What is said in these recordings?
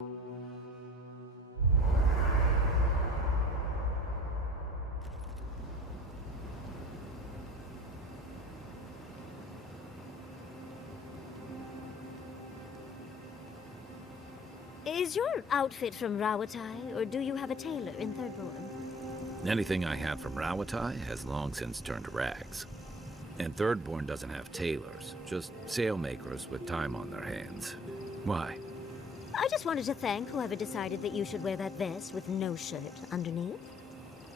Is your outfit from Rawatai, or do you have a tailor in Thirdborn? Anything I had from Rawatai has long since turned to rags. And Thirdborn doesn't have tailors, just sailmakers with time on their hands. Why? I just wanted to thank whoever decided that you should wear that vest with no shirt underneath.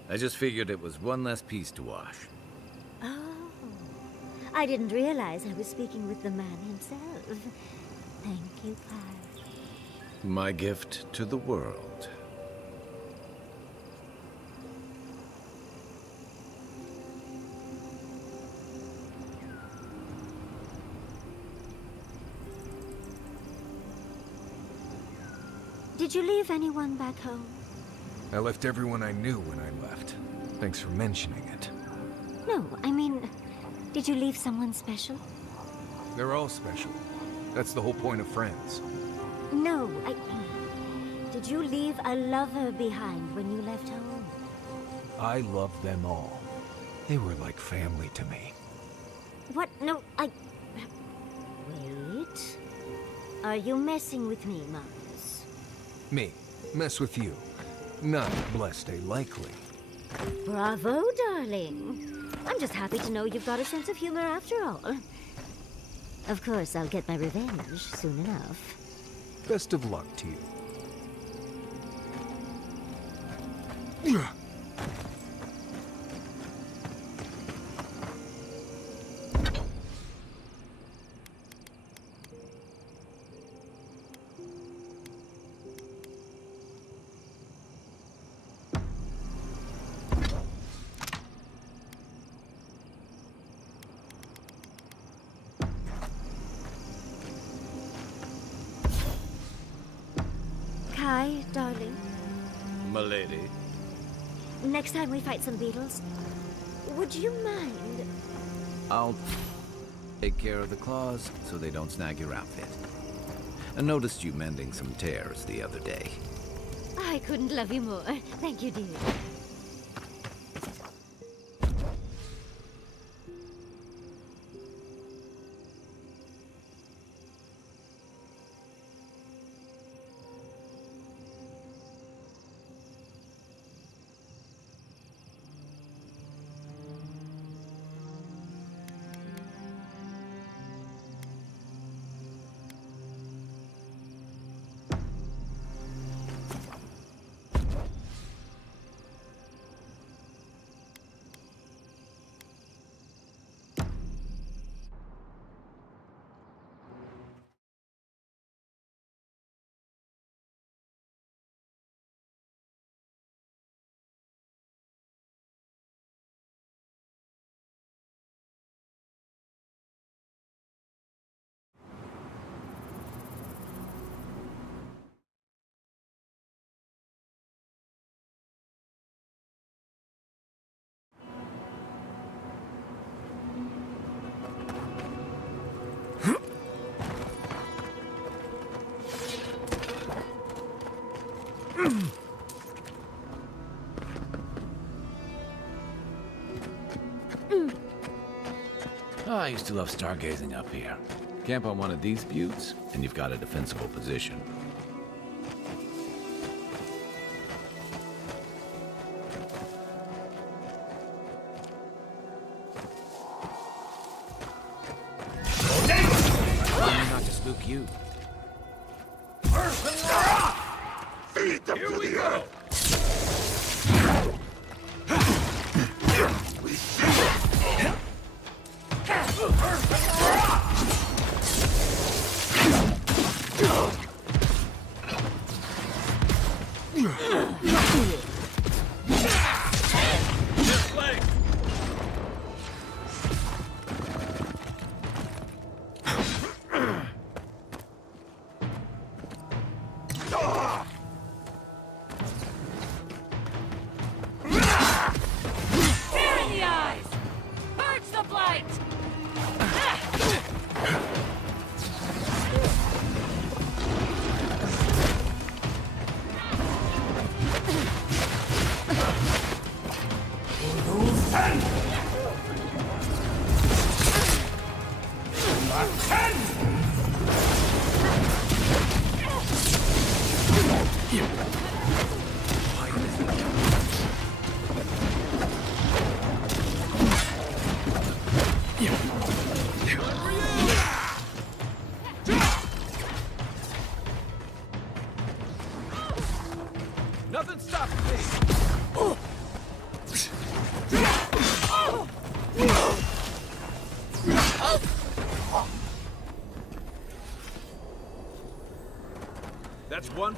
I just figured it was one less piece to wash. Oh. I didn't realize I was speaking with the man himself. Thank you, Pai. My gift to the world. Did you leave anyone back home? I left everyone I knew when I left. Thanks for mentioning it. No, I mean, did you leave someone special? They're all special. That's the whole point of friends. No, did you leave a lover behind when you left home? I love them all. They were like family to me. What? No, Wait. Are you messing with me, Marcus? Me. Mess with you. Not blessed a likely. Bravo, darling. I'm just happy to know you've got a sense of humor after all. Of course, I'll get my revenge soon enough. Best of luck to you. Hi, darling. Milady. Next time we fight some beetles, would you mind? I'll take care of the claws so they don't snag your outfit. I noticed you mending some tears the other day. I couldn't love you more. Thank you, dear. I used to love stargazing up here. Camp on one of these buttes, and you've got a defensible position. Not to spook you. Here we go!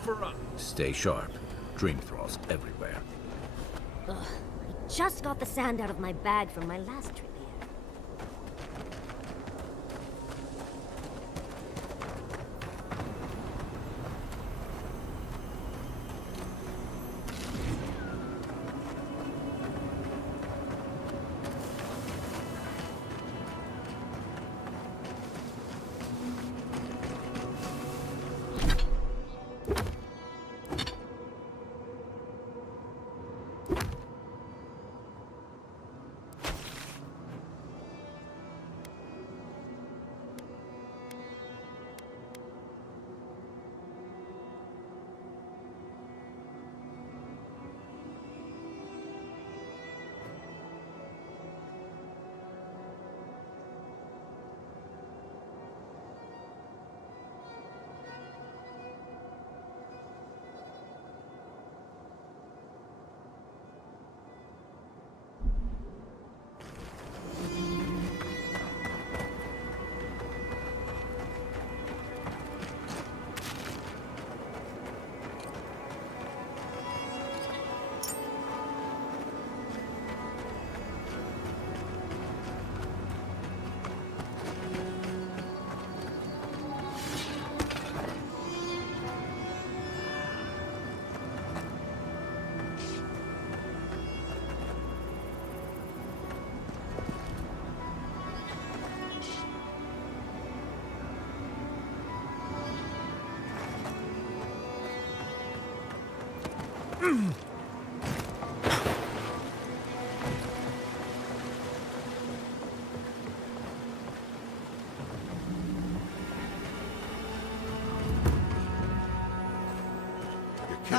for us. Stay sharp. Dream thralls everywhere. Ugh, I just got the sand out of my bag from my last trip here.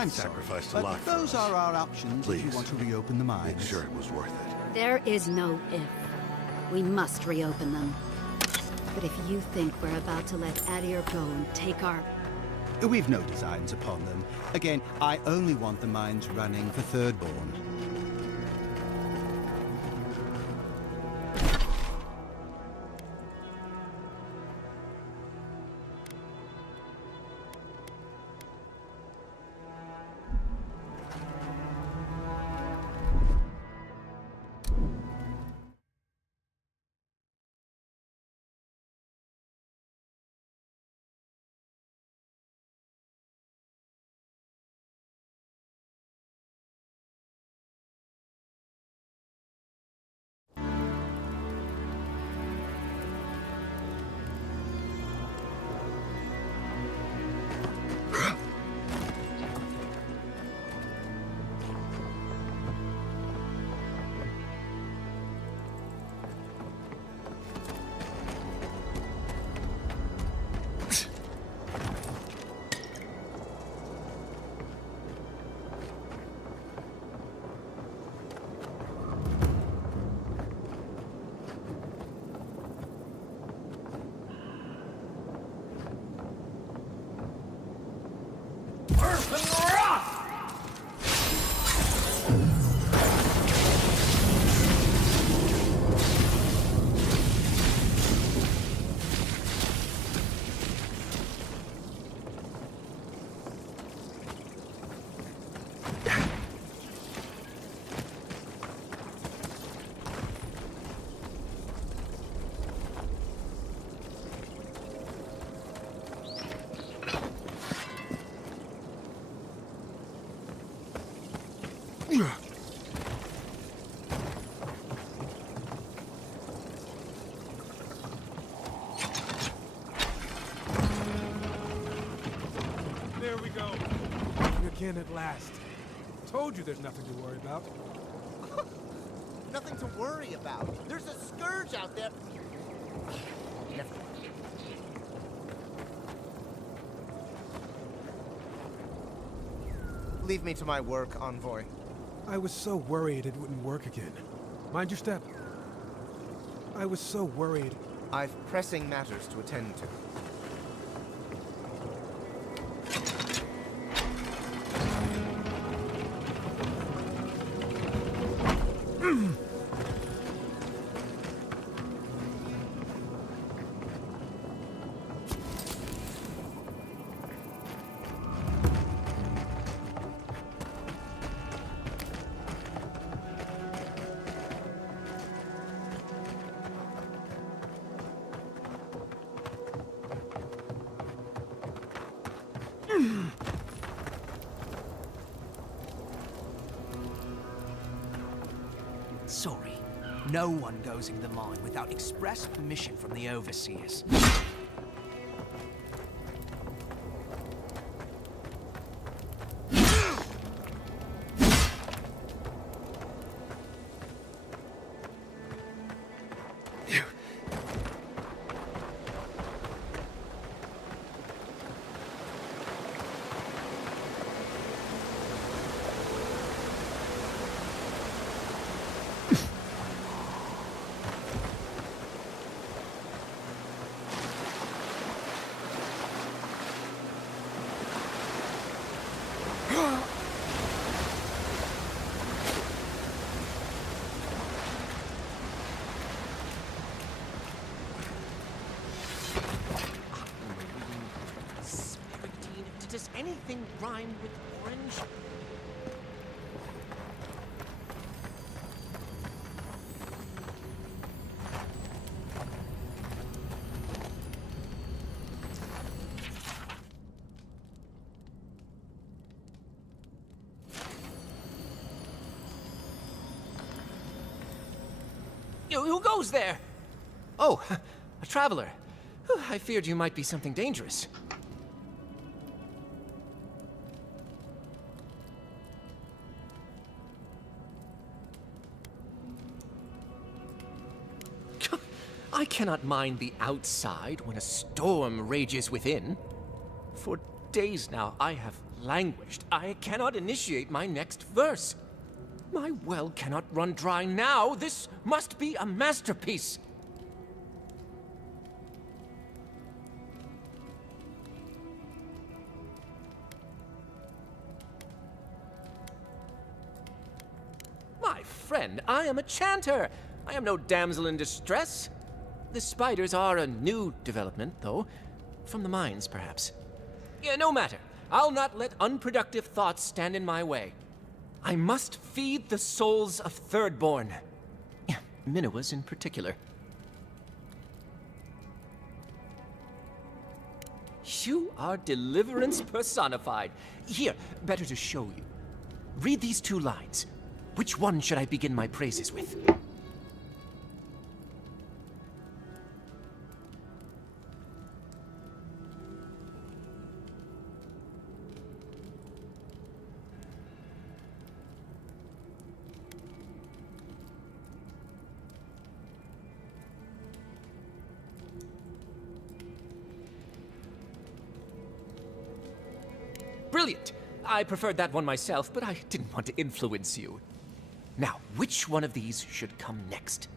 I'm sacrificed a lot but for those us. are our options if you Please, want to reopen the mines. Make sure it was worth it. There is no if. We must reopen them. But if you think we're about to let Adir go and take our... We've no designs upon them. Again, I only want the mines running for Thirdborn. There we go. Again at last. Told you there's nothing to worry about. Nothing to worry about. There's a scourge out there. Never. Leave me to my work, Envoy. I was so worried it wouldn't work again. Mind your step. I was so worried. I've pressing matters to attend to. Sorry. No one goes into the mine without express permission from the overseers. Does anything rhyme with orange? Who goes there? Oh, a traveler. I feared you might be something dangerous. I cannot mind the outside when a storm rages within. For days now I have languished. I cannot initiate my next verse. My well cannot run dry now. This must be a masterpiece. My friend, I am a chanter. I am no damsel in distress. The spiders are a new development, though. From the mines, perhaps. Yeah, no matter. I'll not let unproductive thoughts stand in my way. I must feed the souls of Thirdborn. Yeah, Minoas in particular. You are deliverance personified. Here, better to show you. Read these 2 lines. Which one should I begin my praises with? Brilliant! I preferred that one myself, but I didn't want to influence you. Now, which one of these should come next?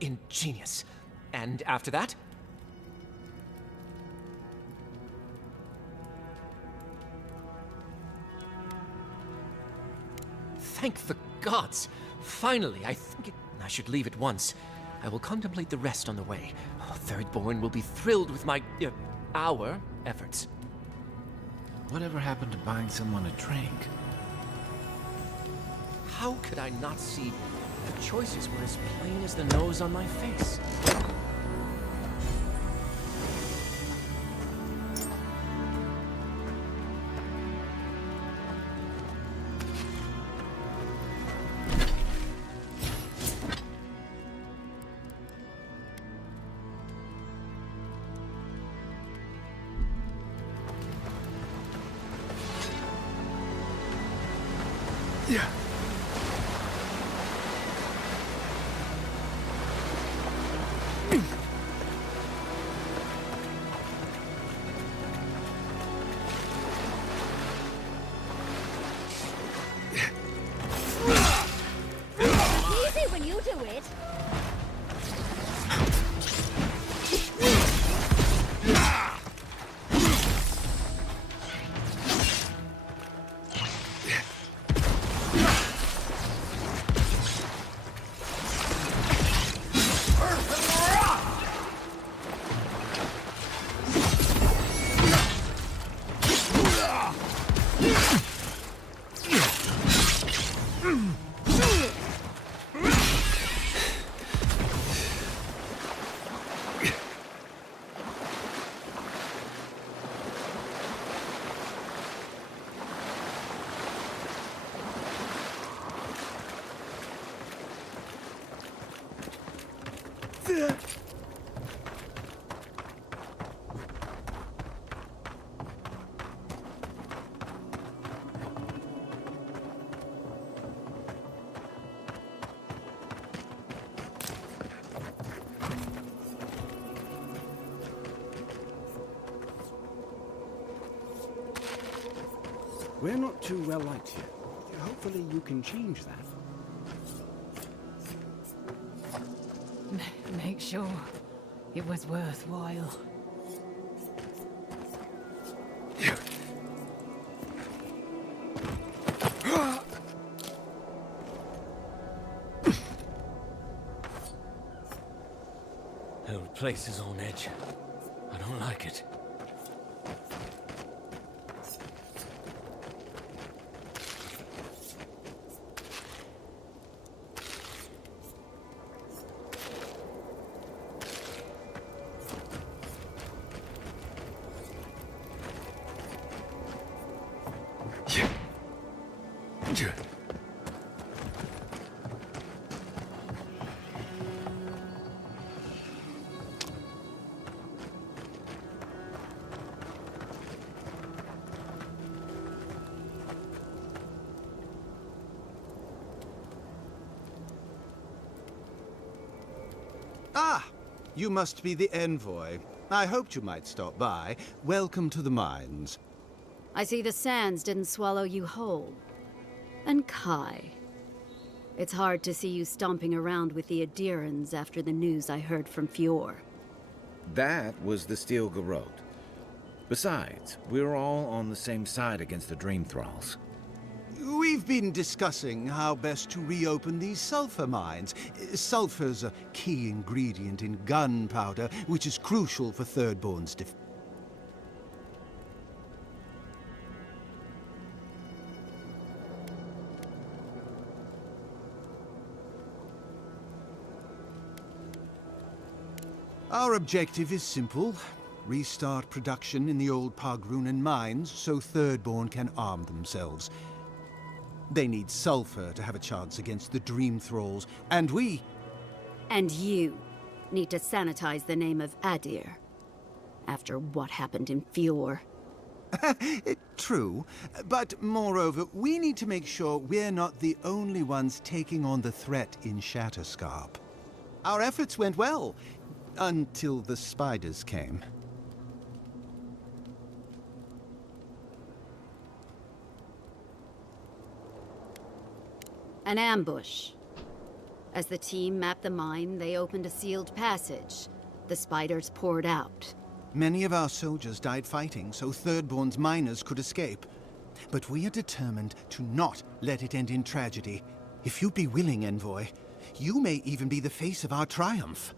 Ingenious. And after that? Thank the gods! Finally, I think I should leave at once. I will contemplate the rest on the way. Oh, Thirdborn will be thrilled with my, our efforts. Whatever happened to buying someone a drink? How could I not see the choices were as plain as the nose on my face? Yeah. Easy when you do it. We're not too well liked here. Hopefully you can change that. Make sure it was worthwhile. The whole place is on edge. I don't like it. Ah, you must be the envoy. I hoped you might stop by. Welcome to the mines. I see the sands didn't swallow you whole. And Kai. It's hard to see you stomping around with the Adirans after the news I heard from Fior. That was the Steel Garrote. Besides, we're all on the same side against the Dream Thralls. We've been discussing how best to reopen these sulfur mines. Sulfur's a key ingredient in gunpowder, which is crucial for Thirdborn's defense. Our objective is simple. Restart production in the old Pogrunan mines so Thirdborn can arm themselves. They need sulfur to have a chance against the Dream Thralls, and we... And you need to sanitize the name of Adir. After what happened in Fior. True, but moreover, we need to make sure we're not the only ones taking on the threat in Shatterscarp. Our efforts went well, until the spiders came. An ambush. As the team mapped the mine, they opened a sealed passage. The spiders poured out. Many of our soldiers died fighting, so Thirdborn's miners could escape. But we are determined to not let it end in tragedy. If you'd be willing, Envoy, you may even be the face of our triumph.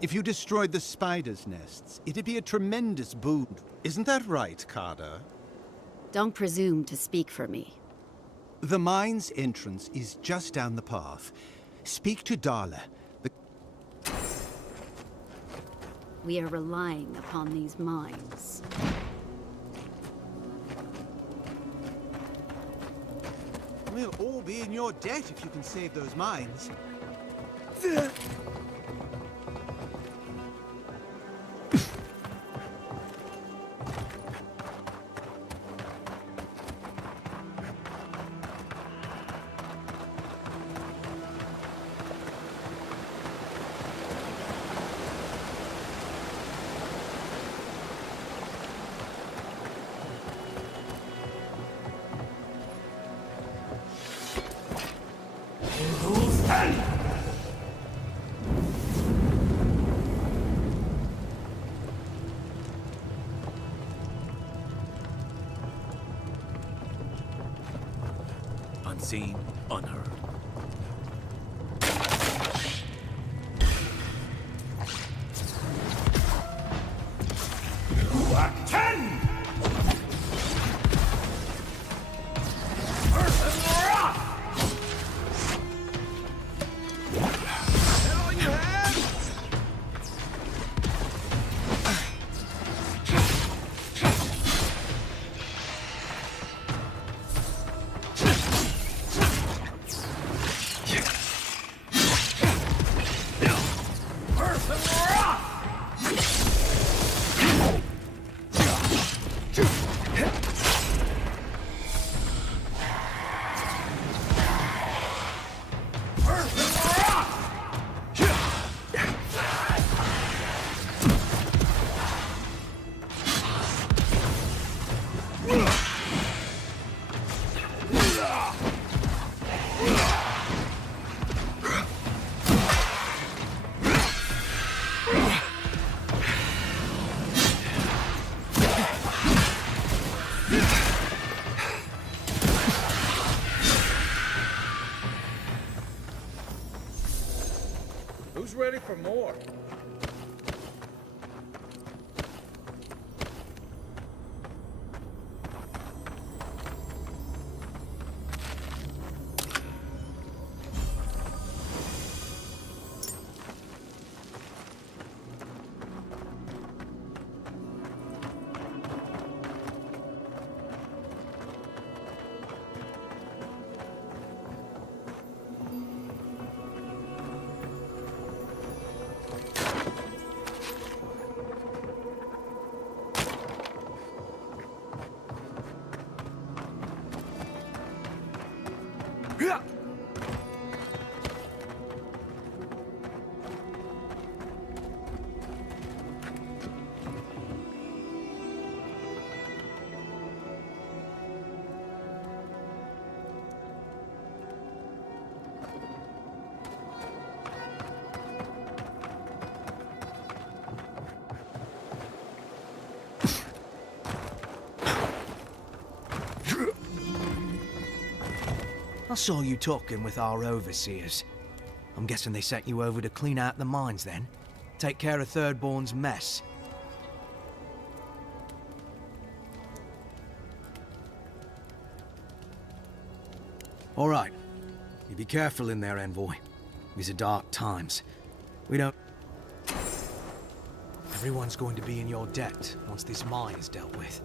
If you destroyed the spiders' nests, it'd be a tremendous boon. Isn't that right, Carter? Don't presume to speak for me. The mine's entrance is just down the path. Speak to Darla. We are relying upon these mines. We'll all be in your debt if you can save those mines. Unseen, unheard. Who's ready for more? I saw you talking with our overseers. I'm guessing they sent you over to clean out the mines then? Take care of Thirdborn's mess. All right. You be careful in there, Envoy. These are dark times. We don't... Everyone's going to be in your debt once this mine is dealt with.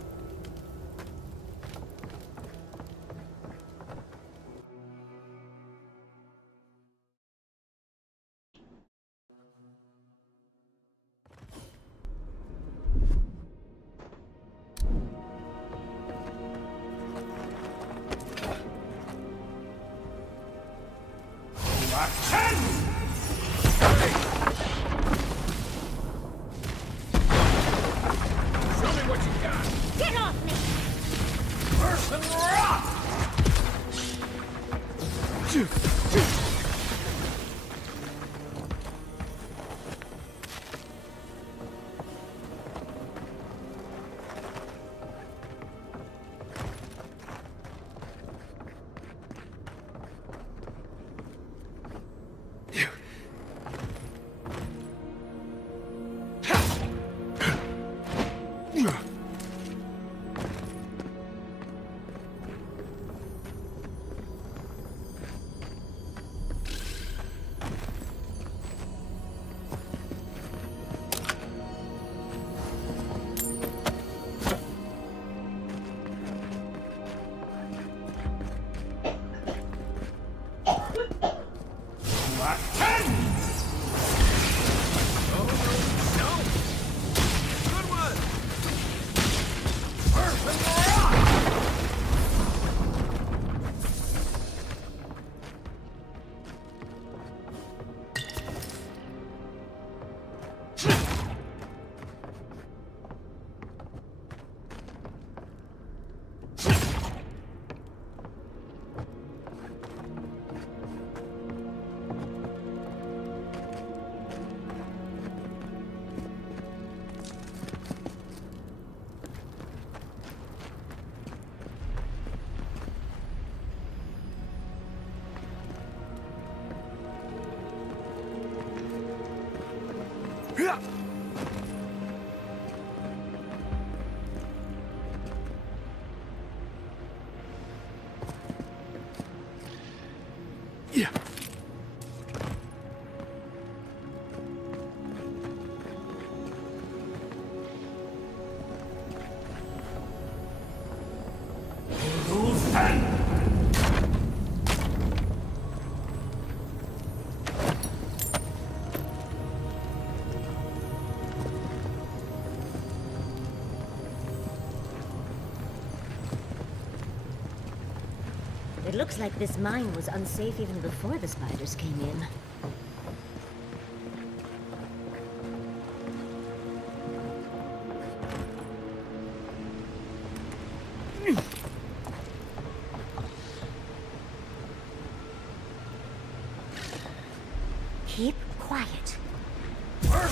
It looks like this mine was unsafe even before the spiders came in.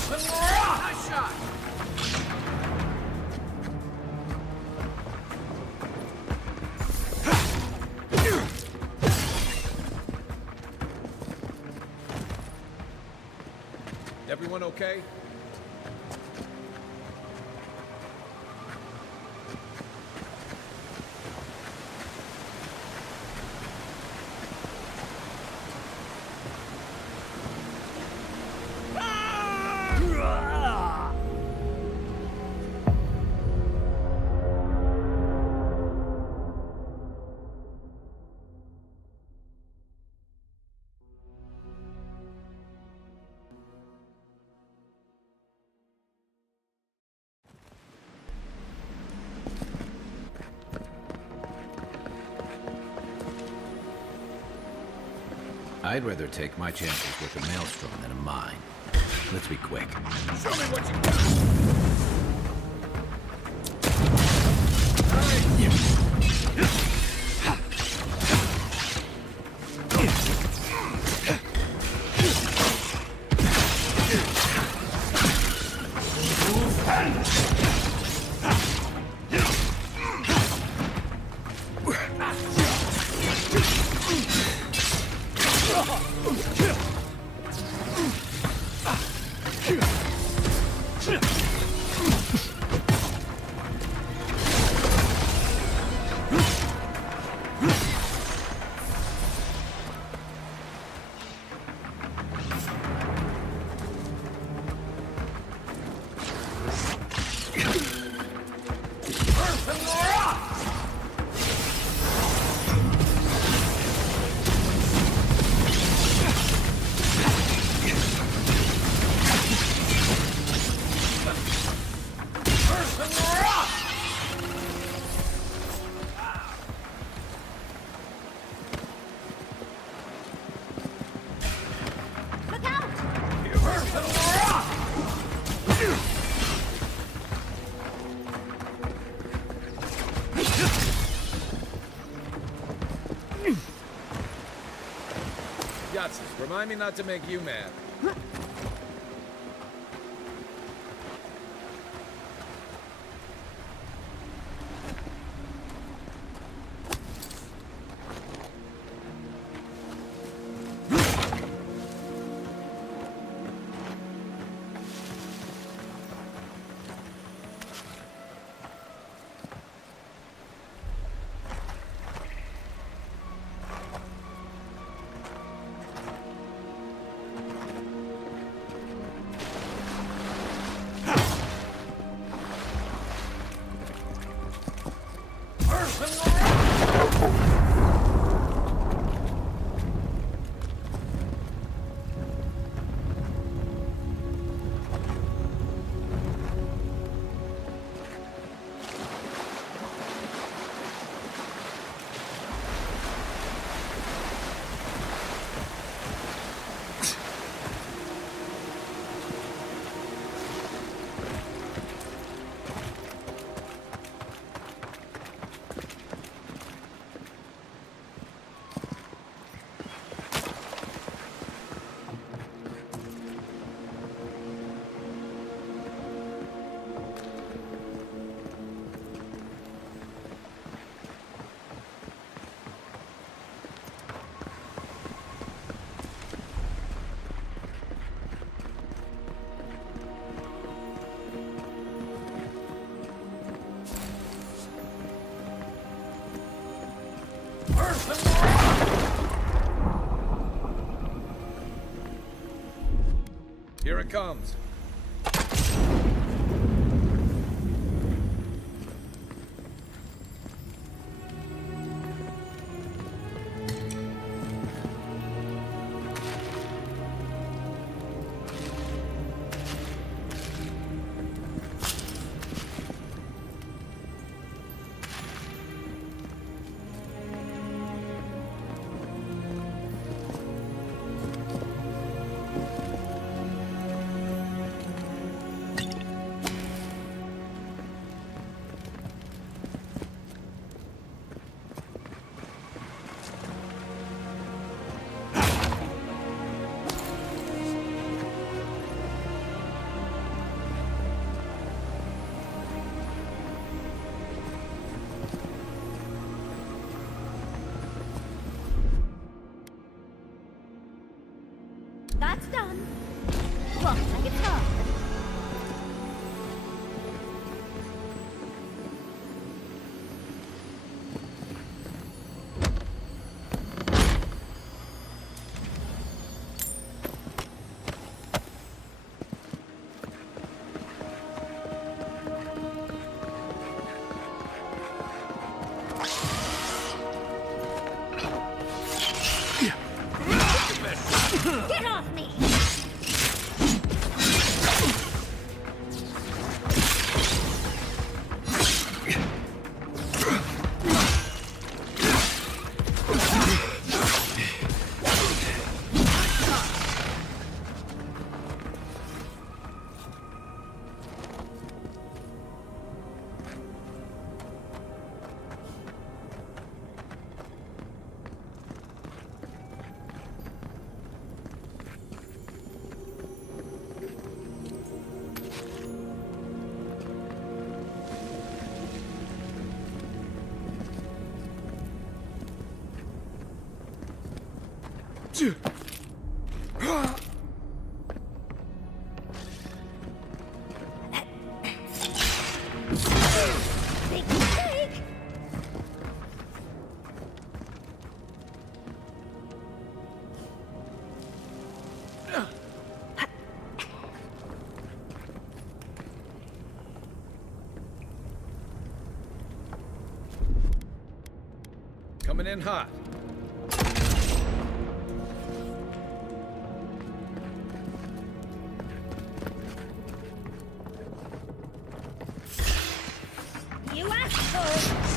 Nice shot! Everyone okay? I'd rather take my chances with a maelstrom than a mine. Let's be quick. Show me what you Remind me not to make you mad. Here it comes. off me! Big mistake! Coming in hot. You asked for it!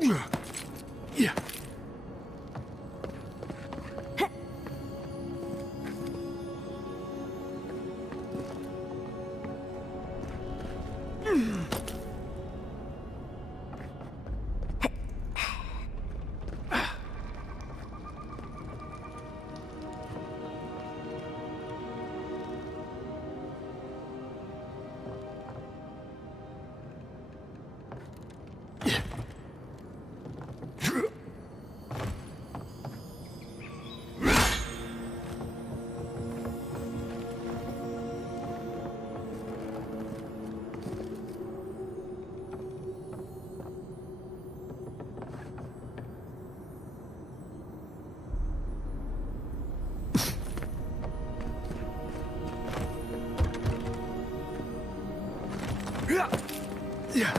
Yeah. Yeah.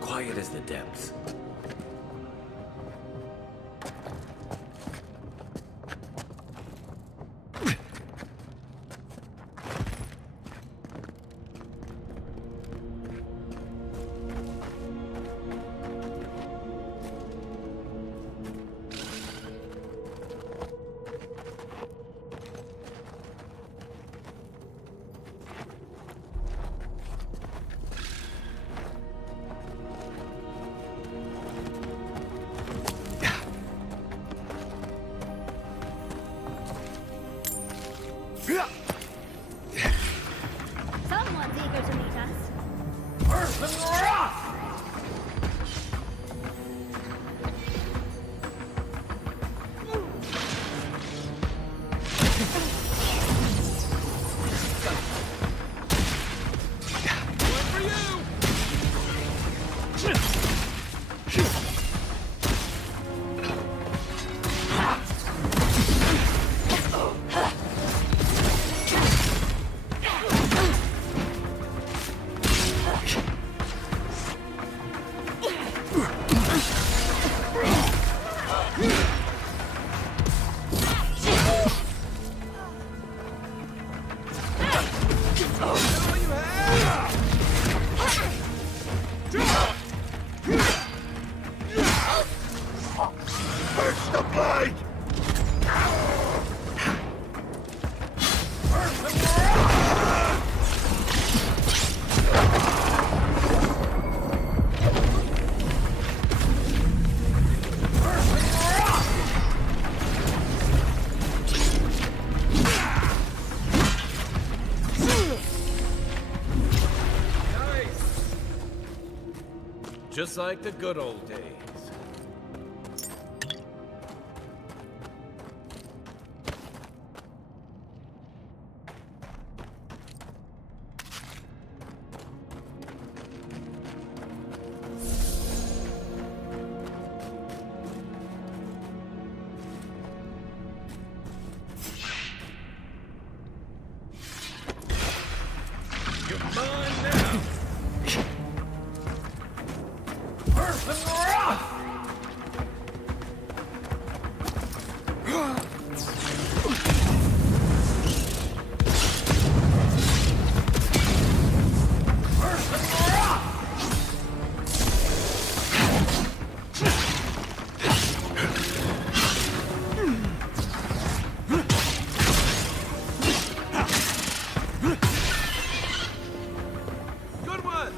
Quiet as the depths. Someone's eager to meet us. Just like the good old days. Come on now! Good one!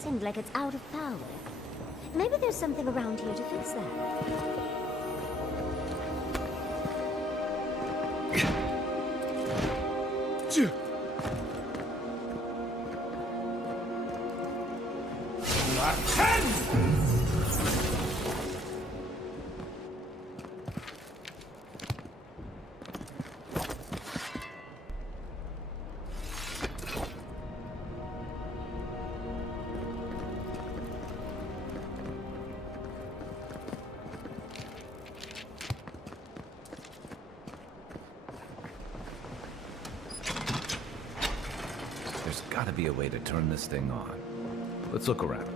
Seems like it's out of power. Maybe there's something around here to fix that. There's gotta be a way to turn this thing on. Let's look around.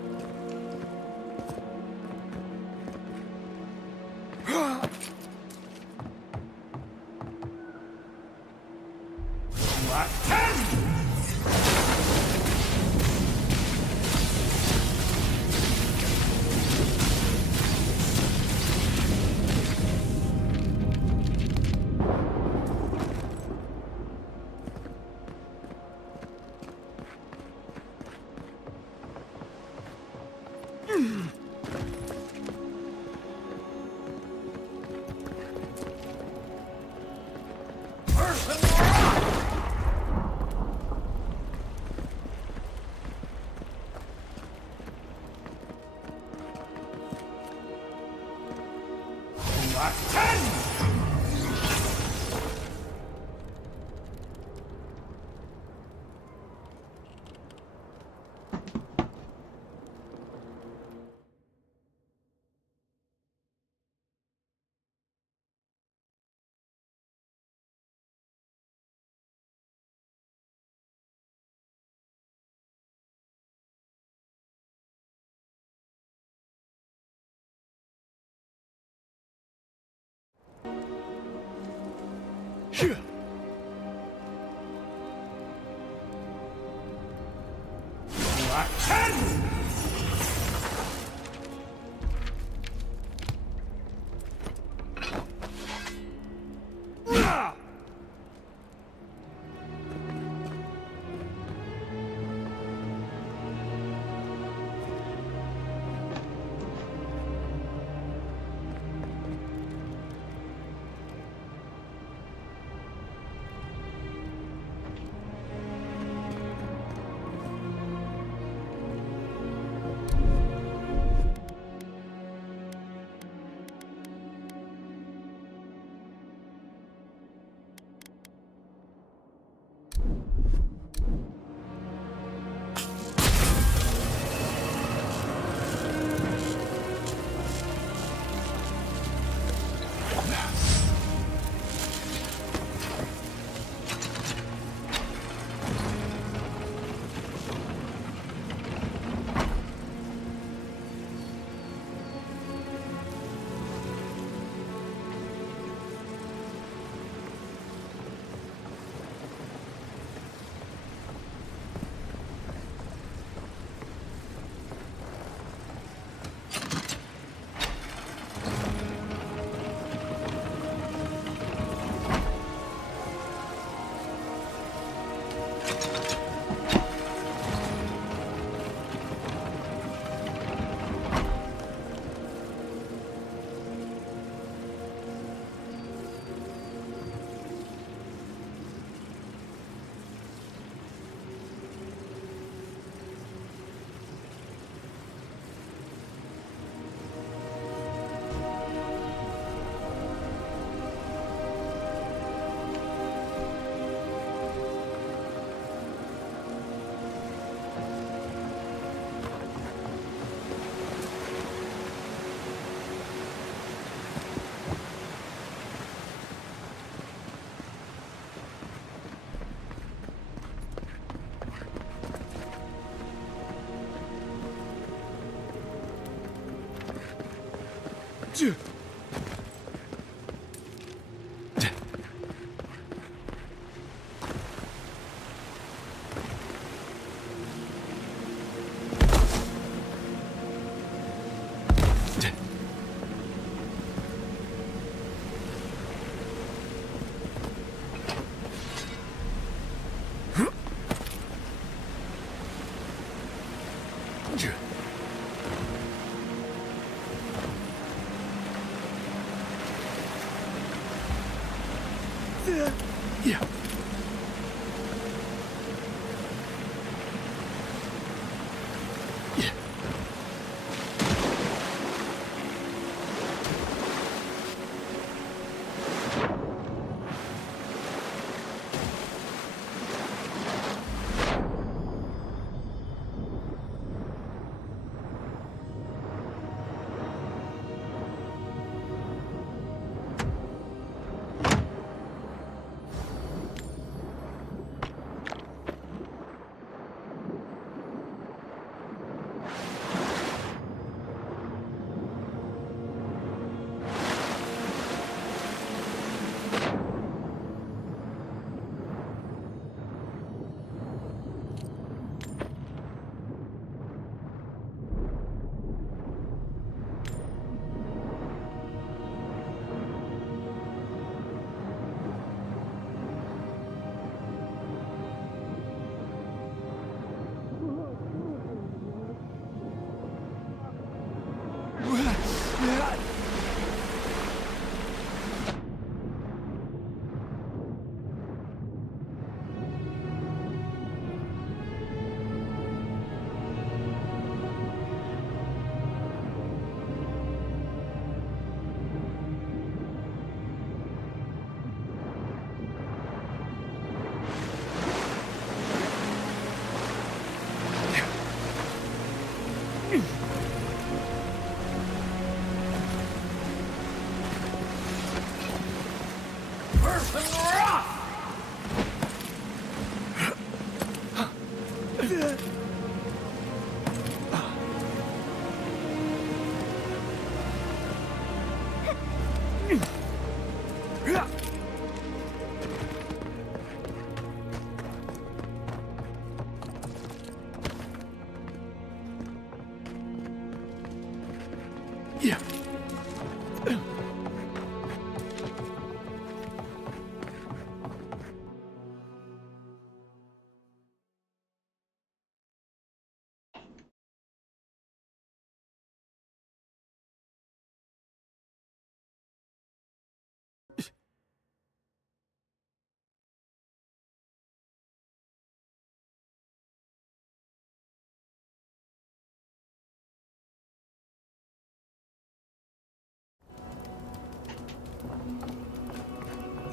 You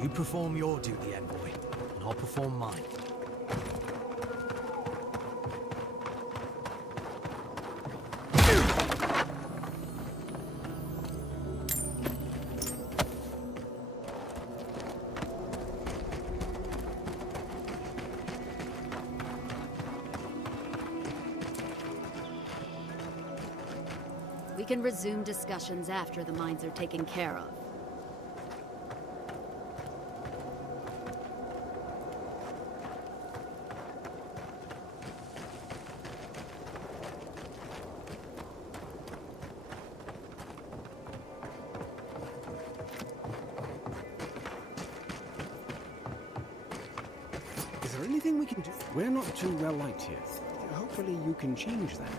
perform your duty, Envoy, and I'll perform mine. We can resume discussions after the mines are taken care of. Is there anything we can do? We're not too well liked here. Hopefully you can change that.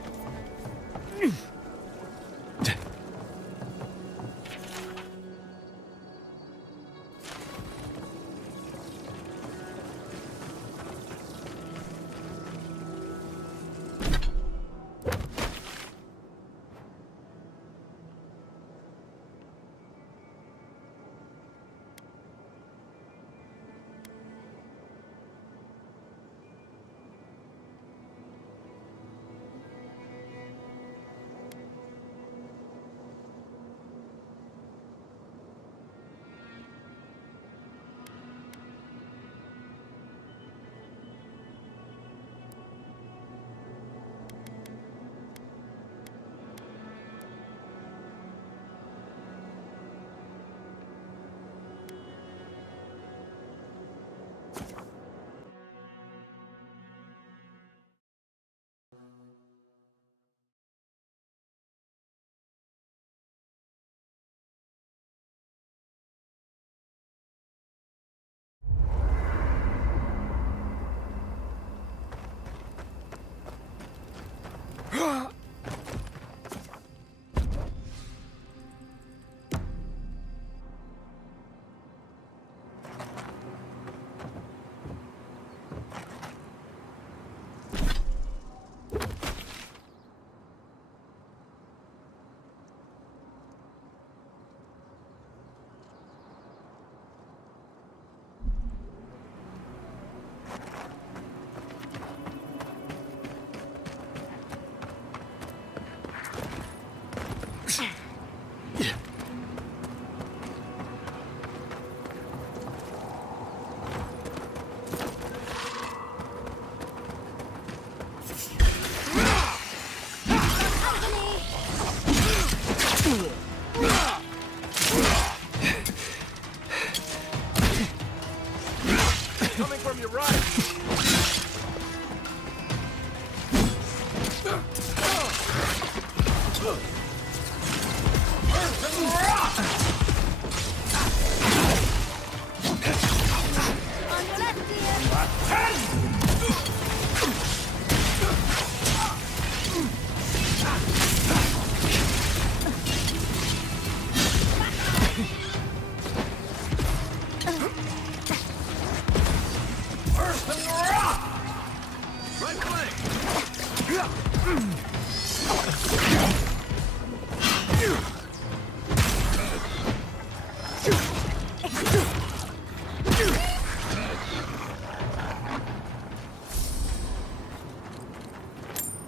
Coming from your right.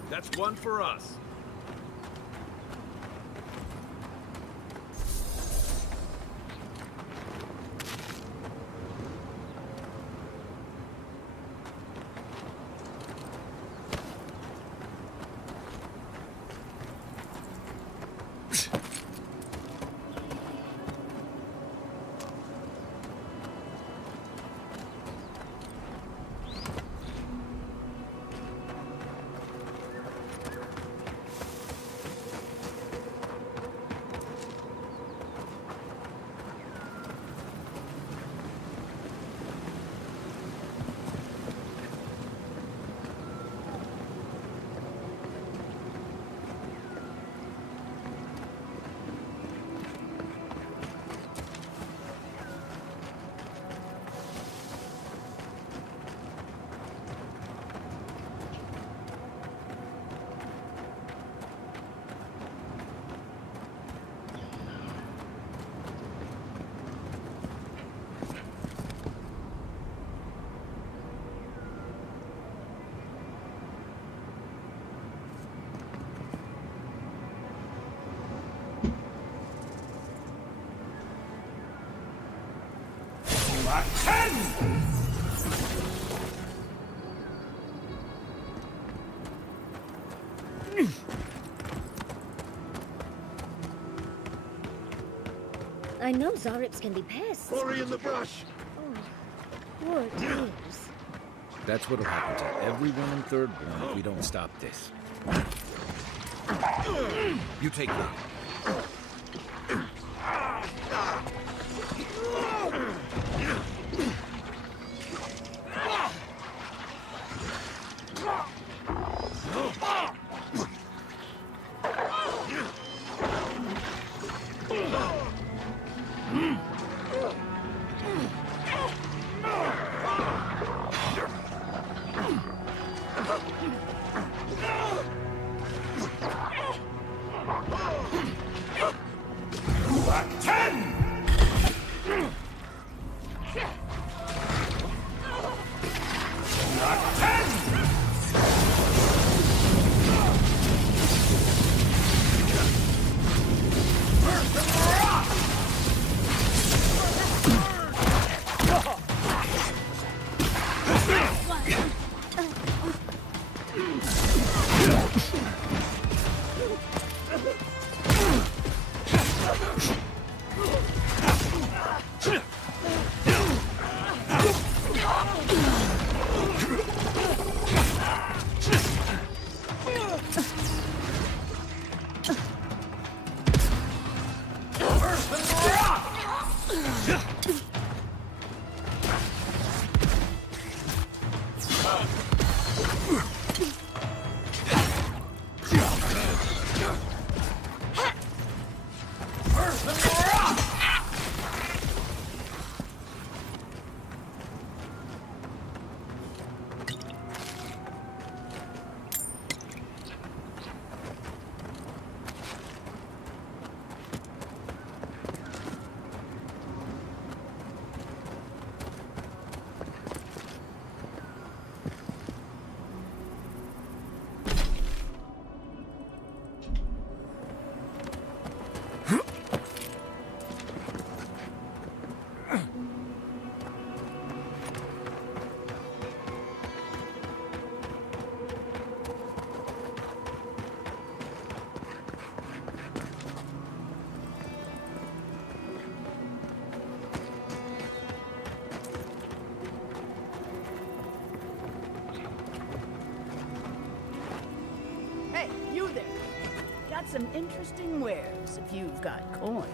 That's one for us. I know Zarips can be pests. Worry in the brush. Oh, poor dears. That's what'll happen to everyone in Third Born if we don't stop this. You take that. some interesting wares if you've got coin.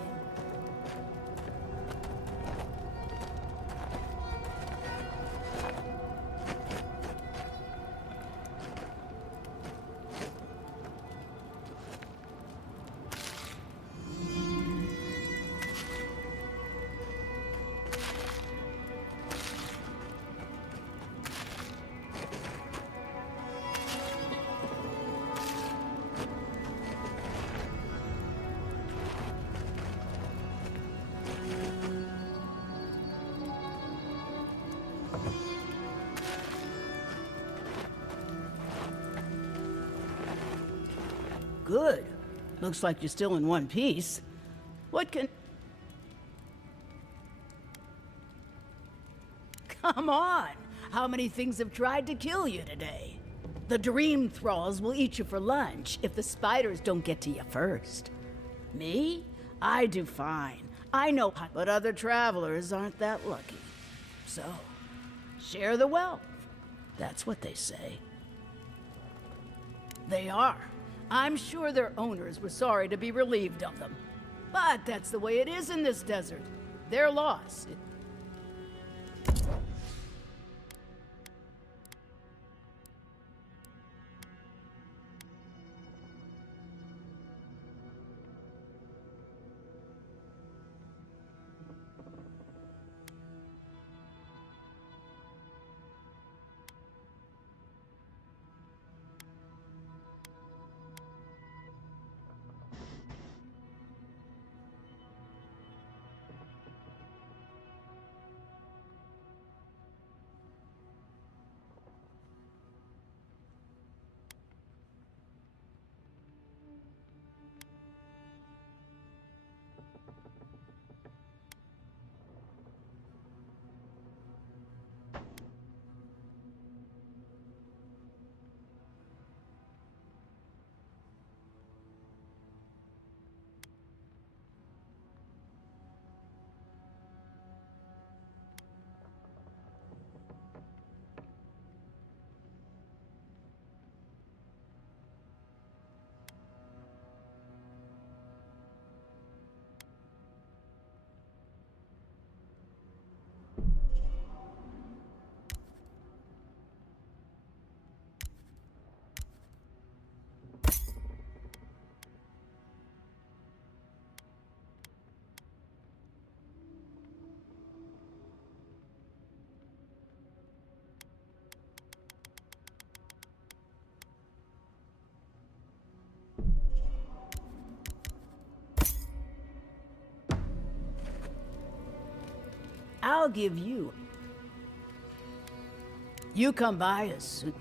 Good. Looks like you're still in one piece. What can... Come on! How many things have tried to kill you today? The dream thralls will eat you for lunch if the spiders don't get to you first. Me? I do fine. I know, but other travelers aren't that lucky. So, share the wealth. That's what they say. They are. I'm sure their owners were sorry to be relieved of them. But that's the way it is in this desert. Their loss. I'll give you. You come by as soon.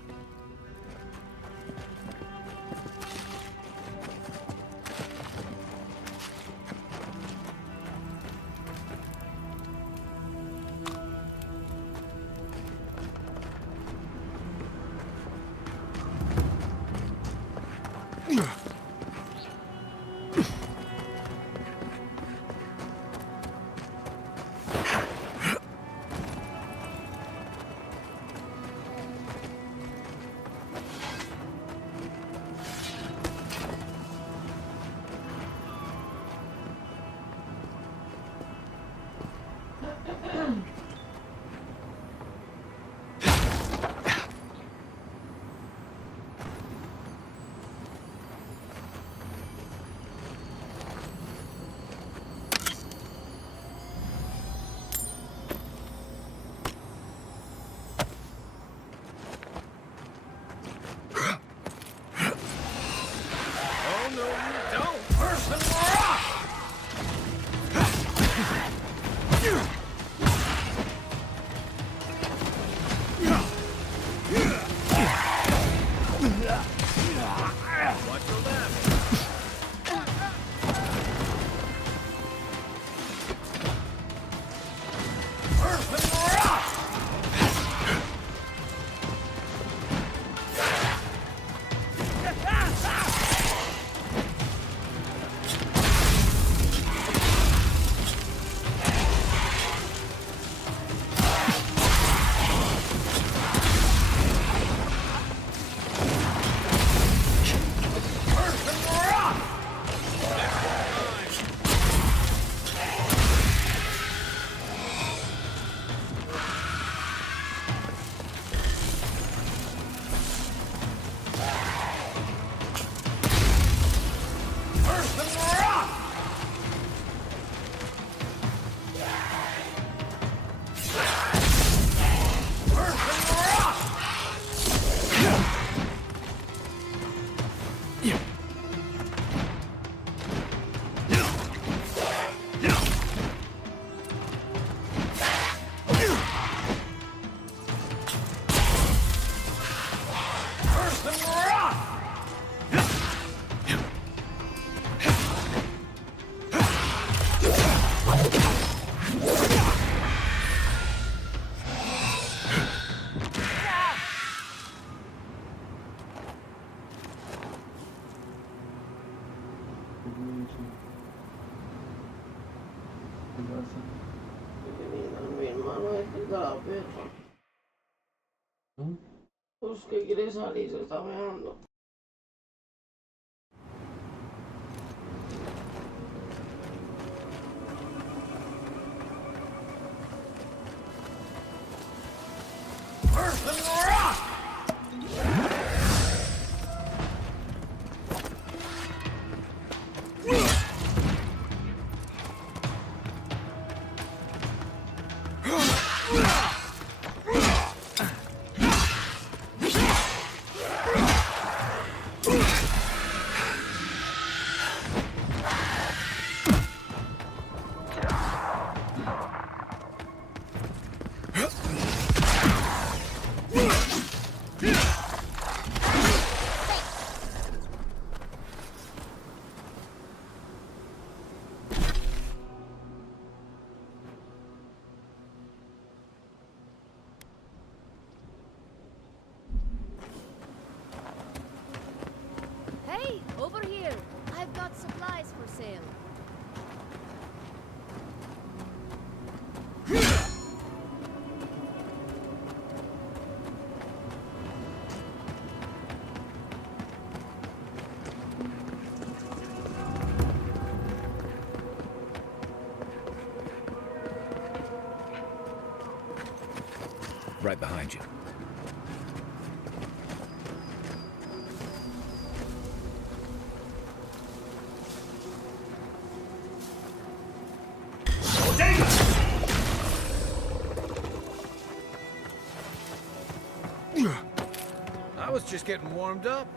Mi hermano es que está la perra. Pues que quiere salir, se está meando. Hey, over here! I've got supplies for sale. Right behind you. I was just getting warmed up.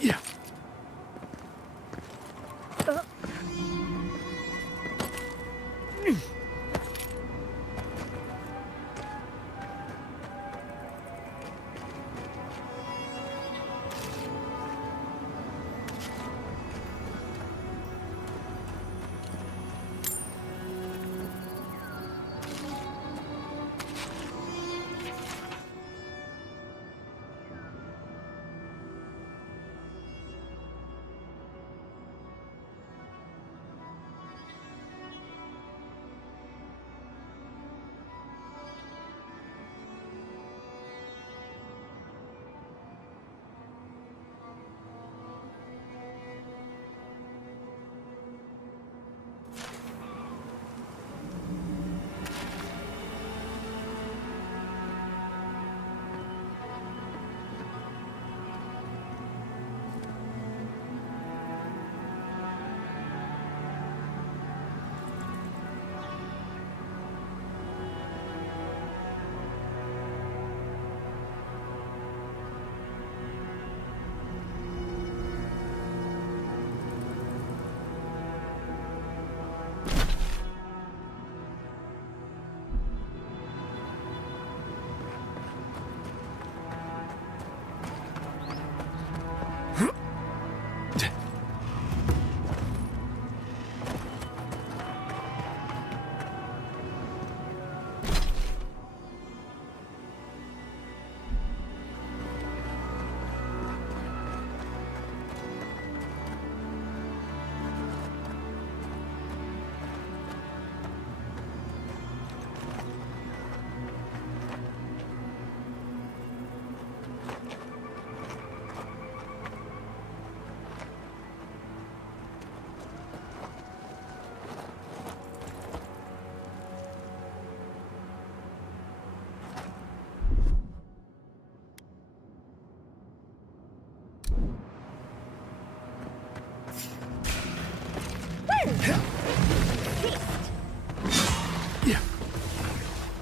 Yeah.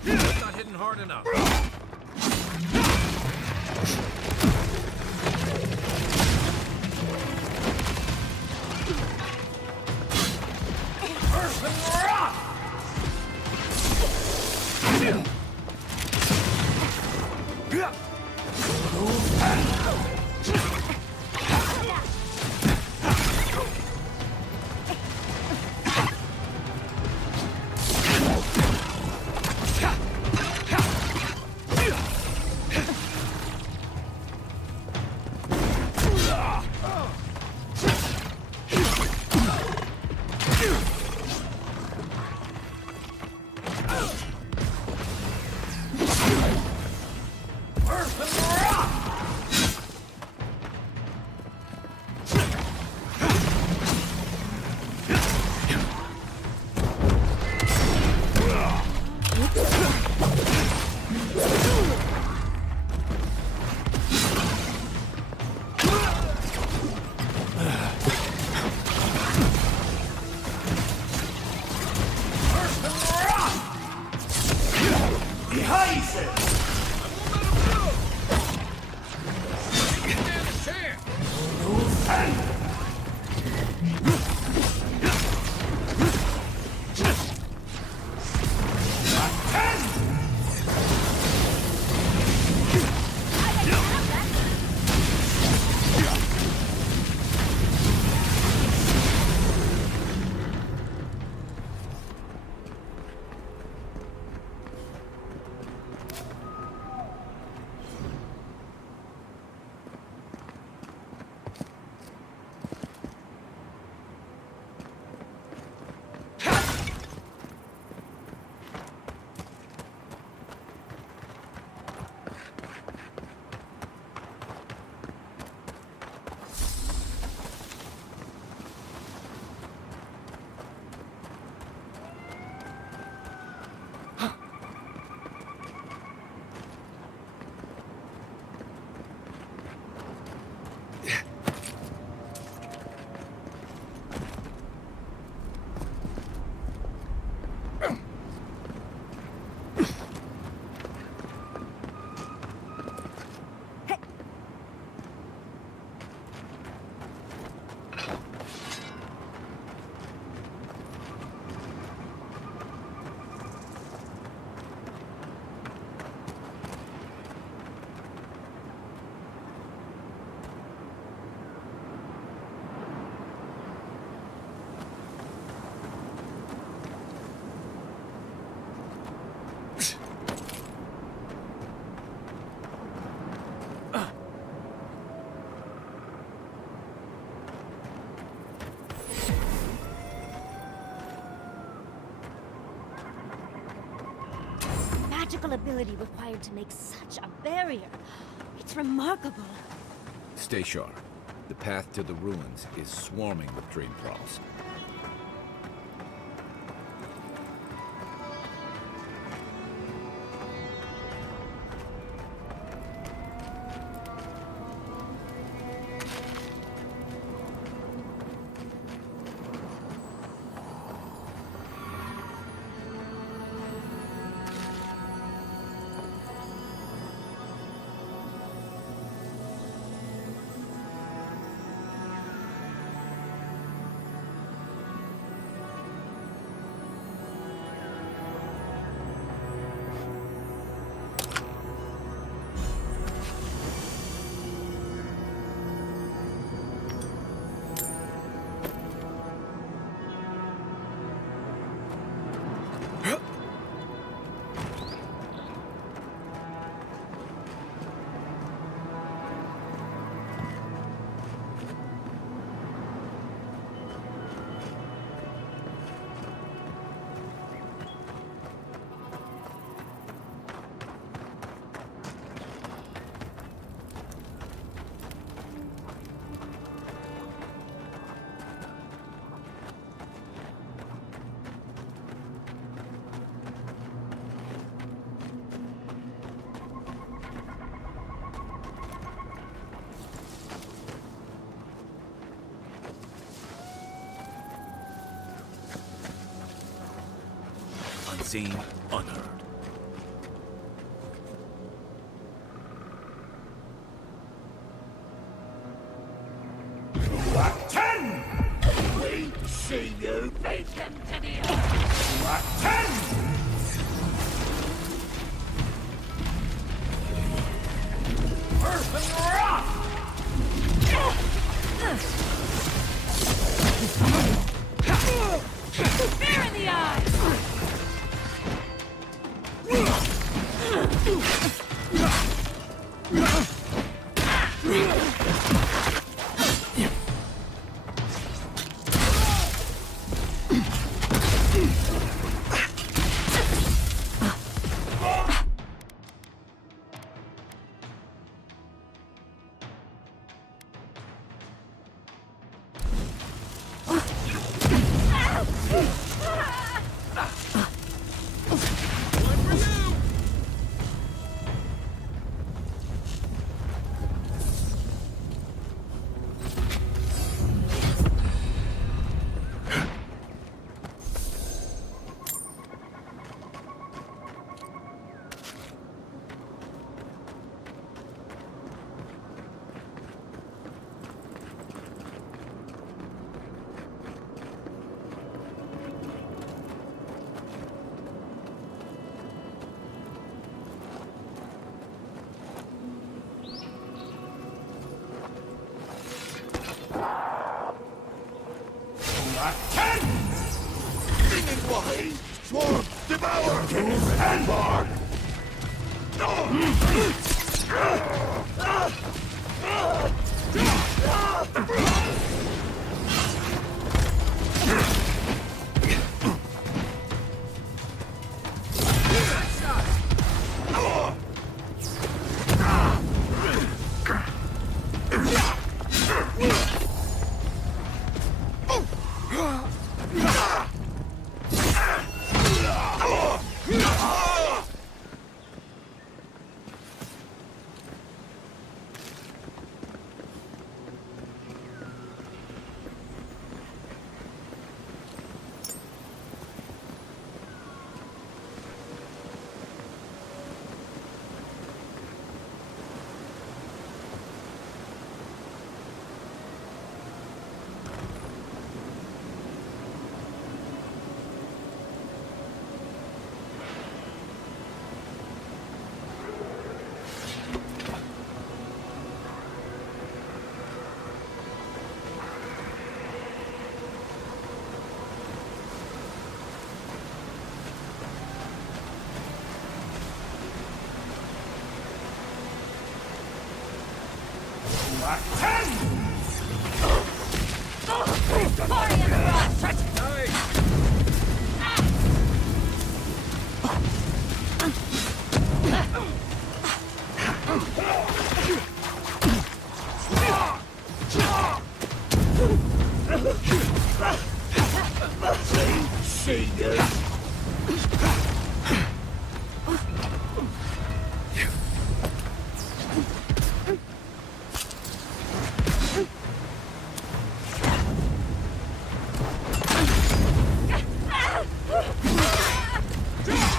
Not hitting hard enough. Magical ability required to make such a barrier. It's remarkable. Stay sharp. The path to the ruins is swarming with dream thralls. Unseen, unheard. What 10? We see you beat them to the earth. What 10? Earth and rock! Fear in the eyes! Tools and bark!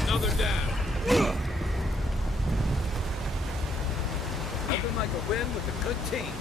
Another down. Nothing like a win with a good team.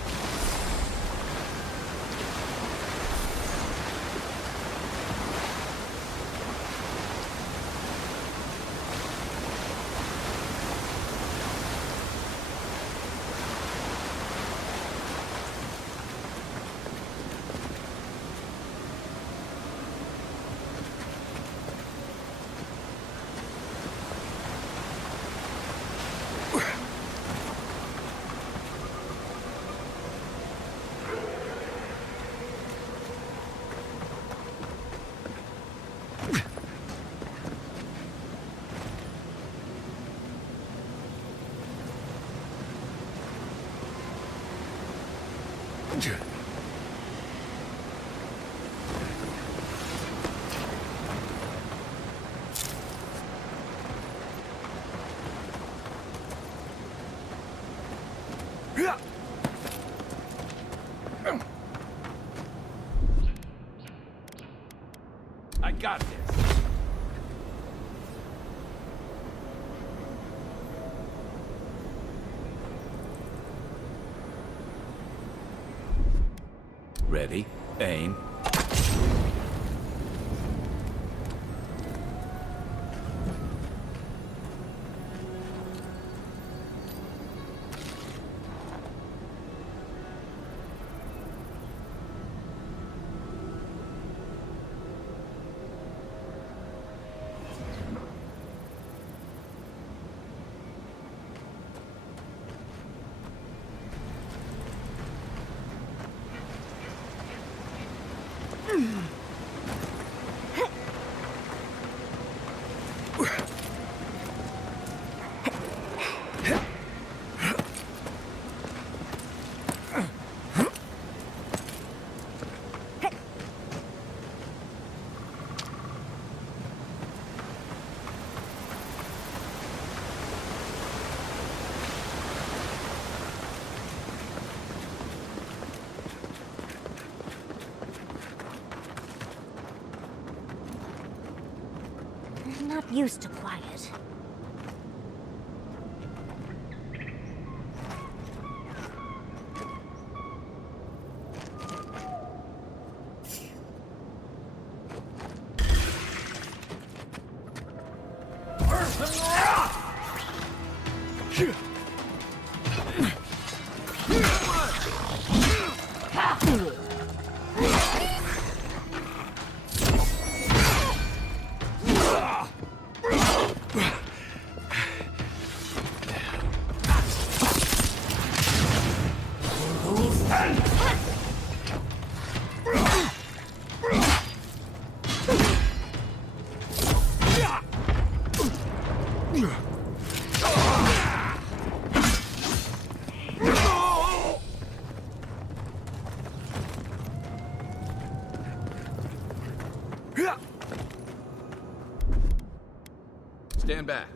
I got this. Ready, aim. I'm not used to quiet. Stand back.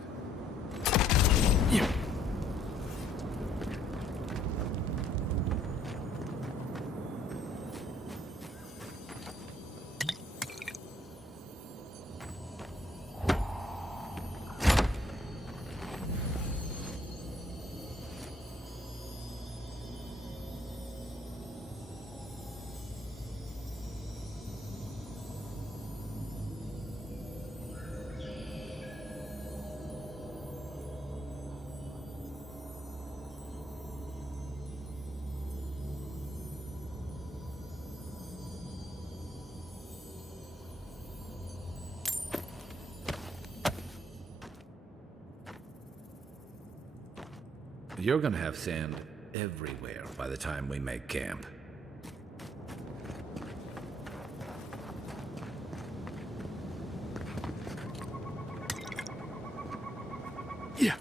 You're gonna have sand everywhere by the time we make camp. Yeah.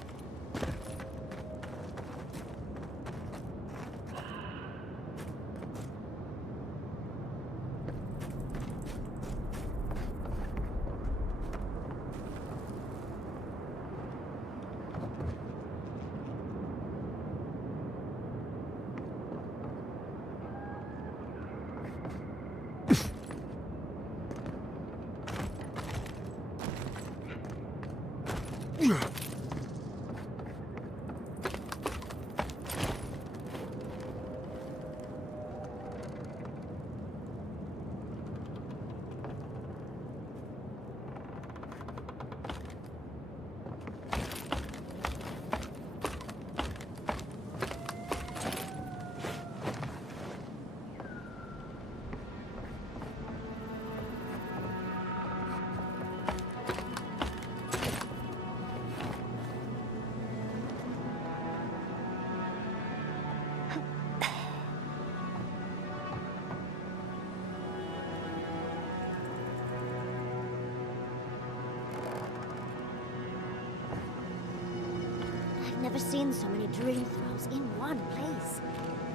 I've never seen so many dream throws in one place.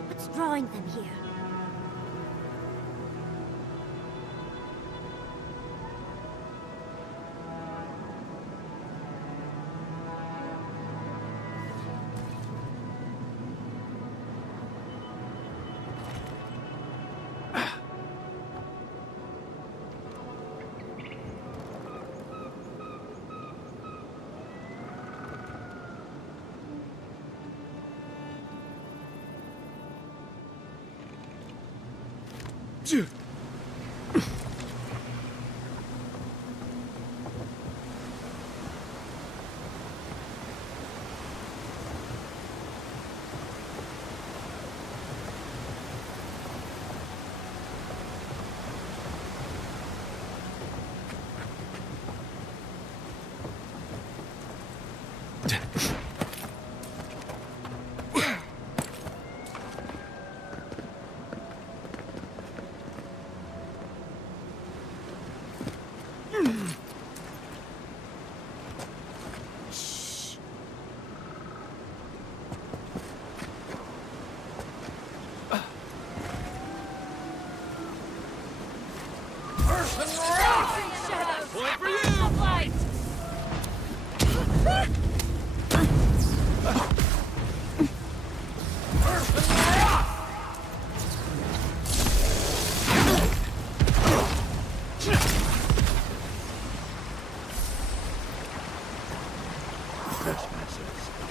What's drawing them here?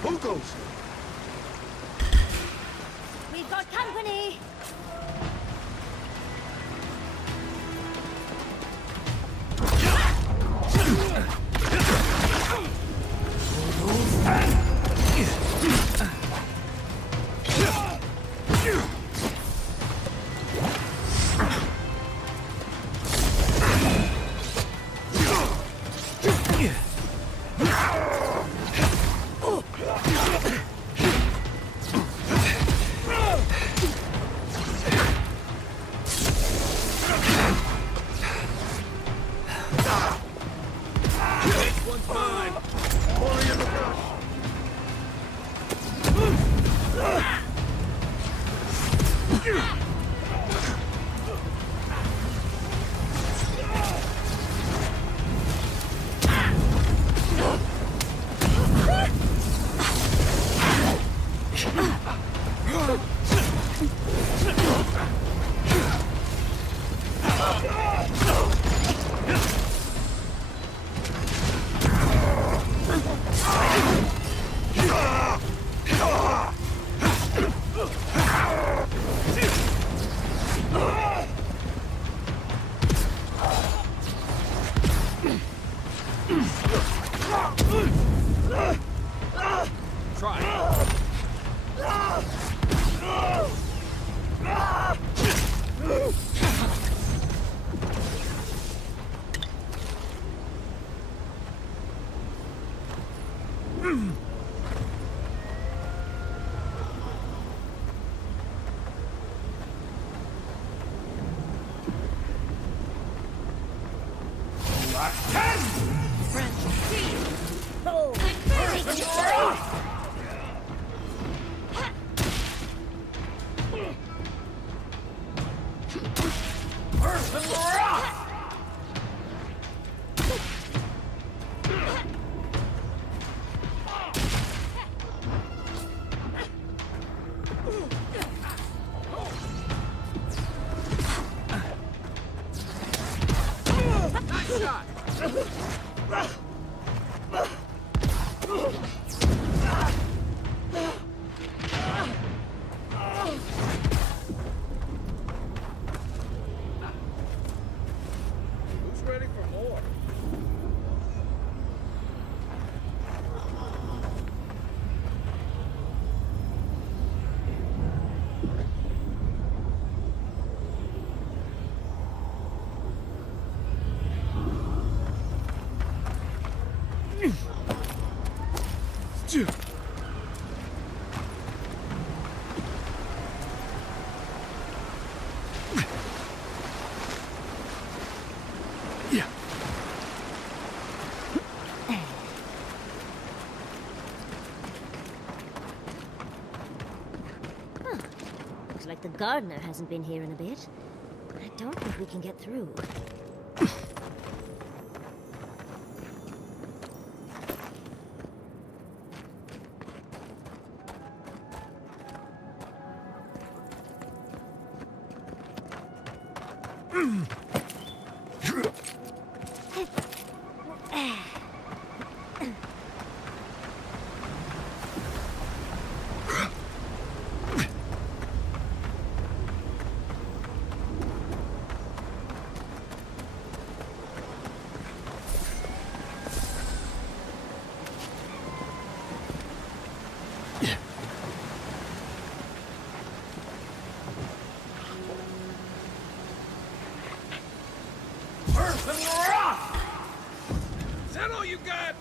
Who goes? We've got company! Looks like the gardener hasn't been here in a bit. I don't think we can get through. Is that all you got?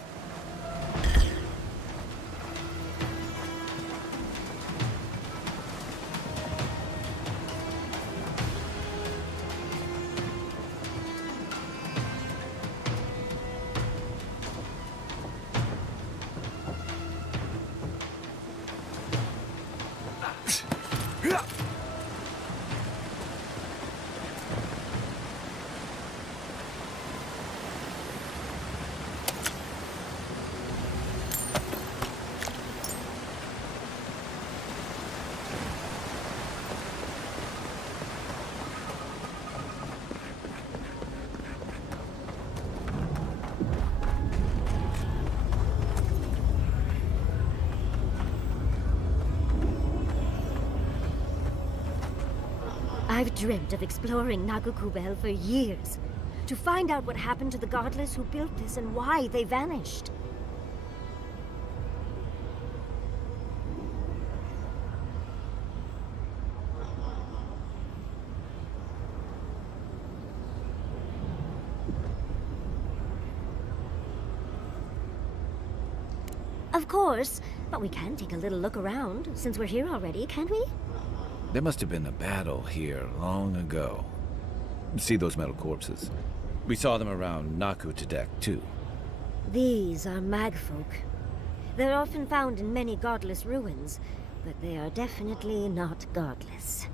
I've dreamt of exploring Nagakubel for years, to find out what happened to the godless who built this and why they vanished. Of course, but we can take a little look around, since we're here already, can't we? There must have been a battle here long ago. See those metal corpses? We saw them around Naku Tedek, too. These are magfolk. They're often found in many godless ruins, but they are definitely not godless.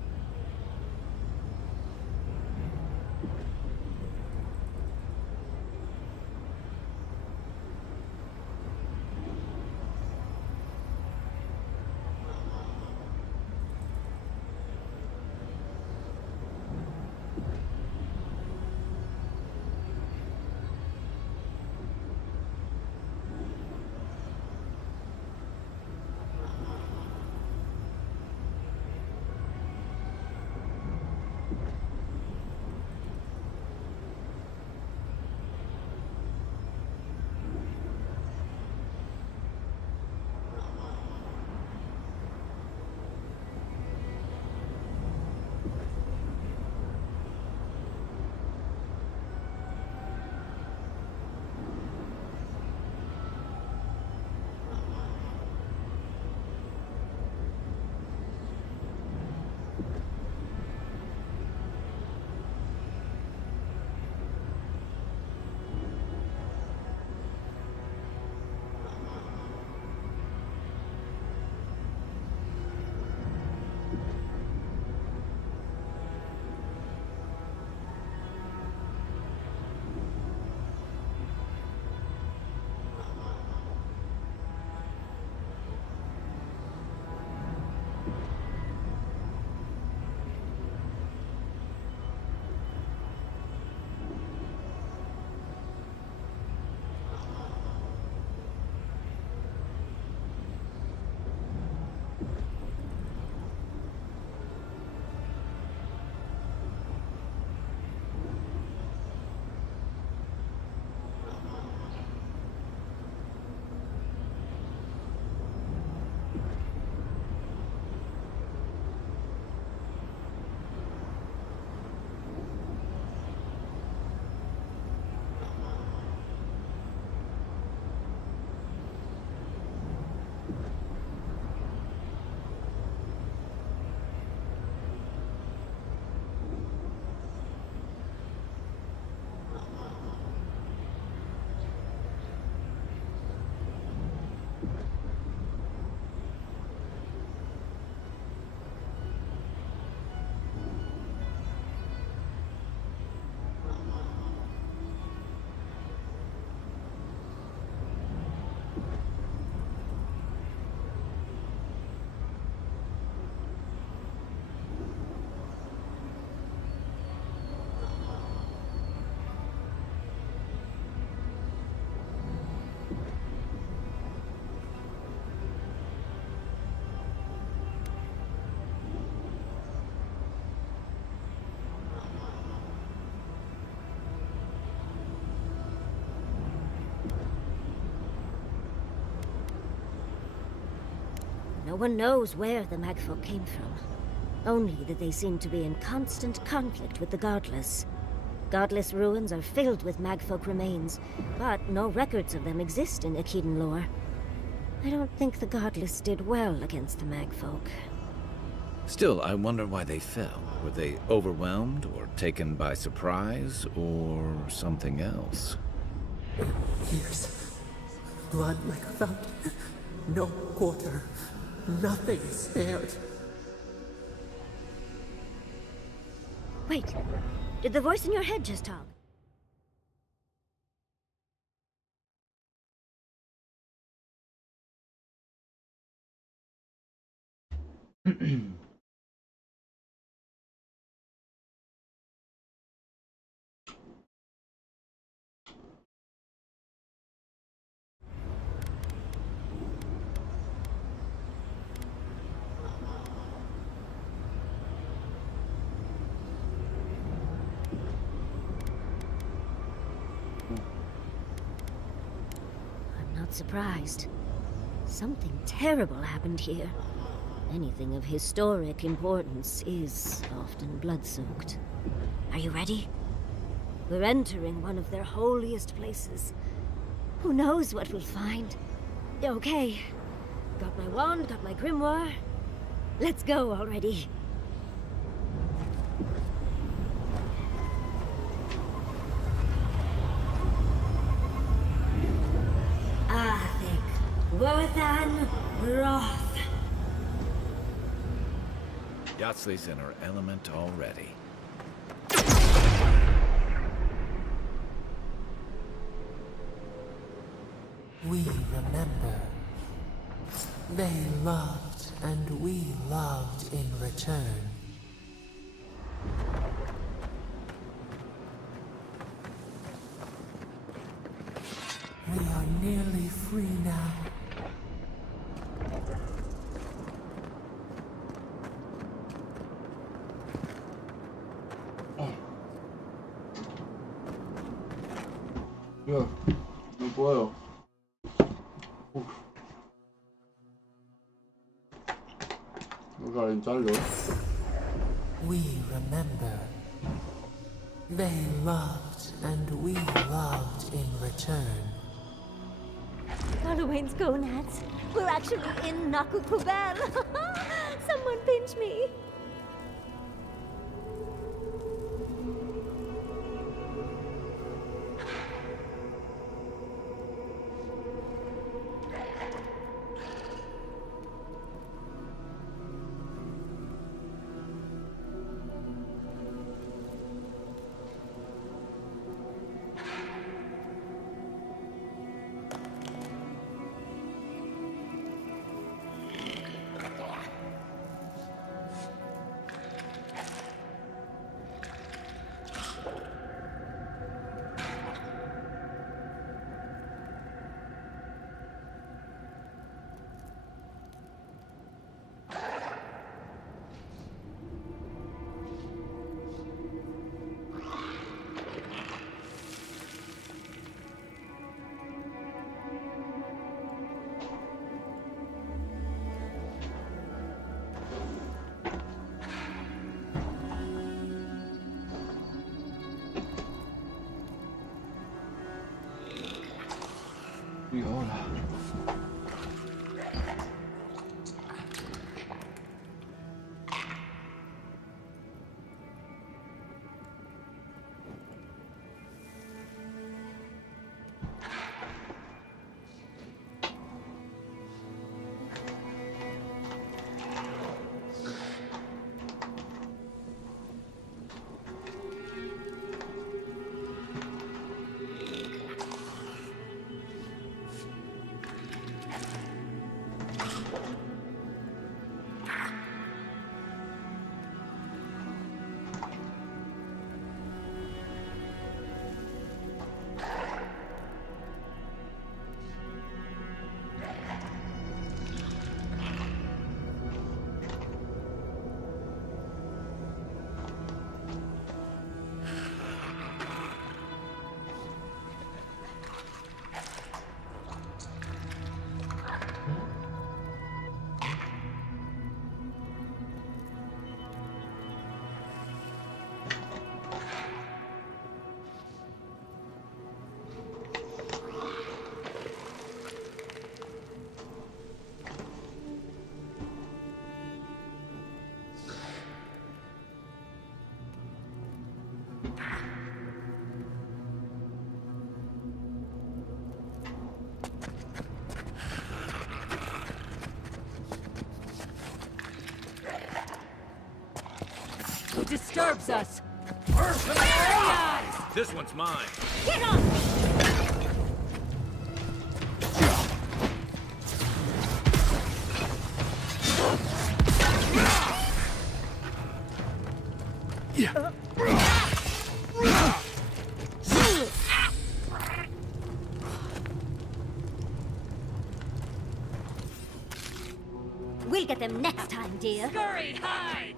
No one knows where the Magfolk came from. Only that they seem to be in constant conflict with the Godless. Godless ruins are filled with Magfolk remains, but no records of them exist in Akhidan lore. I don't think the Godless did well against the Magfolk. Still, I wonder why they fell. Were they overwhelmed, or taken by surprise, or something else? Years. Blood like a fountain. No quarter. Nothing spared. Wait, did the voice in your head just talk? Surprised. Something terrible happened here. Anything of historic importance is often blood-soaked. Are you ready? We're entering one of their holiest places. Who knows what we'll find? Okay. Got my wand, got my grimoire. Let's go already. Worthan Roth. Yatsley's in her element already. We remember. They loved, and we loved in return. We are nearly free now. Yo, no puedo. Uf. Voy a calentarlo, We remember. They loved, and we loved in return. Halloween's gonads. We're actually in Naku Kubel. Someone pinch me. Eora. disturbs us. This one's mine. Get on! We'll get them next time, dear. Scurry, hide!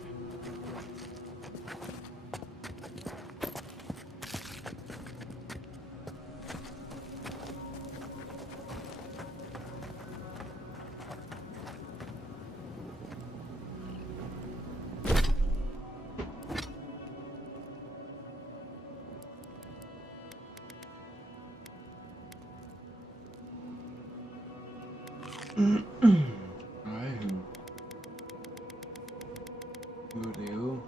Ai. Meu Deus.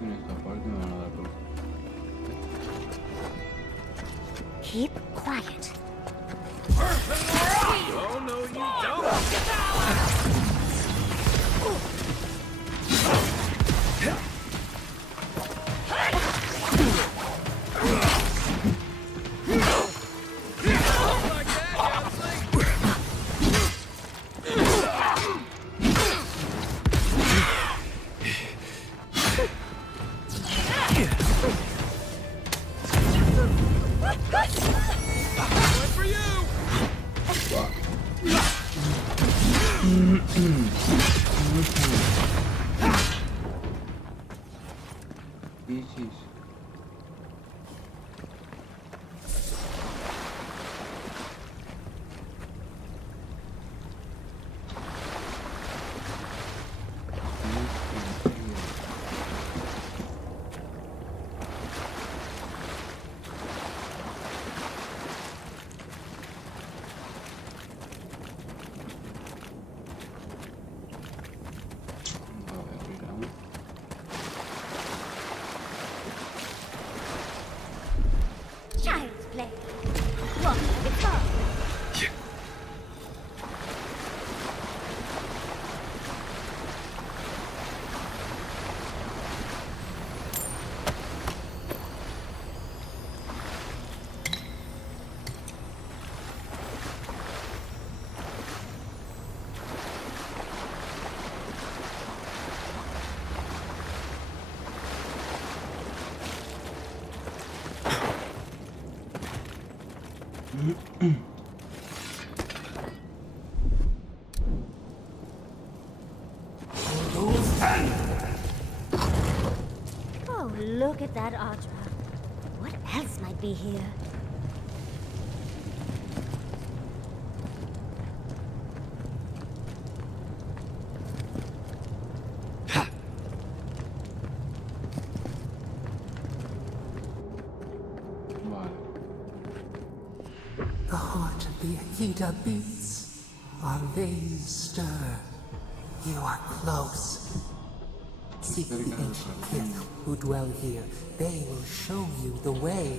En esta parte me van a dar por... Keep quiet. Oh, no, you don't! Bichis. Child's play. Walk like it's fun. Oh, look at that Audra. What else might be here? The heart of the Akita beats. Our veins stir. You are close. Seek the ancient kith who dwell here. They will show you the way.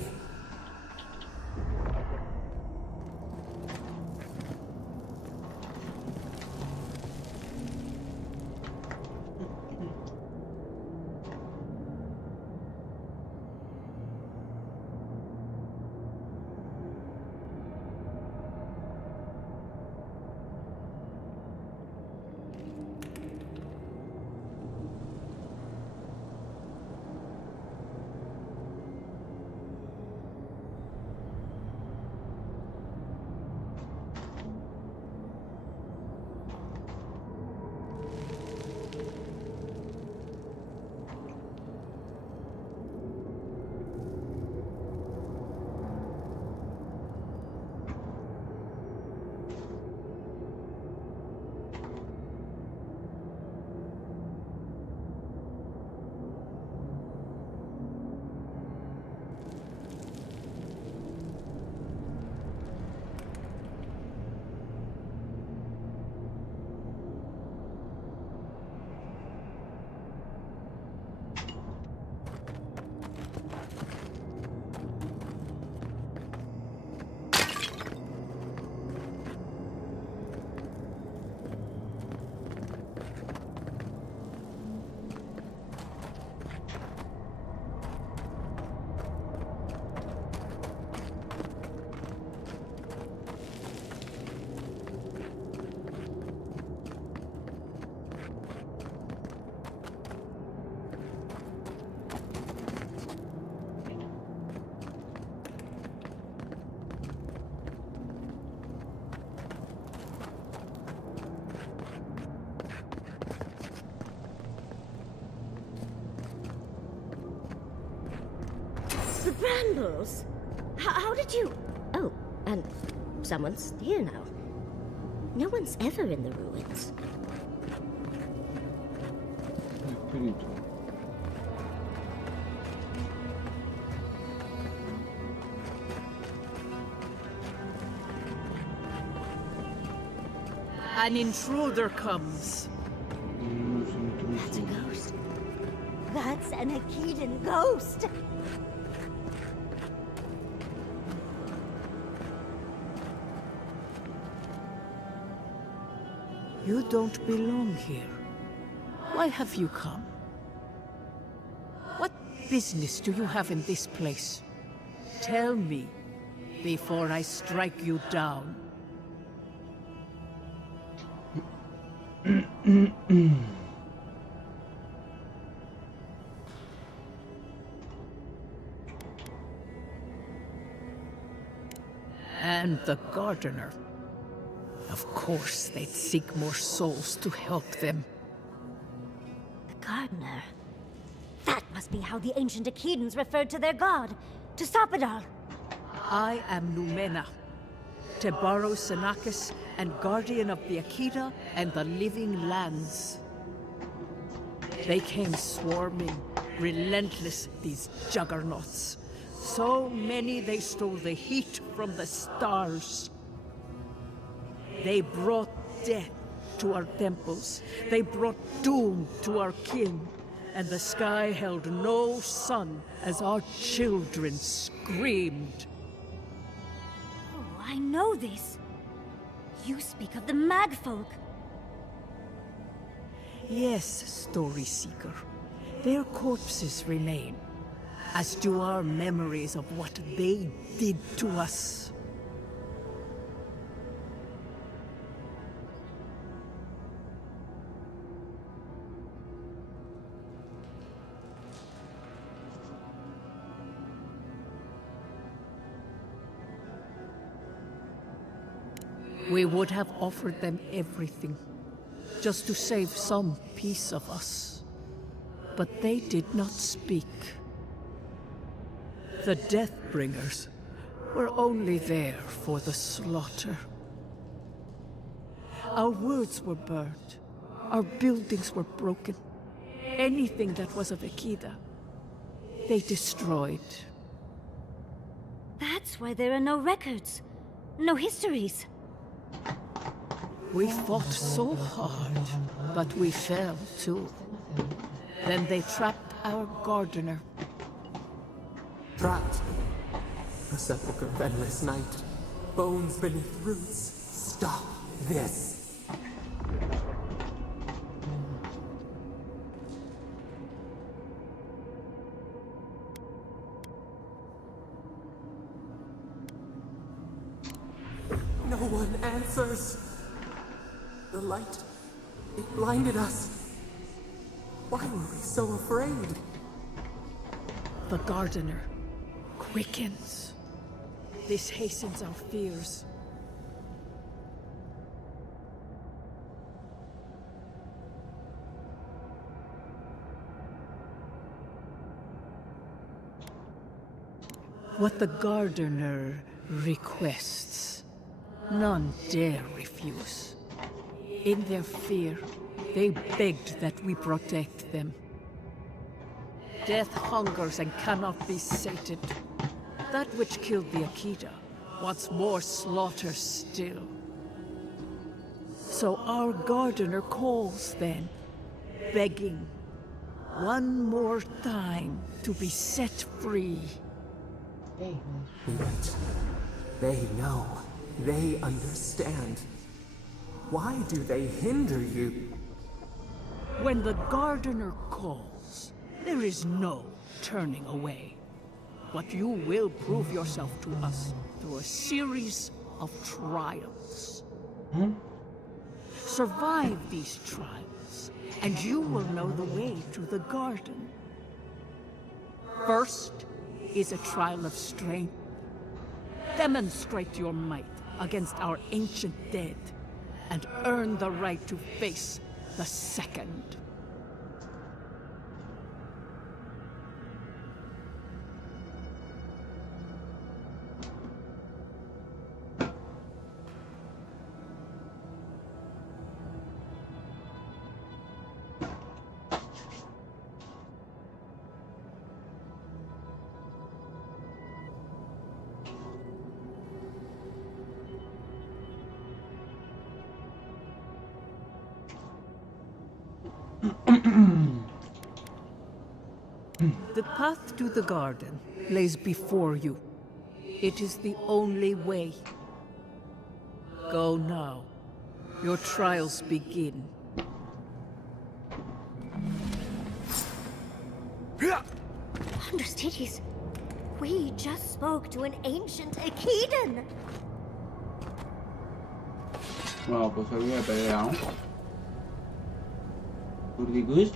brambles! How did you... Oh, and someone's here now. No one's ever in the ruins. Espíritu. An intruder comes. That's a ghost. That's an Akedan ghost! You don't belong here. Why have you come? What business do you have in this place? Tell me, before I strike you down. And the gardener. Of course, they'd seek more souls to help them. The gardener. That must be how the ancient Akedans referred to their god. To stop it all. I am Numena, Tebaro Senakis, and guardian of the Akeda and the living lands. They came swarming, relentless, these juggernauts. So many they stole the heat from the stars. They brought death to our temples. They brought doom to our kin. And the sky held no sun as our children screamed. Oh, I know this. You speak of the Magfolk. Yes, Story Seeker. Their corpses remain, as do our memories of what they did to us. We would have offered them everything, just to save some piece of us. But they did not speak. The Deathbringers were only there for the slaughter. Our words were burned. Our buildings were broken. Anything that was of Akeda, they destroyed. That's why there are no records, no histories. We fought so hard, but we fell too. Then they trapped our gardener. Trapped. A sepulchre of endless night. Bones beneath roots. Stop this. No one answers. The light, it blinded us. Why were we so afraid? The gardener quickens. This hastens our fears. What the gardener requests, none dare refuse. In their fear, they begged that we protect them. Death hungers and cannot be sated. That which killed the Akeda wants more slaughter still. So our gardener calls then, begging one more time to be set free. Wait. They know. They understand. Why do they hinder you? When the gardener calls, there is no turning away. But you will prove yourself to us through a series of trials. Survive these trials, and you will know the way to the garden. First is a trial of strength. Demonstrate your might against our ancient dead, and earn the right to face the second. The path to the garden lays before you. It is the only way. Go now. Your trials begin. Undercities, we just spoke to an ancient Akedan. Bueno, pues hoy voy a pelear, ¿no? Urdigus.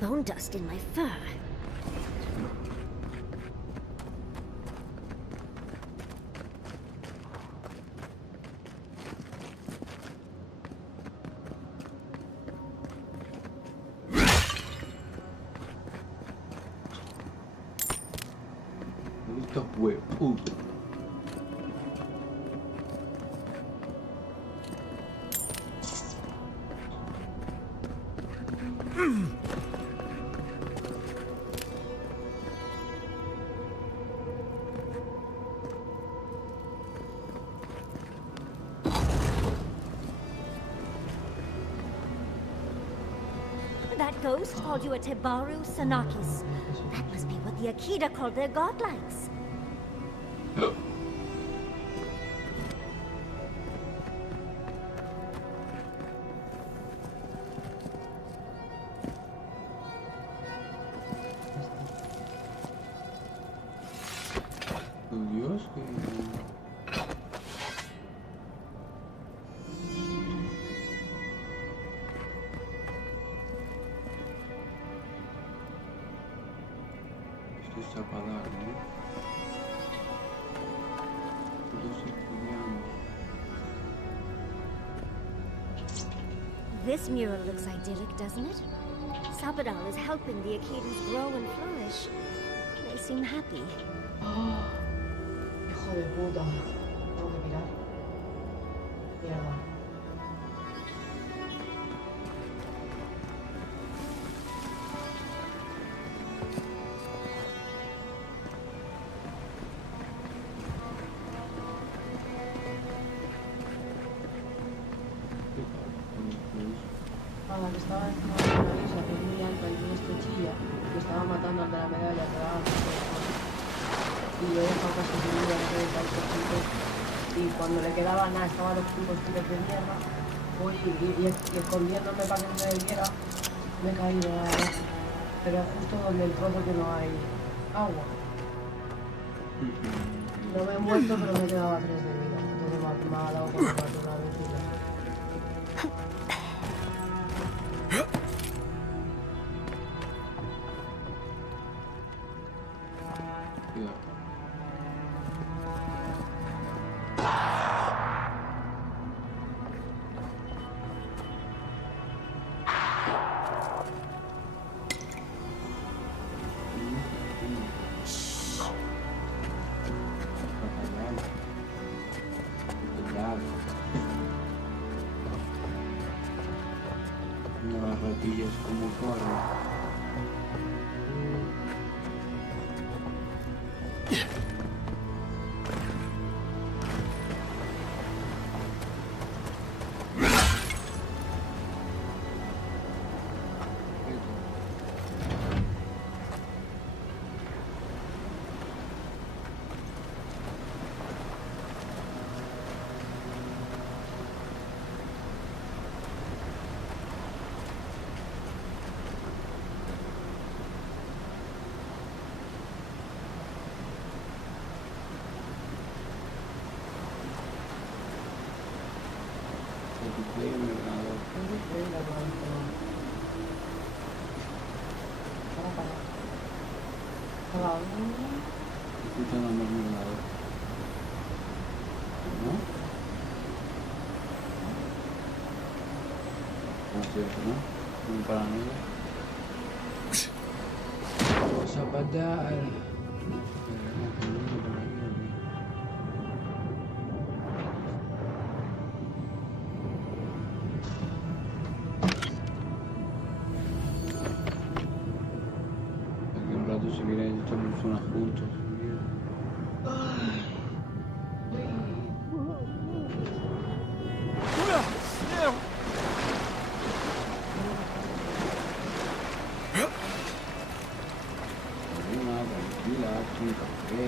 Bone dust in my fur. Estos huevos. That ghost called you a Tebaru Sanakis. That must be what the Akita called their godlikes. Dios, que... Esto está para dar, ¿no? This mural looks idyllic, doesn't it? Sabadal is helping the Akidans grow and flourish. They seem happy. Hijo de puta. Tengo que mirar. Mierda. La que estaba encima de una isla que es muy alta y muy estrechilla, que estaba matando al de la medalla, que daba y yo he dejado casi sin vida, no sé, y cuando le quedaba nada, estaban los puntos de mierda, Voy y escondiéndome para que no me viera, me he caído a veces. Pero es justo donde el trozo que no hay agua. No me he muerto, pero me he quedado a 3 de vida. Entonces me ha dado como 4 una vez y ya. Las ratillas como corren. Escuchando más mercado. ¿No? No es cierto, ¿no? Como para nada. Vamos a patar. Si hubieran hecho personas juntos. Tranquila, un café.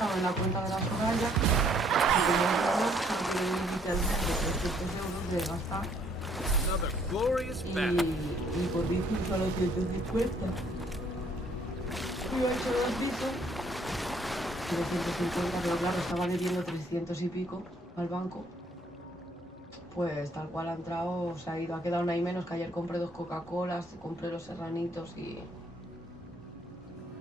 En la cuenta de la Soraya y como no quiero inicialmente 300 euros de gastar y por bici solo 150. iba a ir solo al piso. 350, pero claro, estaba debiendo 300 y pico al banco. Pues tal cual ha entrado, se ha ido. Ha quedado ahí menos, que ayer compré 2 Coca-Colas, compré los serranitos y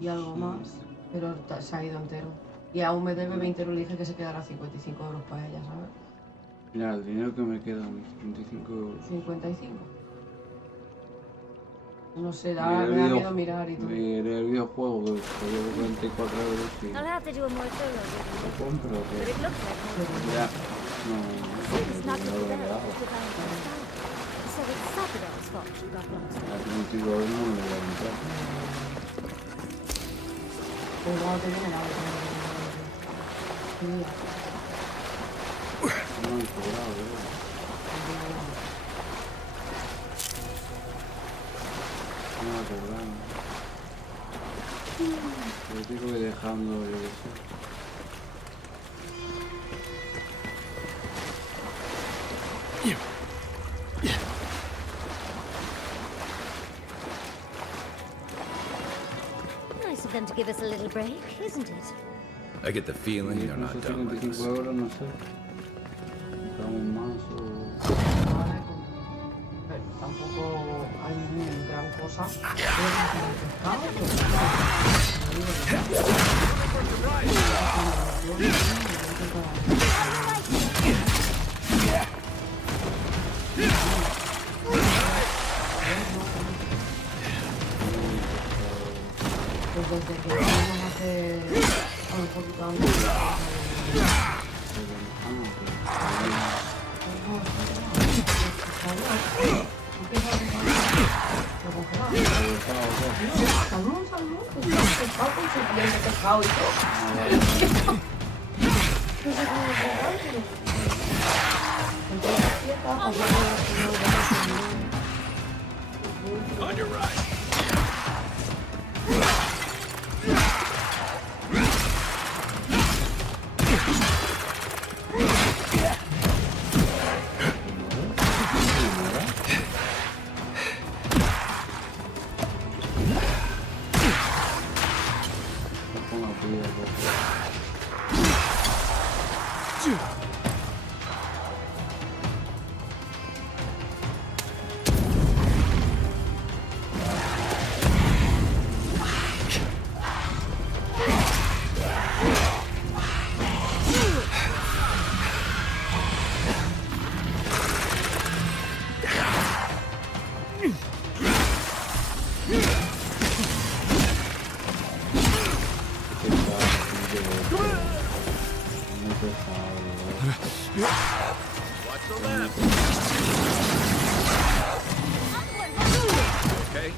algo más. Pero se ha ido entero. Y aún me debe 20 euros, le dije que se quedará 55 euros para ella, ¿sabes? Mira, el dinero que me queda, mis 35 euros. 55. No sé, me da miedo mirar y todo. Miré el videojuego que costó 44 euros y... I'll have to do a more thorough Lo review. compro, But que... it looks like Ya, it's not no, the no, bell no, with the So it's Sabadell's fault you got lost. a 35 euros no me voy a entrar. Pues luego te viene la otra. No me he cobrado, no me ha cobrado. Yo digo que dejando, yo qué sé. Nice of them to give us a little break, isn't it? I get the feeling they're not done with us. 75 euros, no sé. Compramos más o... Vale, pero tampoco hay gran cosa. Pues desde que vamos a hacer un poquito antes. Salmón, pescado con su piel de pescado y todo. On your right. Watch the left. Okay.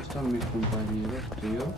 Están mis compañeros, tío.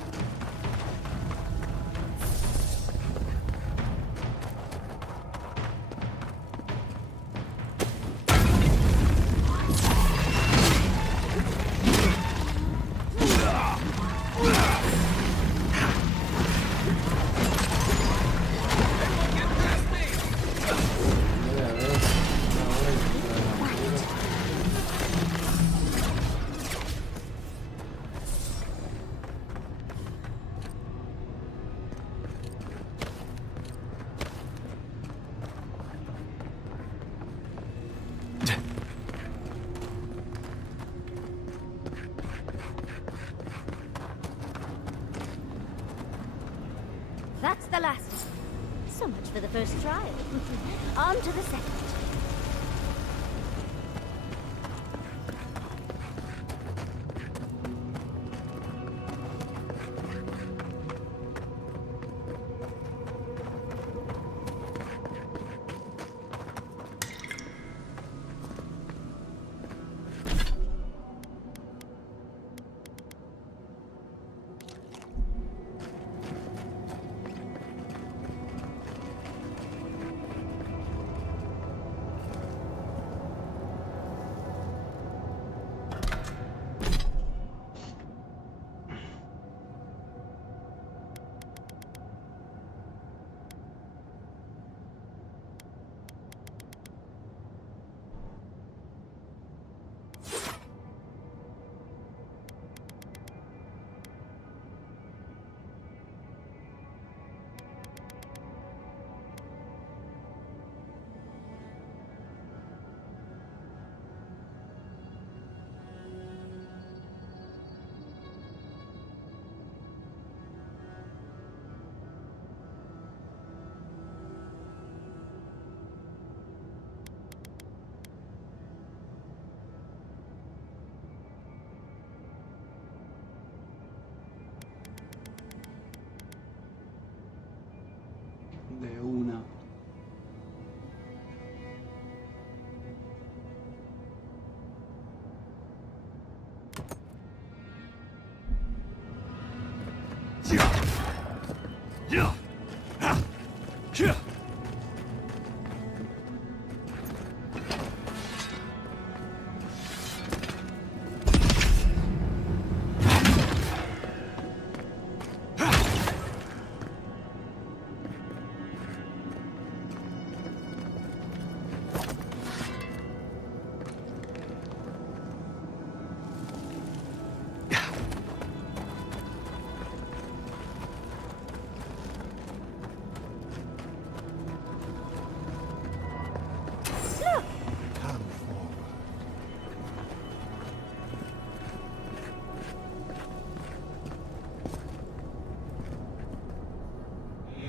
That's the last one. So much for the first trial. On to the second. De una.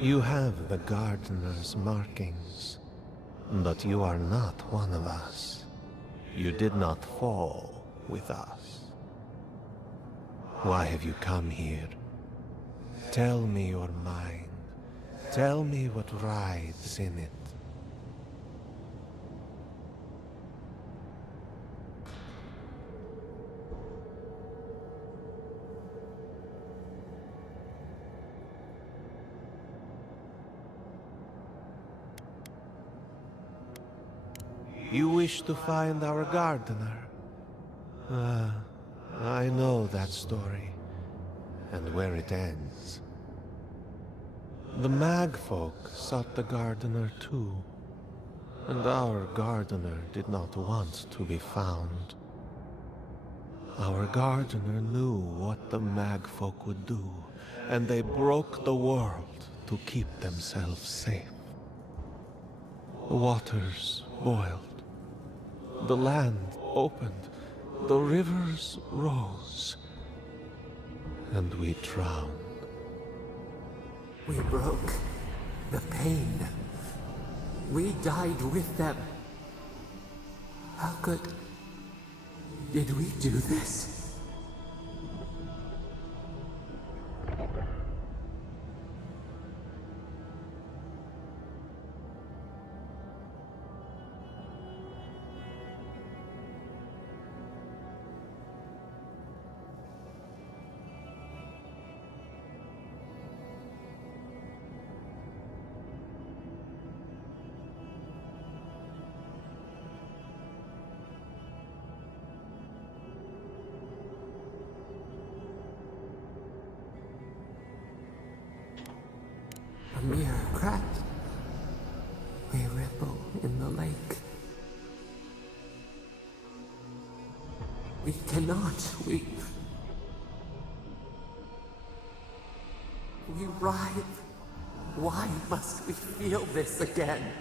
You have the gardener's markings, but you are not one of us. You did not fall with us. Why have you come here? Tell me your mind. Tell me what rides in it. You wish to find our gardener? I know that story, and where it ends. The Magfolk sought the gardener too, and our gardener did not want to be found. Our gardener knew what the Magfolk would do, and they broke the world to keep themselves safe. The waters boiled. The land opened, the rivers rose, and we drowned. We broke the pain. We died with them. How did we do this? A mere crack. We ripple in the lake. We cannot weep. We writhe. Why must we feel this again?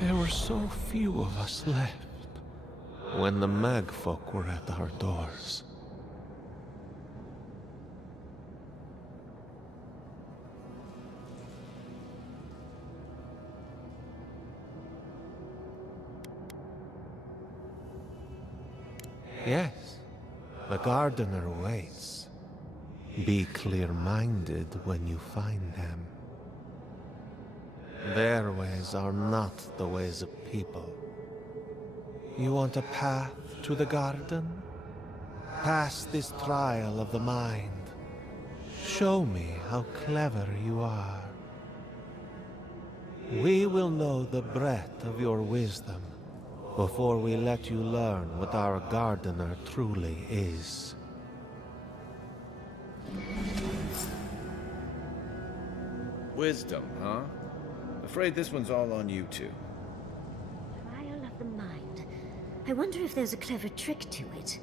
There were so few of us left when the Magfolk were at our doors. Yes, the gardener waits. Be clear-minded when you find them. Their ways are not the ways of people. You want a path to the garden? Pass this trial of the mind. Show me how clever you are. We will know the breadth of your wisdom before we let you learn what our gardener truly is. Wisdom, huh? Afraid this one's all on you two. Trial of the mind. I wonder if there's a clever trick to it.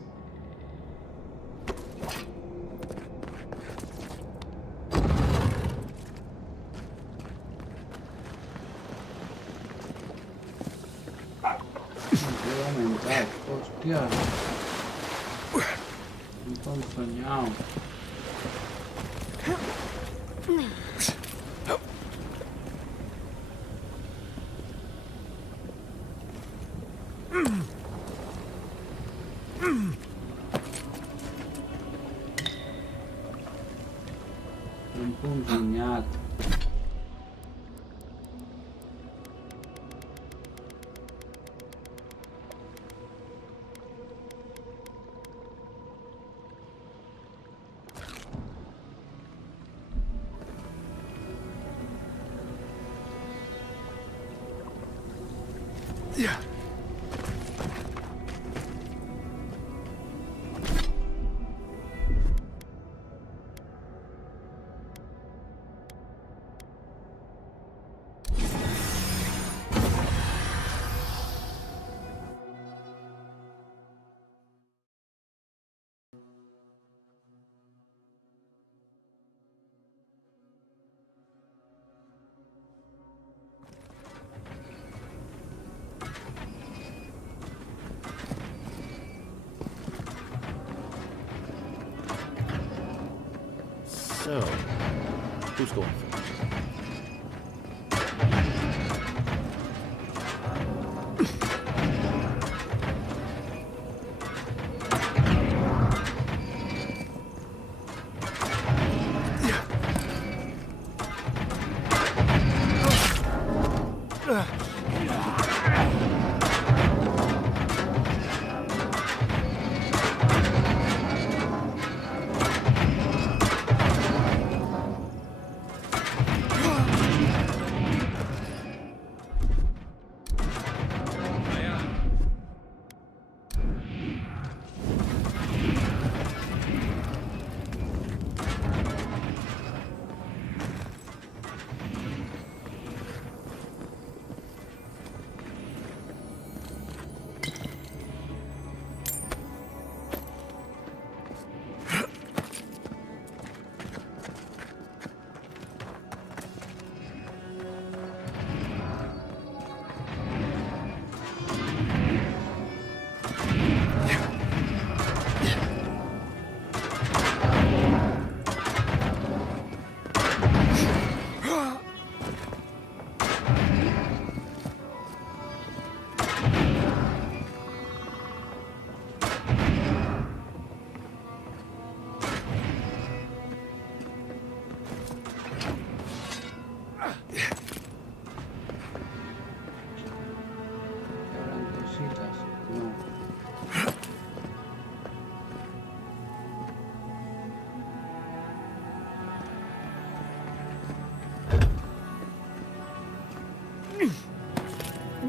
Hostia. Un tontoñao. Un puntiñat. Yeah. So, who's going first?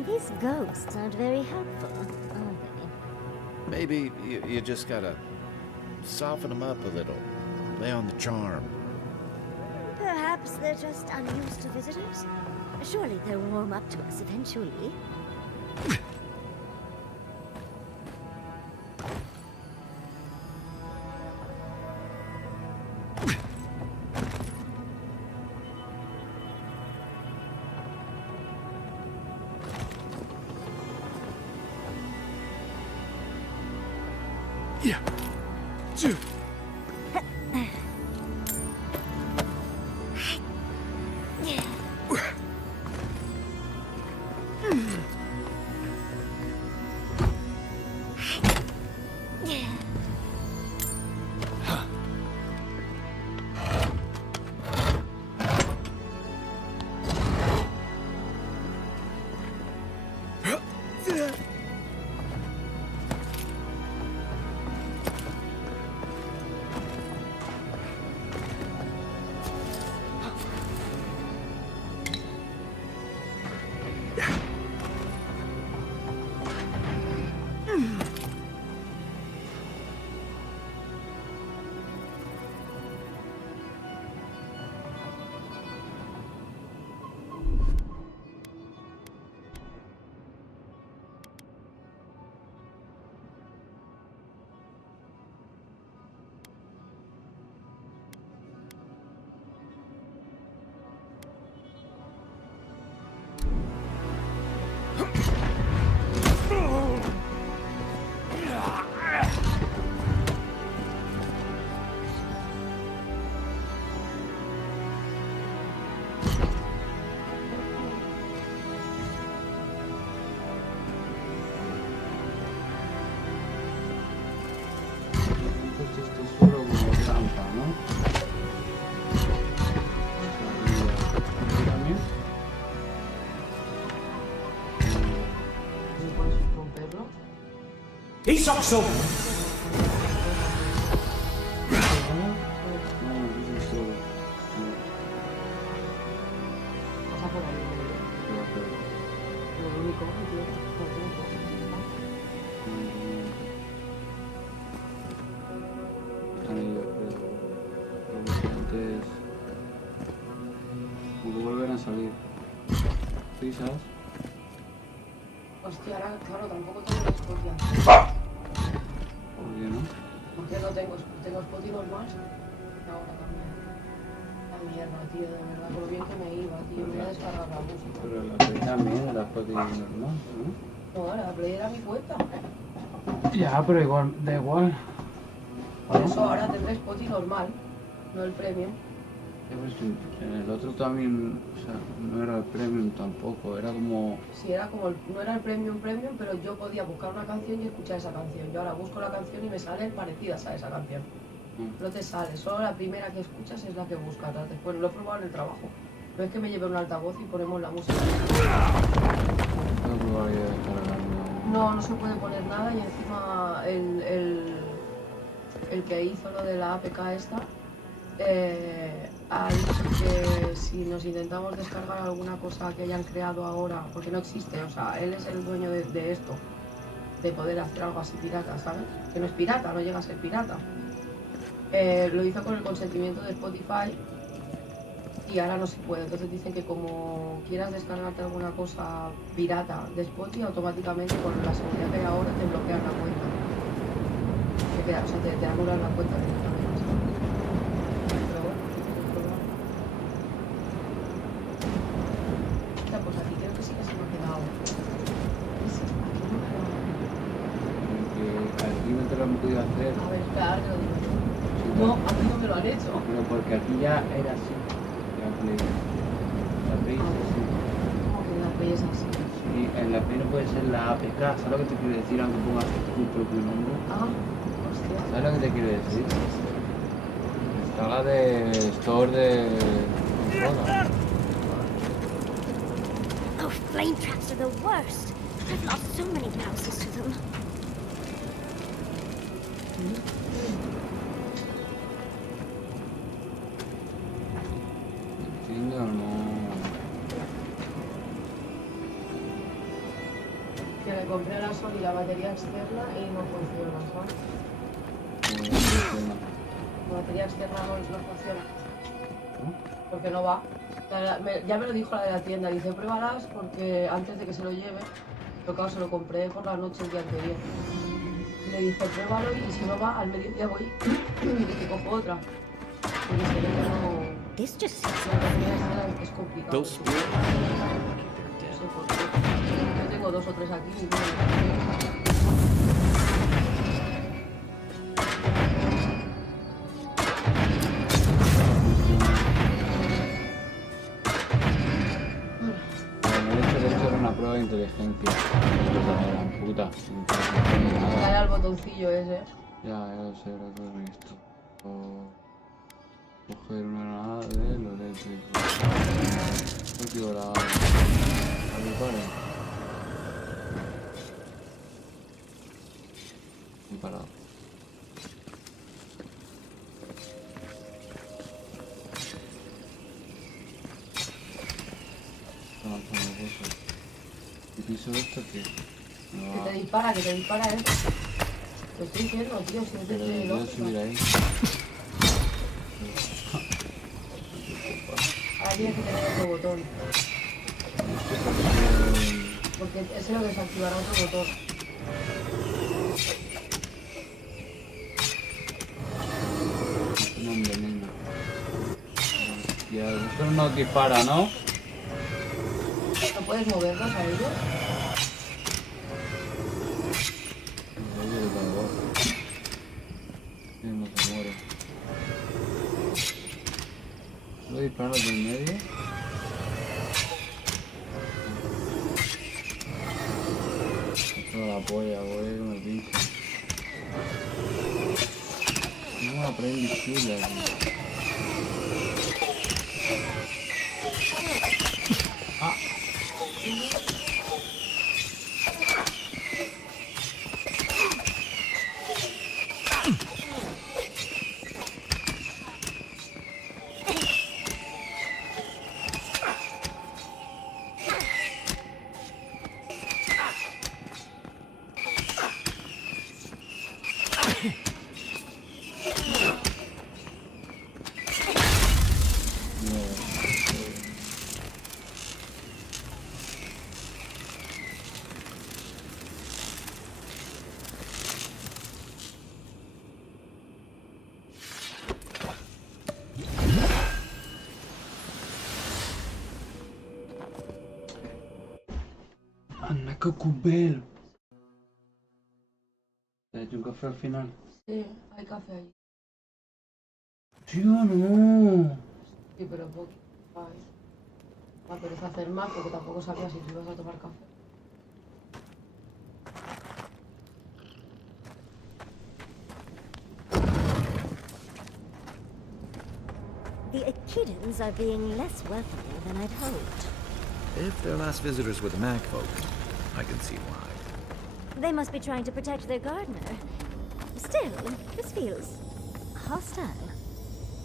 These ghosts aren't very helpful, are they? Maybe you just gotta soften them up a little. Lay on the charm. Perhaps they're just unused to visitors. Surely they'll warm up to us eventually. Yeah. He's also. Volverán a salir. ¿Sí, sabes? Hostia, ahora, claro, tampoco tengo Spotify. ¿Por qué no? Porque no tengo Spotify normal. Ahora también. La mierda, tío, de verdad, por lo bien que me iba, tío. Me voy a descargar la música. Pero la Play también era Spotify normal, ¿no? No, la Play era mi cuenta. Ya, pero igual, da igual. Por eso ahora tendré Spotify normal, no el premium. En el otro también, o sea, no era el premium tampoco, era como... Sí, era como, no era el premium, pero yo podía buscar una canción y escuchar esa canción. Yo ahora busco la canción y me salen parecidas a esa canción. No te sale, solo la primera que escuchas es la que buscas. Después lo he probado en el trabajo. No es que me lleve un altavoz y ponemos la música. No, no se puede poner nada y encima el que hizo lo de la APK esta ha dicho que si nos intentamos descargar alguna cosa que hayan creado ahora, porque no existe, o sea, él es el dueño de esto, de poder hacer algo así pirata, ¿sabes? Que no es pirata, no llega a ser pirata. Lo hizo con el consentimiento de Spotify y ahora no se puede. Entonces dicen que como quieras descargarte alguna cosa pirata de Spotify, automáticamente con la seguridad que hay ahora te bloquean la cuenta. O sea, te anulan la cuenta directamente. Pero bueno, ya, pues aquí creo que sí que se me ha quedado. Aquí no te lo han podido hacer. A ver, claro, que lo digo yo. No, aquí no me lo han hecho. Pero porque aquí ya era así. La Play. La Play es así. ¿Cómo que la Play es así? Sí, en la Play no puede ser la APK. ¿Sabes lo que te quiero decir? Aunque pongas tu propio nombre. Ah, hostia. ¿Sabes lo que te quiero decir? Está la de Store de consola. Oh, flame traps are the worst. I've lost so many houses to them. Entiendo, no. Que le compré la Sony la batería externa y no funciona, ¿sabes? La batería externa no funciona. Porque no va. Ya me lo dijo la de la tienda, dice pruébalas porque antes de que se lo lleve, pero claro, se lo compré por la noche el día anterior. Y le dije pruébalo y si no va, al mediodía voy y te cojo otra. Porque si no, This just es complicado. No sé por qué. Yo tengo 2 o 3 aquí y no. De hecho era una prueba de inteligencia. Puta. Dale al botón botoncillo ese. Ya lo sé, lo que he visto. O coger una granada de lo eléctrico. No quiero la... A mi padre. Y parado. ¿Y piso esto qué? No, Que te dispara esto. Lo estoy diciendo, tío, si es de yo lógica. subir ahí. Ahora tienes que tener otro botón. Porque ese lo desactivará otro botón. No, hombre, nena. Ya, esto no dispara, ¿no? ¿No puedes moverlos a ellos? No se muere. ¿Puedo disparar desde el medio? Esto la polla, voy con el pinche. Tengo una pared invisible aquí. Ah. Anda, qué cubelo. ¿Te has hecho un café al final? Sí, hay café ahí. Tío, no. Sí, pero poco. Ay. Me apetece hacer más porque tampoco sabía si ibas a tomar café. The Echidans are being less welcoming than I'd hoped. If their last visitors were the Mag folk, I can see why. They must be trying to protect their gardener. Still, this feels hostile.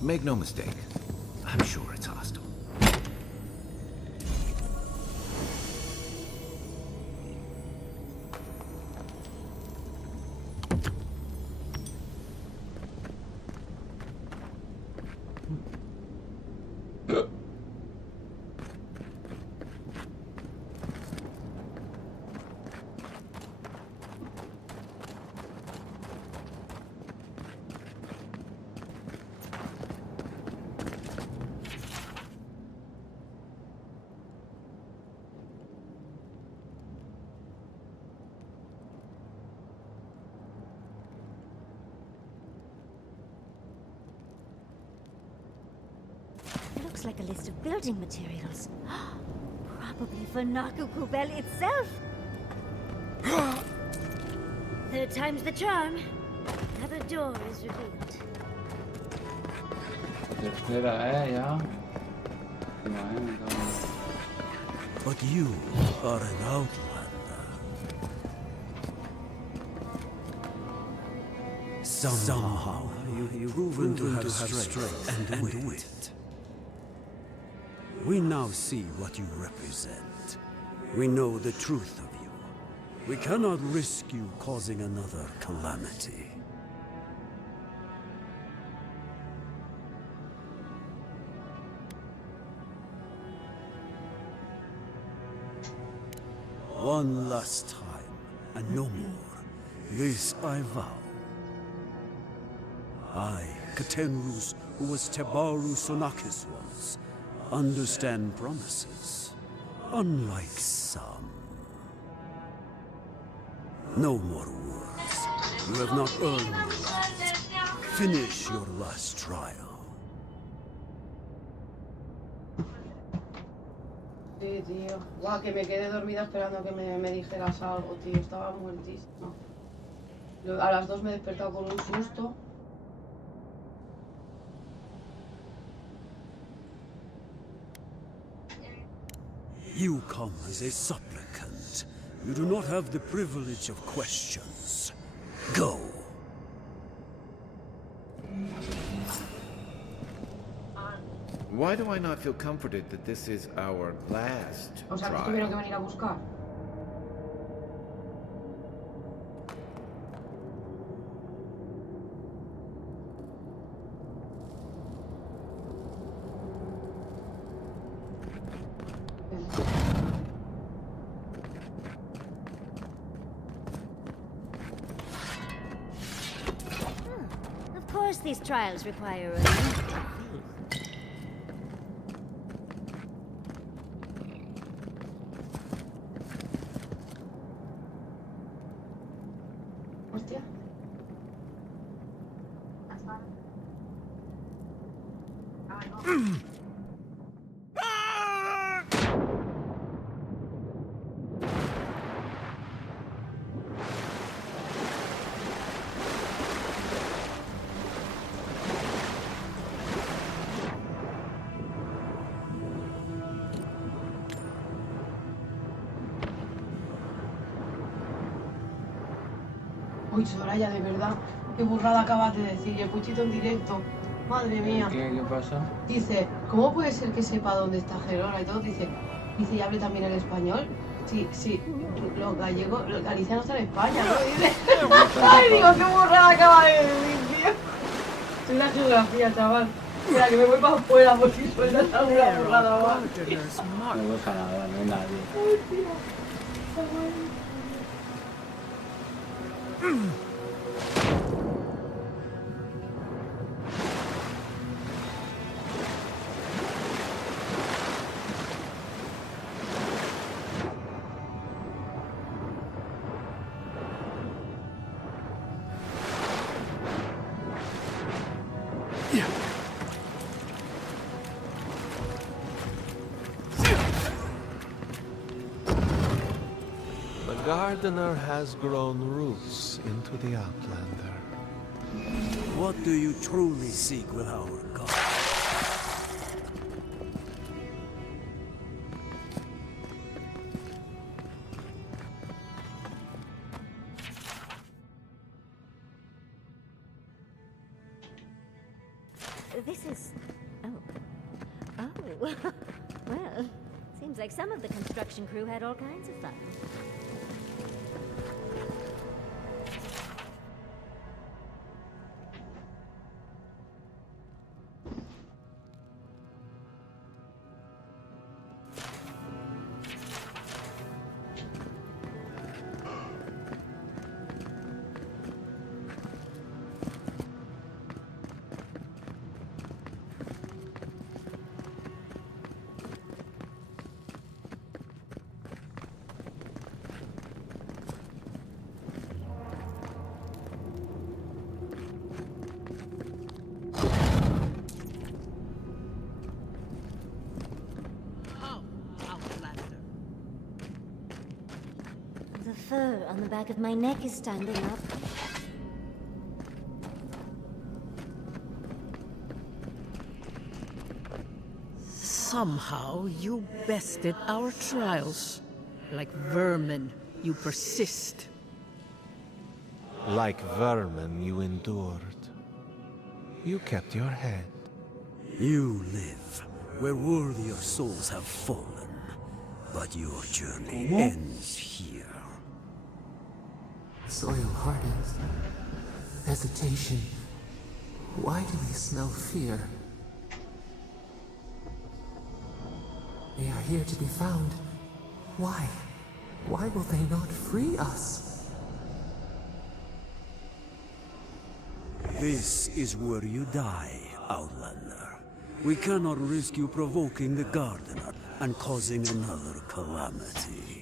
Make no mistake, I'm sure it's hostile. Looks like a list of building materials. Probably for Nakukubel itself. Third time's the charm. Another door is revealed. Tercera, ya. But you are an outlander. Somehow you've proven to have strength and wit. We now see what you represent. We know the truth of you. We cannot risk you causing another calamity. One last time, and no more. This I vow. I, Katenrus, who was Tebaru Sonakis was, understand promises, unlike some. No more words. You have not earned the right. Finish your last trial. Sí, tío. Guau, que me quedé dormida esperando que me dijeras algo, tío. Estaba muertísima. A las 2 me he despertado con un susto. You come as a supplicant. You do not have the privilege of questions. Go. Why do I not feel comforted that this is our last O sea, que trial? tuvieron que venir a buscar. Of course these trials require a lengthy fee. Hostia. Uy, Soraya, de verdad, qué burrada acabas de decir. Y el puchito en directo. Madre mía. ¿Qué pasa? Dice, ¿cómo puede ser que sepa dónde está Gerona? Y todo dice, ¿y hable también el español? Sí, los gallegos, los galicianos están en España, ¿no? Dice. Ay, digo, qué burrada acaba de decir, tío. Soy la geografía, chaval. Mira, que me voy para afuera por si sueltas alguna burrada o algo. No pasa nada, no hay nadie. Ay, tío. Chaval. The gardener has grown roots into the Outlander. What do you truly seek with our god? This is... Oh. Well, seems like some of the construction crew had all kinds of fun. The fur on the back of my neck is standing up. Somehow you bested our trials. Like vermin, you persist. Like vermin, you endured. You kept your head. You live where worthier souls have fallen, but your journey ends here. Soil hardens. Hesitation. Why do we smell fear? They are here to be found. Why? Why will they not free us? This is where you die, Outlander. We cannot risk you provoking the Gardener and causing another calamity.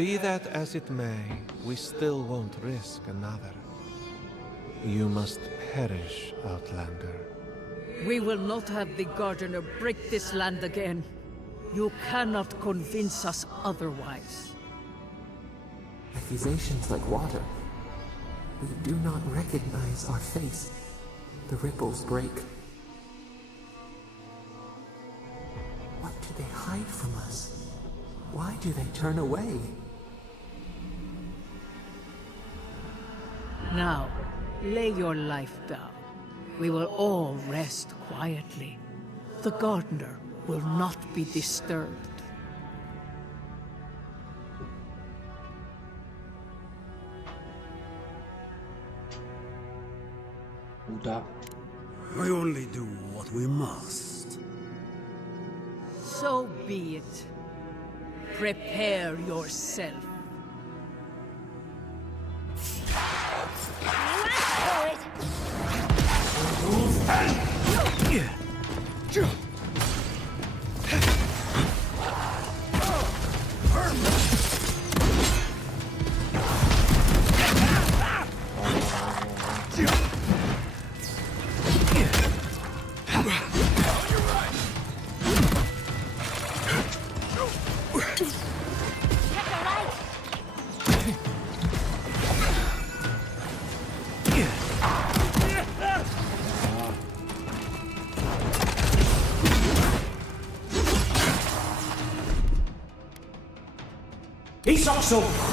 Be that as it may, we still won't risk another. You must perish, Outlander. We will not have the Gardener break this land again. You cannot convince us otherwise. Accusations like water. We do not recognize our face. The ripples break. What do they hide from us? Why do they turn away? Now, lay your life down. We will all rest quietly. The Gardener will not be disturbed. Udah. I only do what we must. So be it. Prepare yourself. He's also...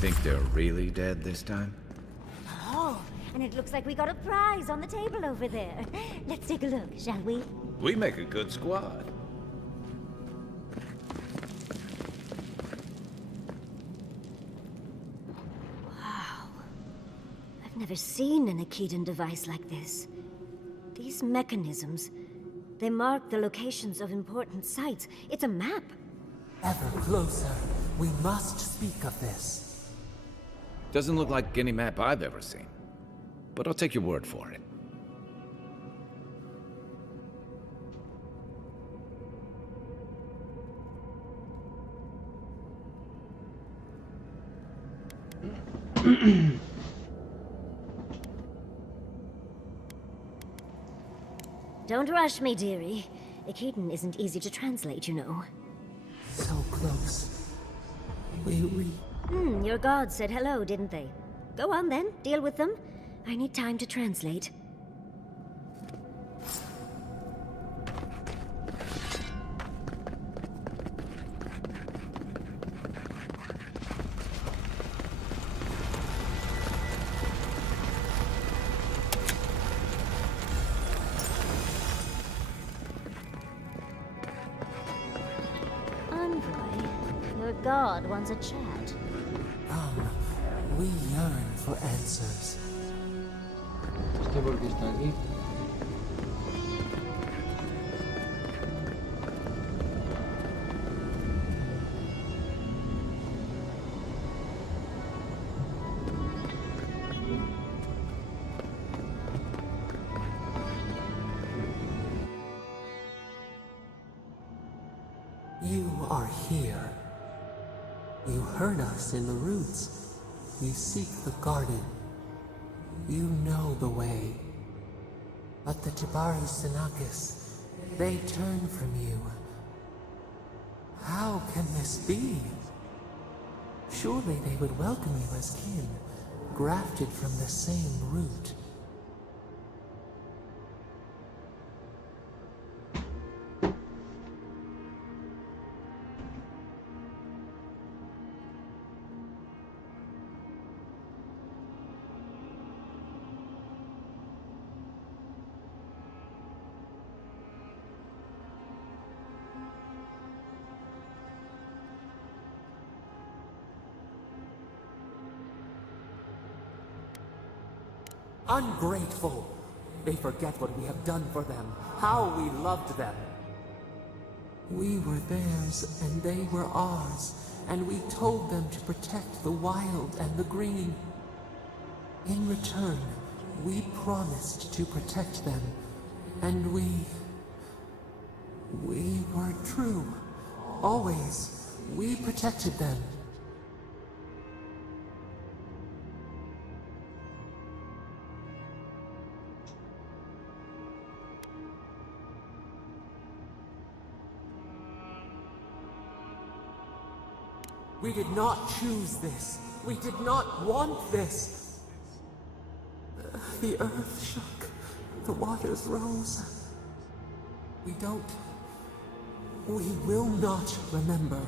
Think they're really dead this time? Oh, and it looks like we got a prize on the table over there. Let's take a look, shall we? We make a good squad. Wow. I've never seen an Akedan device like this. These mechanisms, they mark the locations of important sites. It's a map. Ever closer. We must speak of this. Doesn't look like any map I've ever seen. But I'll take your word for it. Don't rush me, dearie. Akedan isn't easy to translate, you know. So close. Your gods said hello, didn't they? Go on then, deal with them. I need time to translate. God wants a chat. We yearn for answers. ¿Este por qué está aquí? You are here. You heard us in the roots. You seek the garden. You know the way. But the Jabari Sinakis, they turn from you. How can this be? Surely they would welcome you as kin, grafted from the same root. Ungrateful! They forget what we have done for them, how we loved them. We were theirs, and they were ours, and we told them to protect the wild and the green. In return, we promised to protect them, and we were true. Always, we protected them. We did not choose this. We did not want this. The earth shook. The waters rose. We don't... We will not remember.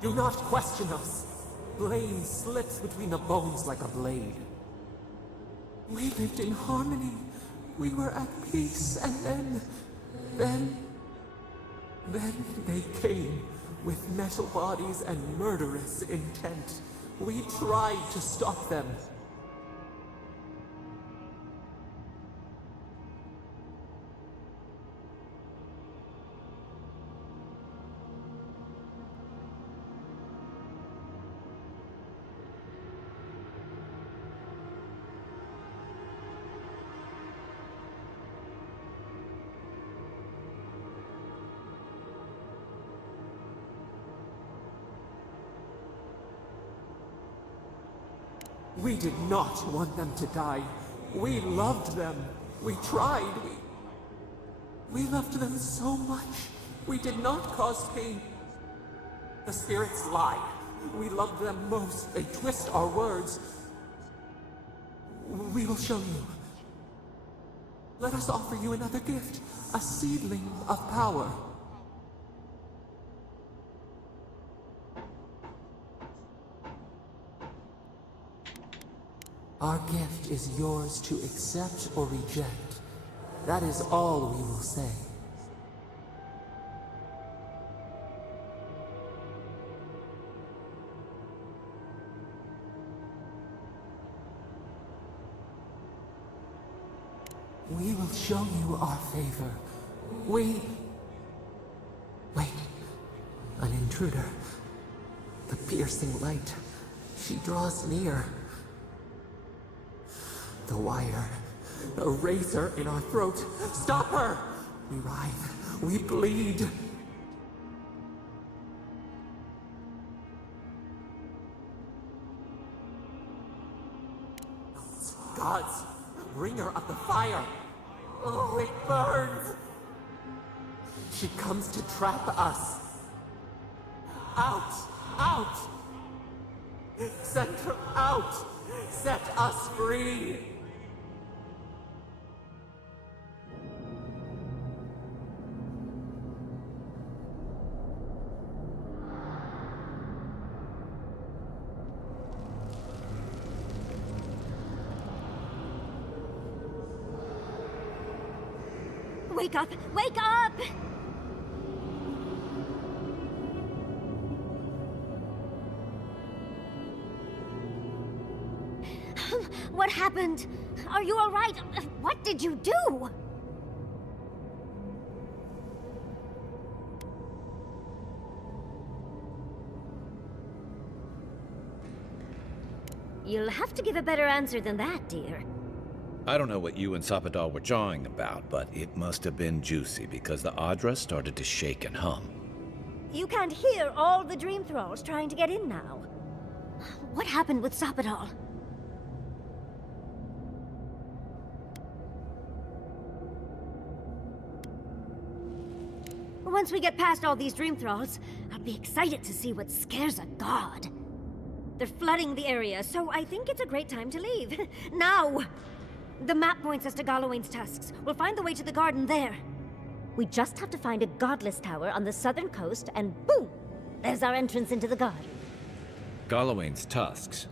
Do not question us. Blame slips between the bones like a blade. We lived in harmony. We were at peace, and then they came with metal bodies and murderous intent. We tried to stop them. We did not want them to die. We loved them. We tried. We loved them so much. We did not cause pain. The spirits lie. We loved them most. They twist our words. We will show you. Let us offer you another gift. A seedling of power. Our gift is yours to accept or reject. That is all we will say. We will show you our favor. Wait. An intruder. The piercing light. She draws near. The wire. A razor in our throat. Stop her! We writhe. We bleed. Gods, bringer of the fire. Oh, it burns. She comes to trap us. Out! Out! Send her out! Set us free! Wake up! Wake up! What happened? Are you all right? What did you do? You'll have to give a better answer than that, dear. I don't know what you and Sapadal were jawing about, but it must have been juicy because the Adra started to shake and hum. You can't hear all the Dream Thralls trying to get in now. What happened with Sapadal? Once we get past all these Dream Thralls, I'll be excited to see what scares a god. They're flooding the area, so I think it's a great time to leave. Now! The map points us to Galawain's tusks. We'll find the way to the garden there. We just have to find a godless tower on the southern coast, and boom! There's our entrance into the garden. Galawain's tusks.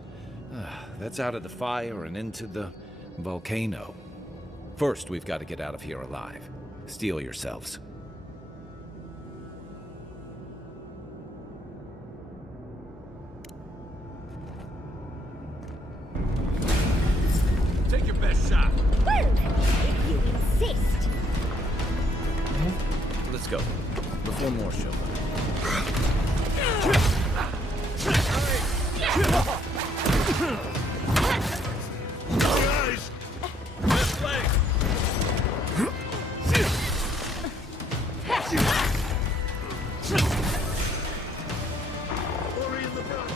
That's out of the fire and into the volcano. First, we've got to get out of here alive. Steel yourselves. Take your best shot. Well, if you insist. Let's go. Before more show Guys! Best play! Hurry in the front!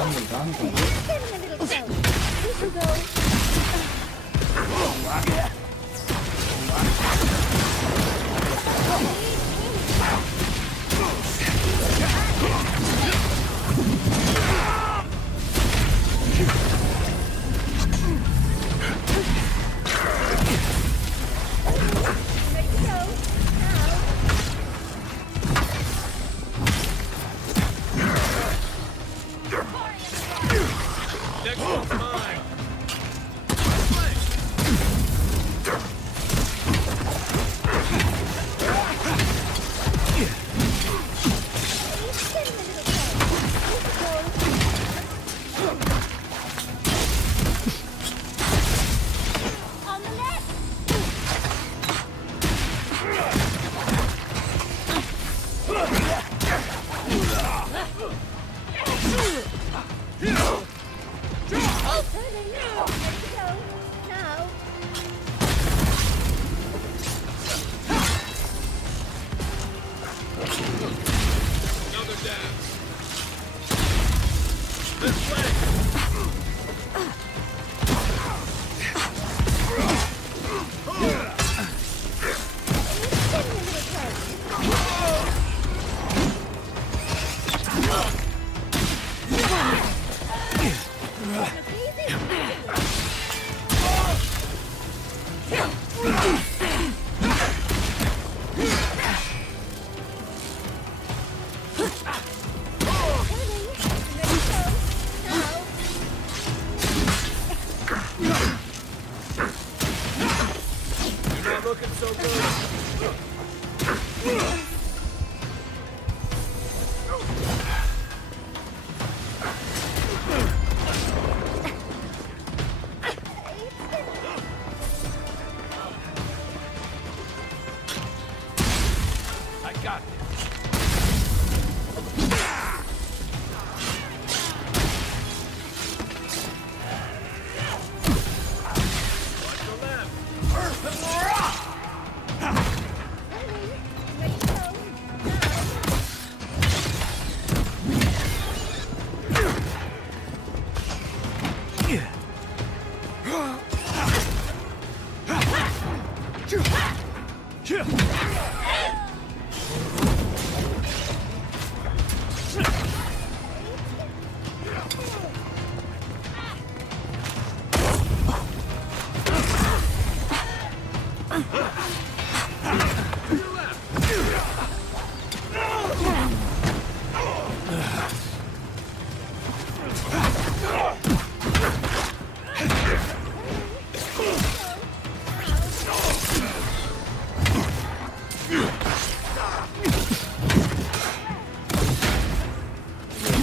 dando tanto, tío.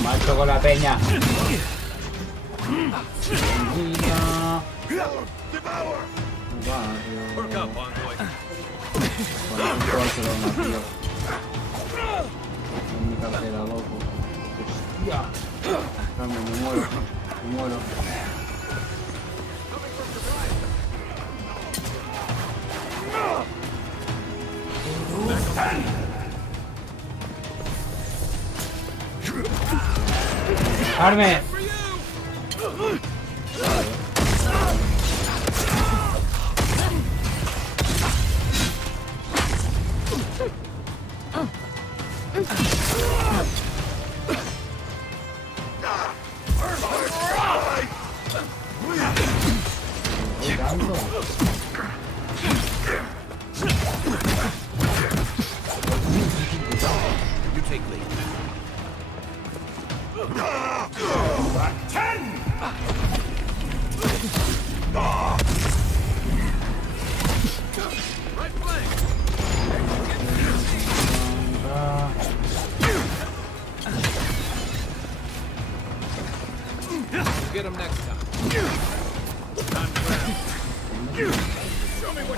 Macho con la peña. En mi cartera, loco. Hostia. Carmen, me muero. Me muero. Carmen. You take lead. Right flank. We'll get him next time. Time to grab. Show me what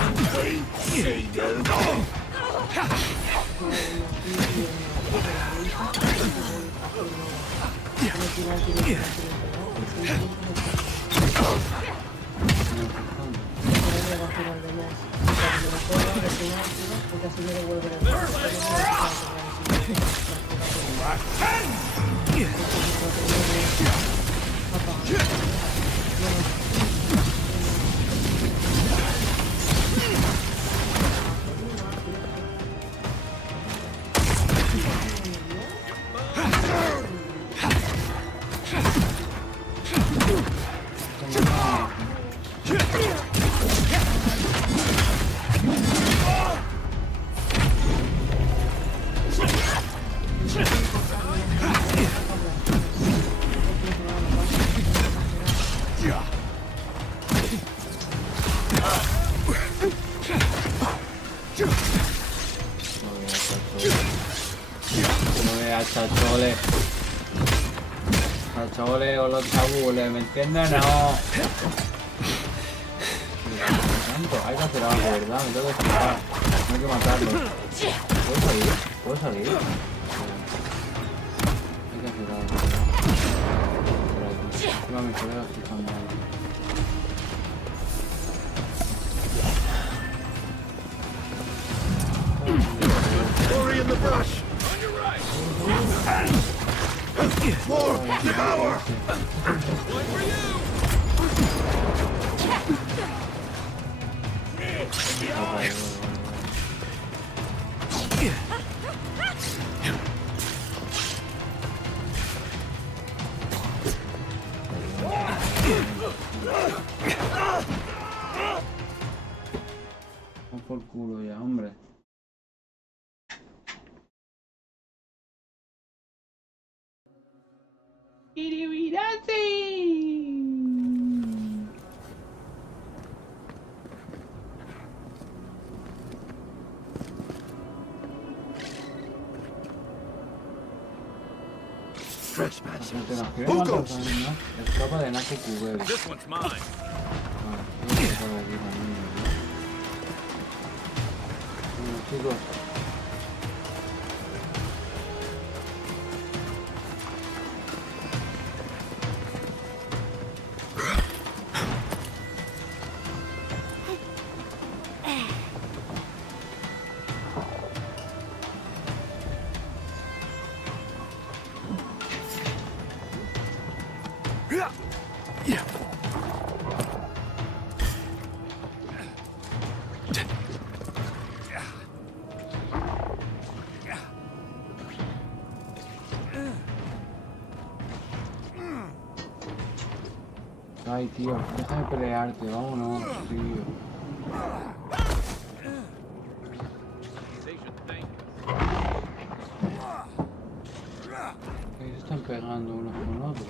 you Chole o los chabules, ¿me entiendes? No. Hay que hacer algo, ¿verdad? Me tengo que escapar. No hay que matarlo. ¿Puedo salir? ¿Puedo salir? Hay que hacer algo, ¿verdad? Por aquí. Encima mis colegas que están mal. Glory in the brush! On your right! More! Devour! One for you! Vamos por culo ya, hombre. Escapa de Naco Cubero. This one's mine. Chicos. Ay, tío, déjame pelearte, vámonos, tío. Ahí se están pegando unos con otros.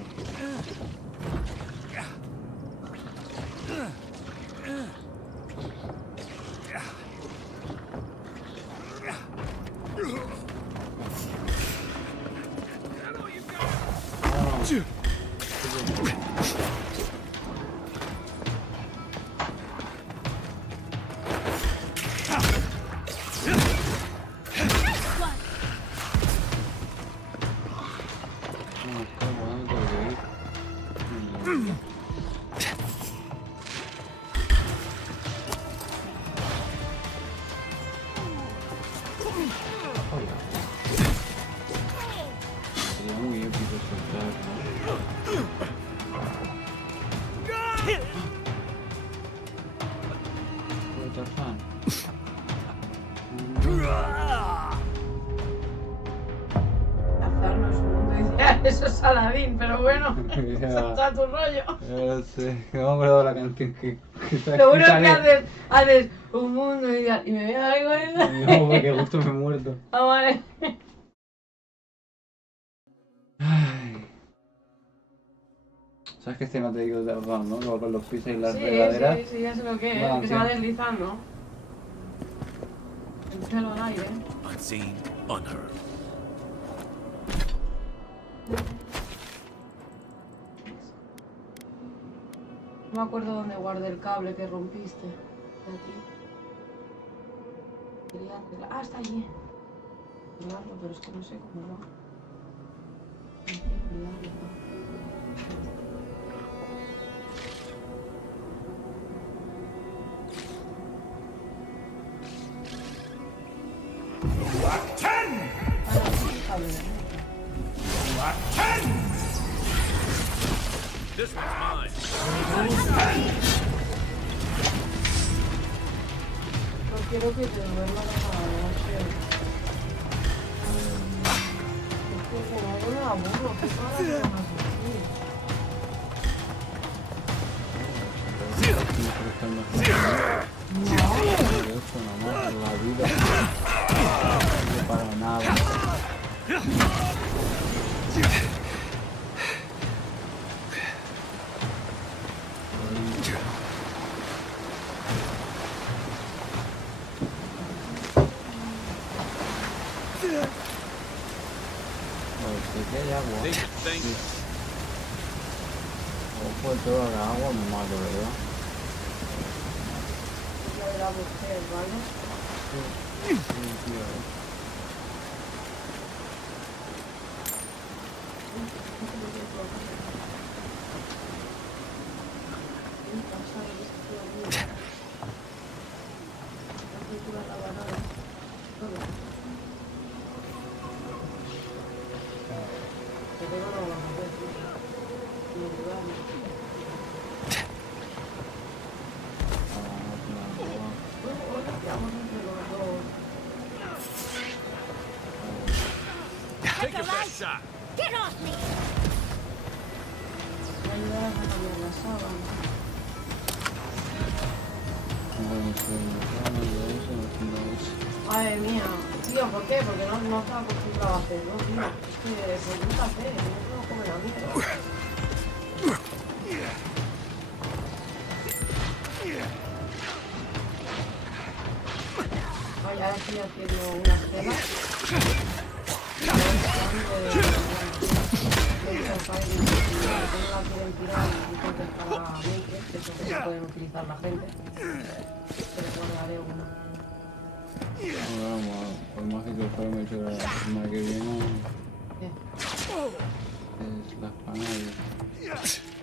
Eso es Aladín, pero bueno, eso está tu rollo. No sé, no me acuerdo de la canción que Seguro que haces un mundo y me voy a dar cuenta. No, porque justo me he muerto. Ah, vale. Ay. ¿Sabes qué escena te digo de Avowed, no? Luego con los pisos y las regaderas. Sí, sí, ya sé lo que es, que se va deslizando. El pelo al aire. Unseen, unheard. No me acuerdo dónde guardé el cable que rompiste. De aquí. Quería arreglar. Ah, está allí. Arreglarlo, pero es que no sé cómo va. Lugar 10! Lugar 10! This one's mine. No quiero que te duermas a la noche. Es que no me aburro, ¿qué pasa con las La vida no para nada. Ojo, todo el agua me mato, ¿verdad? Ya era mujer, ¿vale? Sí, tío. Take your best shot. Get off me! Madre mía, tío, ¿por qué? Porque no estaba acostumbrado a hacerlo, tío. Es que pues un café, no come la mierda. Ay, ahora estoy haciendo una escena. No la quieren tirar entonces para maker, que es lo que pueden utilizar la gente. Pero guardaré una. Vamos, por más que fuera me he hecho la semana que viene. Es las panavis.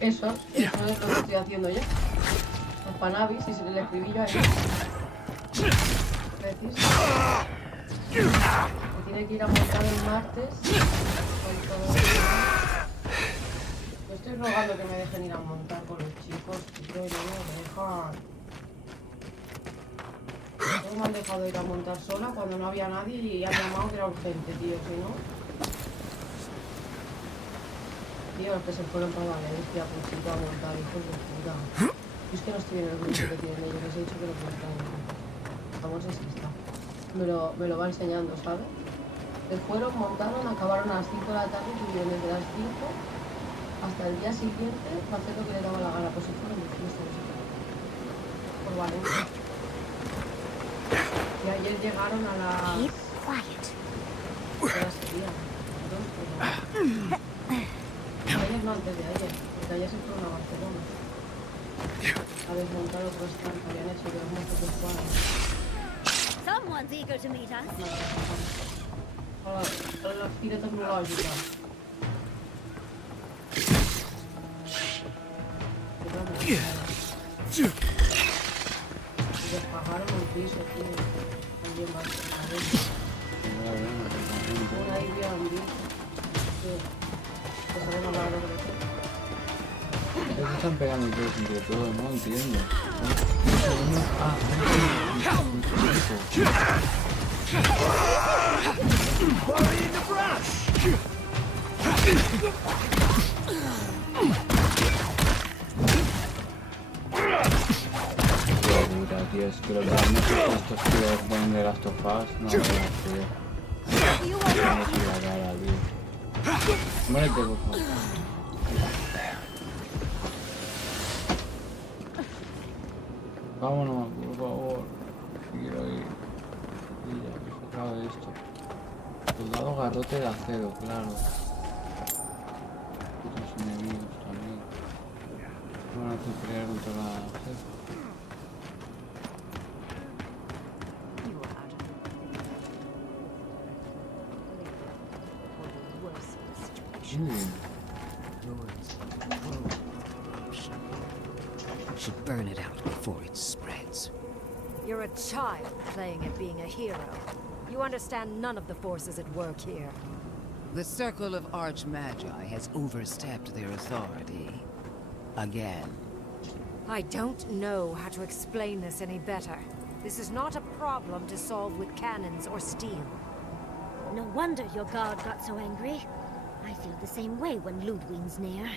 Eso es lo que estoy haciendo ya. Las panavis, y se le escribí yo a ella. ¿Decís? Que tiene que ir a montar el martes. Yo estoy rogando que me dejen ir a montar con los chicos, pero no me dejan. No me han dejado ir a montar sola cuando no había nadie y han llamado que era urgente, tío, si no. Tío, los que se fueron para Valencia, pues chico, a montar, hijos de puta. Yo es que no estoy en el grupo que tienen ellos, les he dicho que lo montan. Vamos, es que está. Me lo va enseñando, ¿sabes? Se fueron, montaron, acabaron a las 5 de la tarde, tuvieron desde las 5 hasta el día siguiente para hacer lo que les daba la gana, pues se fueron de fiesta, por Valencia. Y ayer llegaron a las... Keep quiet. Ayer no, antes de ayer, porque ayer se fueron a Barcelona a desmontar otros stand que habían hecho de los monstruos de Juan. Someone's eager to meet us. La fira tecnològica. Y les pagaron un piso, tío. Alguien más. Una Airbnb. Que saben hablar de lo que ¿Por qué se están pegando todos entre todos? No entiendo. Tío, es que los daños que estos tíos ponen de las tofas, no veas, tío. No se la cara, tío. Muérete, por favor. Vámonos, por favor. Quiero ir. Y ya, que se acabe esto. Soldado garrote de acero, claro. Otros enemigos también. Van a hacer pelear contra la jefa. Should burn it out before it spreads. You're a child playing at being a hero. You understand none of the forces at work here. The Circle of Archmagi has overstepped their authority. again. I don't know how to explain this any better. This is not a problem to solve with cannons or steel. No wonder your guard got so angry. I feel the same way when Ludwig's near.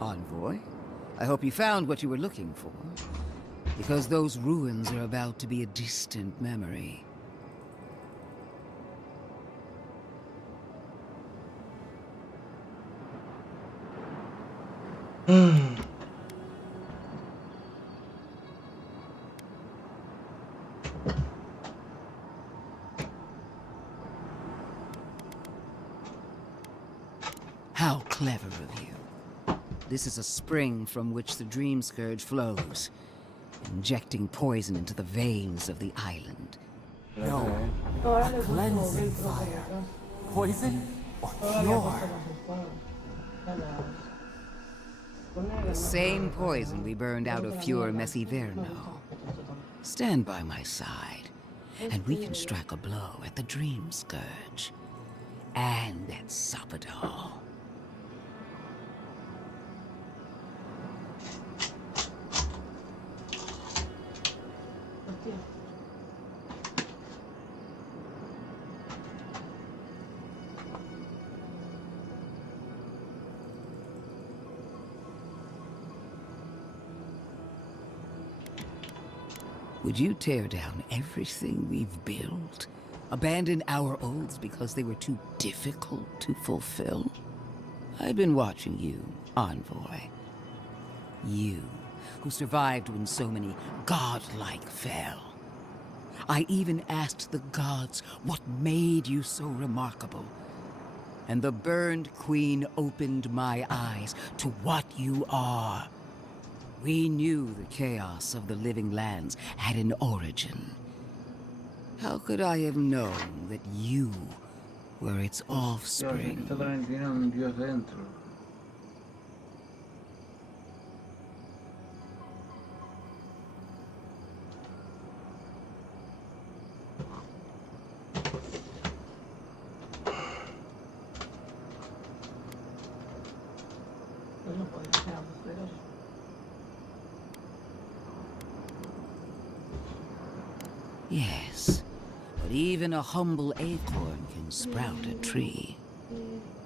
Envoy, I hope you found what you were looking for. Because those ruins are about to be a distant memory. How clever of you. This is a spring from which the Dream Scourge flows, injecting poison into the veins of the island. No, a cleansing fire. Poison or cure? The same poison we burned out of Fior Messiverno. Stand by my side, and we can strike a blow at the Dream Scourge. And at Sapadal. Would you tear down everything we've built? Abandon our oaths because they were too difficult to fulfill? I've been watching you, Envoy. You, who survived when so many godlike fell. I even asked the gods what made you so remarkable. And the burned queen opened my eyes to what you are. We knew the chaos of the living lands had an origin. How could I have known that you were its offspring? Esto también tiene un dios dentro. Yes, but even a humble acorn can sprout a tree.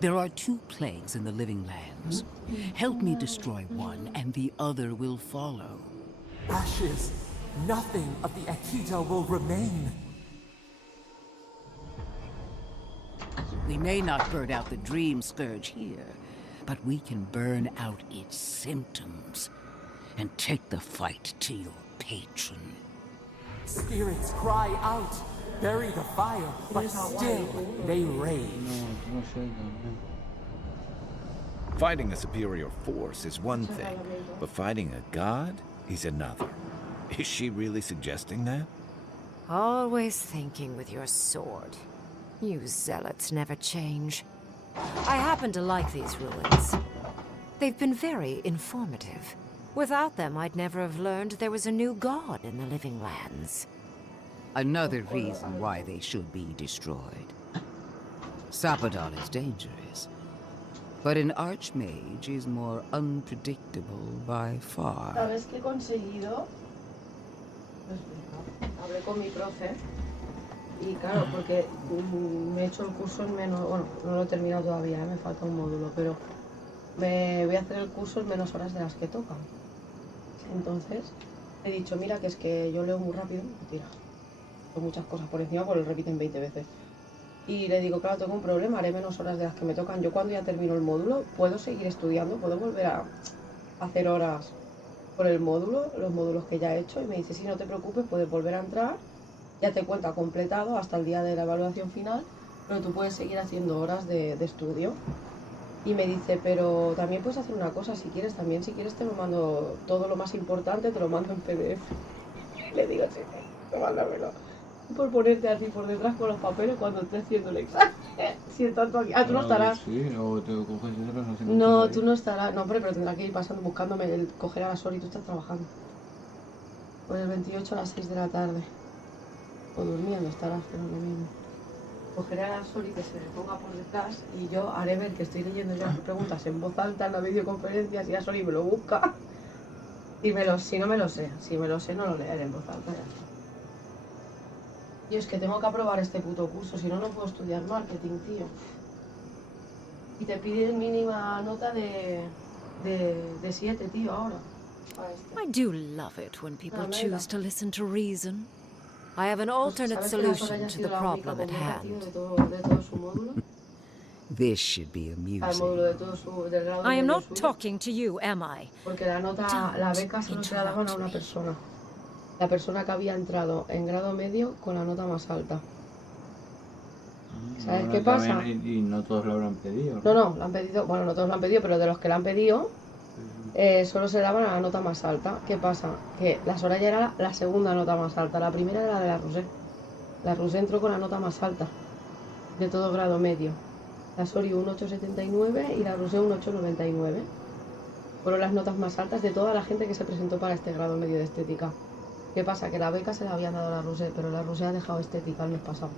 There are two plagues in the living lands. Help me destroy one, and the other will follow. Ashes. Nothing of the Akita will remain. We may not burn out the Dream Scourge here, but we can burn out its symptoms and take the fight to your patron. Spirits cry out, bury the fire, but still they rage. Fighting a superior force is one thing, but fighting a god is another. Is she really suggesting that? Always thinking with your sword. You zealots never change. I happen to like these ruins. They've been very informative. Without them, I'd never have learned there was a new god in the living lands. Another reason why they should be destroyed. Sapadal is dangerous, but an archmage is more unpredictable by far. ¿Sabes qué he conseguido? Hablé con mi profe y claro, porque me he hecho el curso en menos... Bueno, no lo he terminado todavía, me falta un módulo, pero me voy a hacer el curso en menos horas de las que tocan. Entonces, he dicho, mira, que es que yo leo muy rápido, tira, con muchas cosas por encima, porque lo repiten 20 veces. Y le digo, claro, tengo un problema, haré menos horas de las que me tocan. Yo cuando ya termino el módulo, puedo seguir estudiando, puedo volver a hacer horas por el módulo, los módulos que ya he hecho. Y me dice, sí, no te preocupes, puedes volver a entrar, ya te cuenta completado hasta el día de la evaluación final, pero tú puedes seguir haciendo horas de estudio. Y me dice, pero también puedes hacer una cosa, si quieres, también si quieres te lo mando, todo lo más importante te lo mando en PDF. Le digo, sí, mándamelo. Por ponerte así por detrás con los papeles cuando estés haciendo el examen. Si tanto aquí. Ah, tú no estarás. Sí, o te coges y otros no sé. No, tú no estarás. No, hombre, pero tendrás que ir pasando buscándome el coger a la Sol y tú estás trabajando. Pues el 28 a las 6 de la tarde. O durmiendo estarás, pero lo mismo. Cogeré a la Sori que se me ponga por detrás y yo haré ver que estoy leyendo ya las preguntas en voz alta en la videoconferencia, si la Sori me lo busca. Y si no me lo sé, si me lo sé no lo leeré en voz alta. Y es que tengo que aprobar este puto curso, si no, no puedo estudiar marketing, tío. Y te piden mínima nota de 7, tío, ahora. I do love it when people choose to listen to reason. I have an alternate solution to the problem at hand. This should be amusing. I am not talking to you, am I? Porque la beca solo se la daban a una persona. La persona que había entrado en grado medio con la nota más alta. ¿Sabes qué pasa? Y no todos lo habrán pedido. No, lo han pedido, bueno, no todos lo han pedido, pero de los que lo han pedido, solo se daban a la nota más alta. ¿Qué pasa? Que la Soraya era la segunda nota más alta, la primera era la de la Rusé. La Rusé entró con la nota más alta de todo grado medio. La Sori un 8,79 y la Rusé un 8,99. Fueron las notas más altas de toda la gente que se presentó para este grado medio de estética. ¿Qué pasa? Que la beca se la habían dado a la Rusé, pero la Rusé ha dejado estética el mes pasado.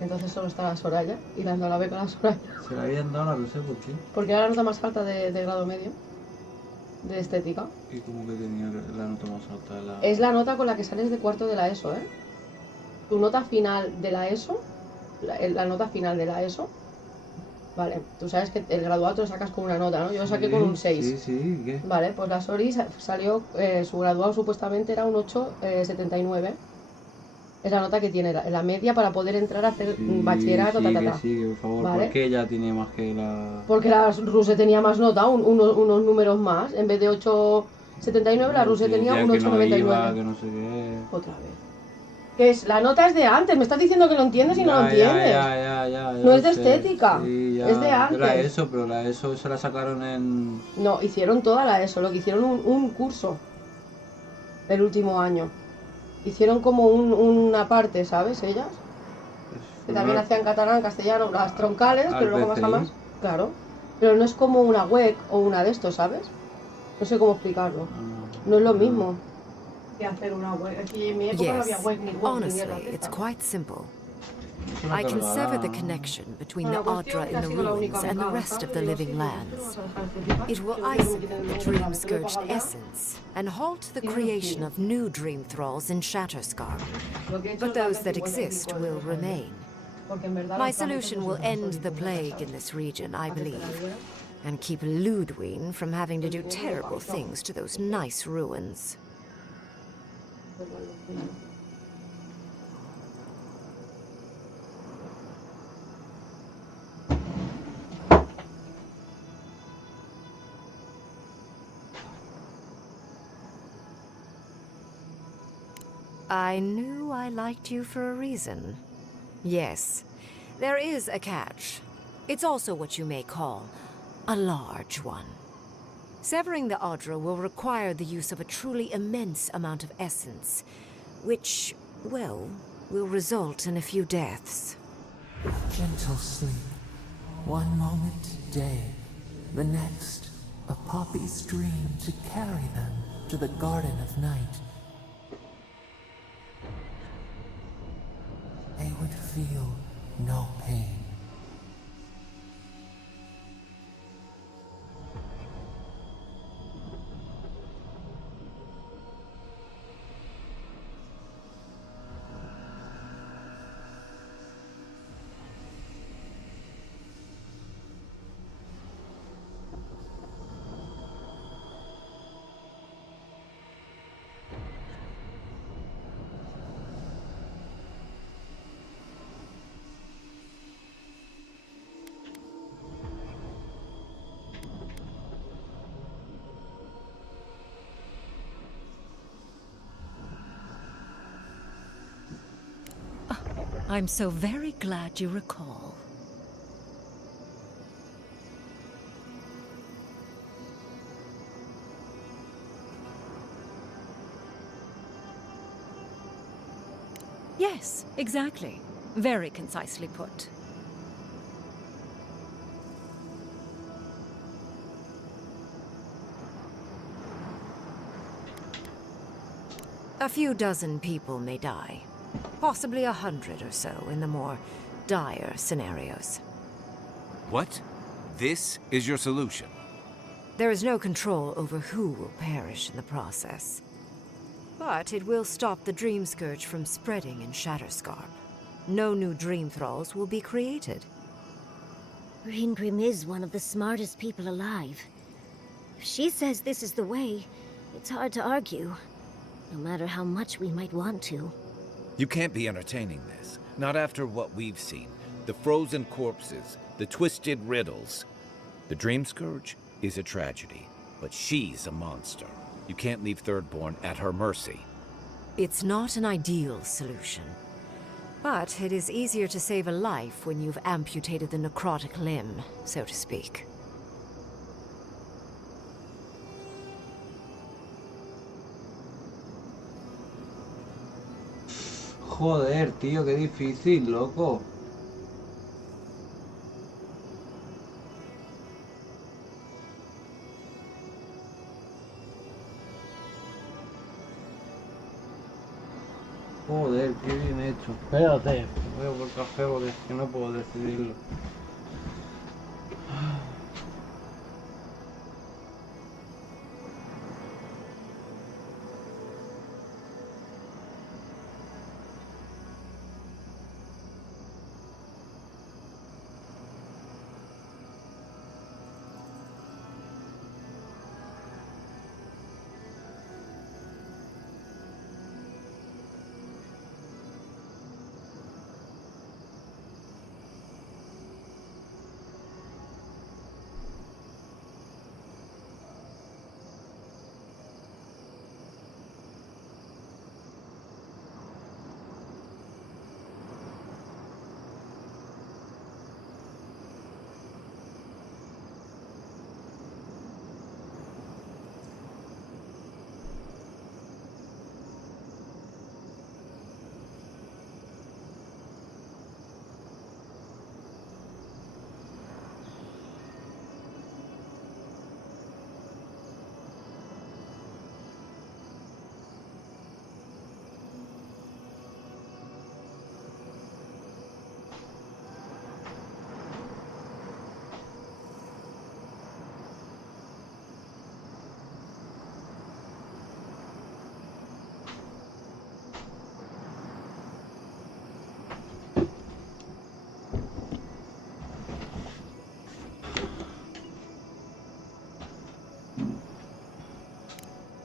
Entonces solo está la Soraya y le han dado la beca a la Soraya. ¿Se la habían dado a la Rusé por qué? Porque era la nota más alta de grado medio de estética. ¿Y cómo que tenía la nota más alta? Es la nota con la que sales de cuarto de la ESO, ¿eh? Tu nota final de la ESO, la nota final de la ESO, vale, tú sabes que el graduado lo sacas con una nota, ¿no? Yo lo saqué con un 6. Sí, ¿qué? Vale, pues la Sori salió, su graduado supuestamente era un 8,79. Es la nota que tiene, la media para poder entrar a hacer bachillerato, Sí, por favor, ¿vale? ¿Por qué ella tiene más que la...? Porque la Rusé tenía más nota, unos números más. En vez de 8,79 la Rusé tenía un 8,99. Que no sé qué... Otra vez. ¿Qué es? La nota es de antes, me estás diciendo que lo entiendes y no lo entiendes. Ya, no es de estética, es de antes. Pero la ESO se la sacaron en... No, hicieron toda la ESO, lo que hicieron un curso el último año. Hicieron como una parte, ¿sabes? Ellas. Que también hacían catalán, castellano, las troncales, pero luego más a más. Claro. Pero no es como una WEC o una de estos, ¿sabes? No sé cómo explicarlo. No es lo mismo que hacer una WEC. Aquí en mi época no había WEC ni WEC. Honestly, it's quite simple. I can sever the connection between the Adra in the ruins and the rest of the living lands. It will isolate the dream-scourged essence and halt the creation of new dream thralls in Shatterscarp. But those that exist will remain. My solution will end the plague in this region, I believe, and keep Ludwig from having to do terrible things to those nice ruins. I knew I liked you for a reason. Yes, there is a catch. It's also what you may call a large one. Severing the Adra will require the use of a truly immense amount of essence, which, well, will result in a few deaths. Gentle sleep. One moment day, the next, a poppy's dream to carry them to the Garden of Night. They would feel no pain. I'm so very glad you recall. Yes, exactly. Very concisely put. A few dozen people may die. Possibly 100 or so in the more dire scenarios. What? This is your solution? There is no control over who will perish in the process. But it will stop the Dream Scourge from spreading in Shatterscarp. No new Dream Thralls will be created. Reingrim is one of the smartest people alive. If she says this is the way, it's hard to argue, no matter how much we might want to. You can't be entertaining this. Not after what we've seen. The frozen corpses, the twisted riddles. The Dream Scourge is a tragedy, but she's a monster. You can't leave Thirdborn at her mercy. It's not an ideal solution. But it is easier to save a life when you've amputated the necrotic limb, so to speak. Joder, tío, qué difícil, loco. Joder, qué bien hecho. Espérate, voy a por café porque es que no puedo decidirlo.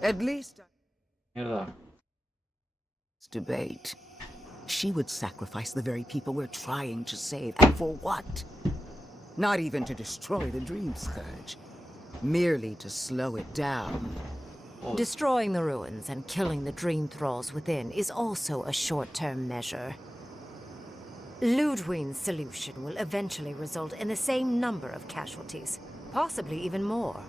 At least... Mierda. Debate. She would sacrifice the very people we're trying to save. And for what? Not even to destroy the Dream Scourge. Merely to slow it down. Destroying the ruins and killing the Dream Thralls within is also a short-term measure. Ludwig's solution will eventually result in the same number of casualties, possibly even more.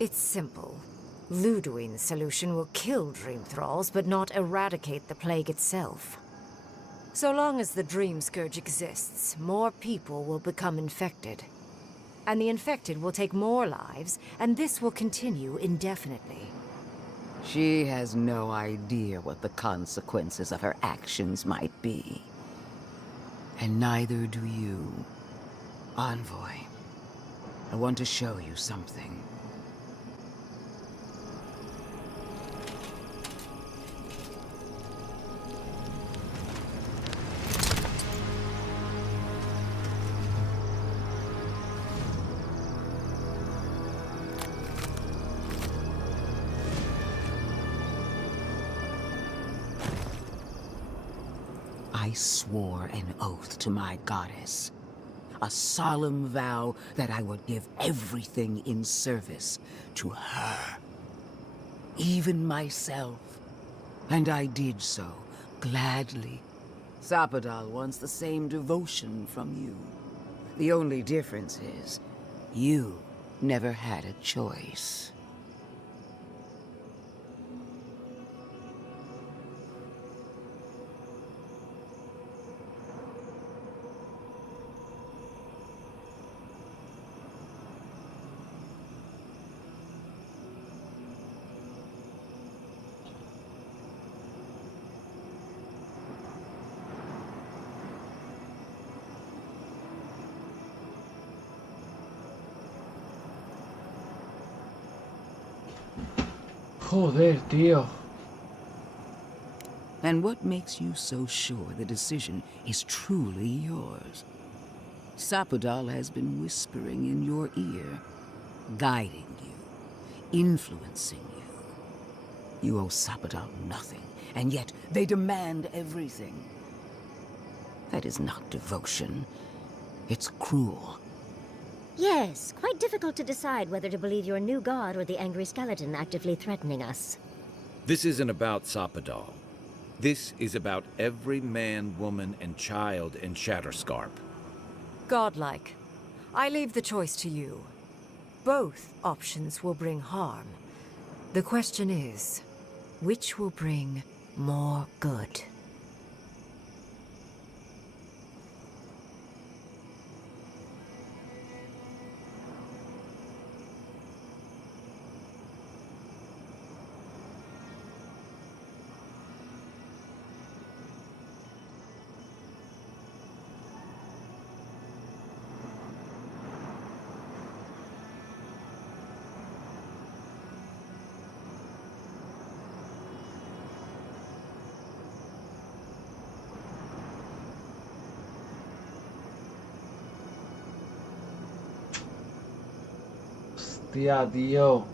It's simple. Ludwig's solution will kill Dream Thralls, but not eradicate the plague itself. So long as the Dream Scourge exists, more people will become infected. And the infected will take more lives, and this will continue indefinitely. She has no idea what the consequences of her actions might be. And neither do you. Envoy, I want to show you something. I swore an oath to my goddess. A solemn vow that I would give everything in service to her. Even myself. And I did so, gladly. Sapadal wants the same devotion from you. The only difference is, you never had a choice. Joder, tío. And what makes you so sure the decision is truly yours? Sapodal has been whispering in your ear, guiding you, influencing you. You owe Sapodal nothing, and yet they demand everything. That is not devotion. It's cruel. Yes, quite difficult to decide whether to believe your new god or the angry skeleton actively threatening us. This isn't about Sapodal. This is about every man, woman, and child in Shatterscarp. Godlike. I leave the choice to you. Both options will bring harm. The question is, which will bring more good? Hostia, tío.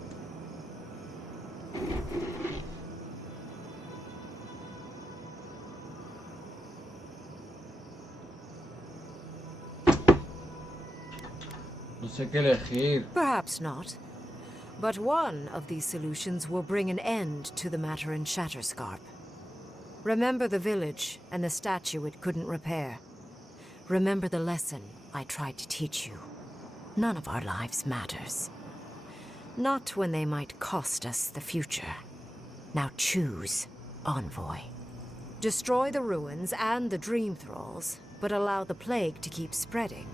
No sé qué elegir. Perhaps not. But one of these solutions will bring an end to the matter in Shatterscarp. Remember the village and the statue it couldn't repair. Remember the lesson I tried to teach you. None of our lives matters. Not when they might cost us the future. Now choose, Envoy. Destroy the ruins and the Dream Thralls, but allow the plague to keep spreading.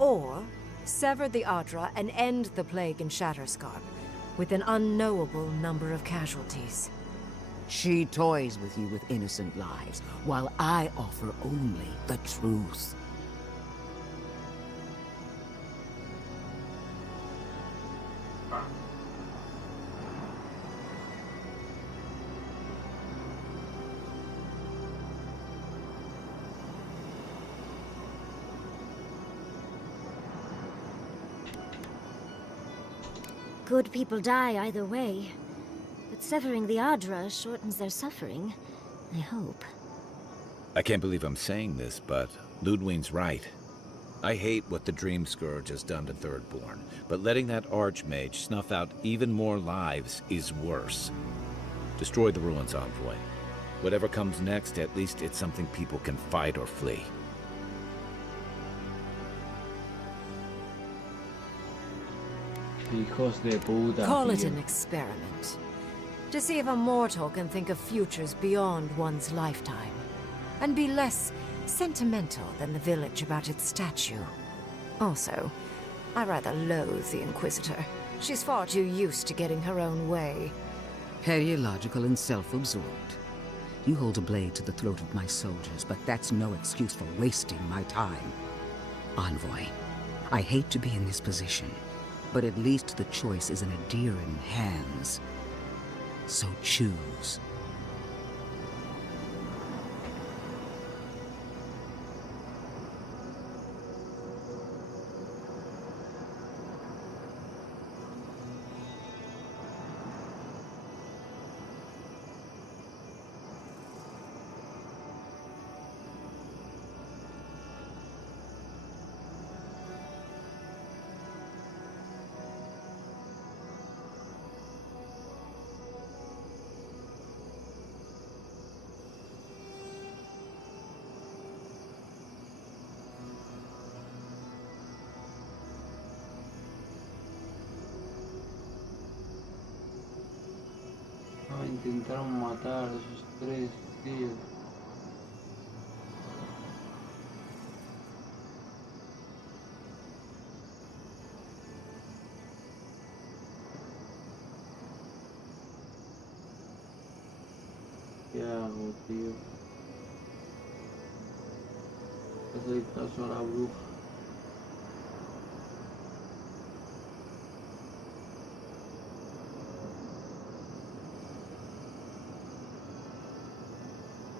Or sever the Adra and end the plague in Shatterscarp, with an unknowable number of casualties. She toys with you with innocent lives, while I offer only the truth. Good people die either way, but severing the Adra shortens their suffering, I hope. I can't believe I'm saying this, but Ludwig's right. I hate what the Dream Scourge has done to Thirdborn, but letting that Archmage snuff out even more lives is worse. Destroy the ruins, Envoy. Whatever comes next, at least it's something people can fight or flee. Hijos de puta. Call it tío. an experiment. To see if a mortal can think of futures beyond one's lifetime. And be less sentimental than the village about its statue. Also, I rather loathe the Inquisitor. She's far too used to getting her own way. Teleological and self-absorbed. You hold a blade to the throat of my soldiers, but that's no excuse for wasting my time. Envoy, I hate to be in this position, but at least the choice is in Aediran hands. So choose. Ah, intentaron matar a esos tres, tío. ¿Qué hago, tío? Hacer caso a la bruja.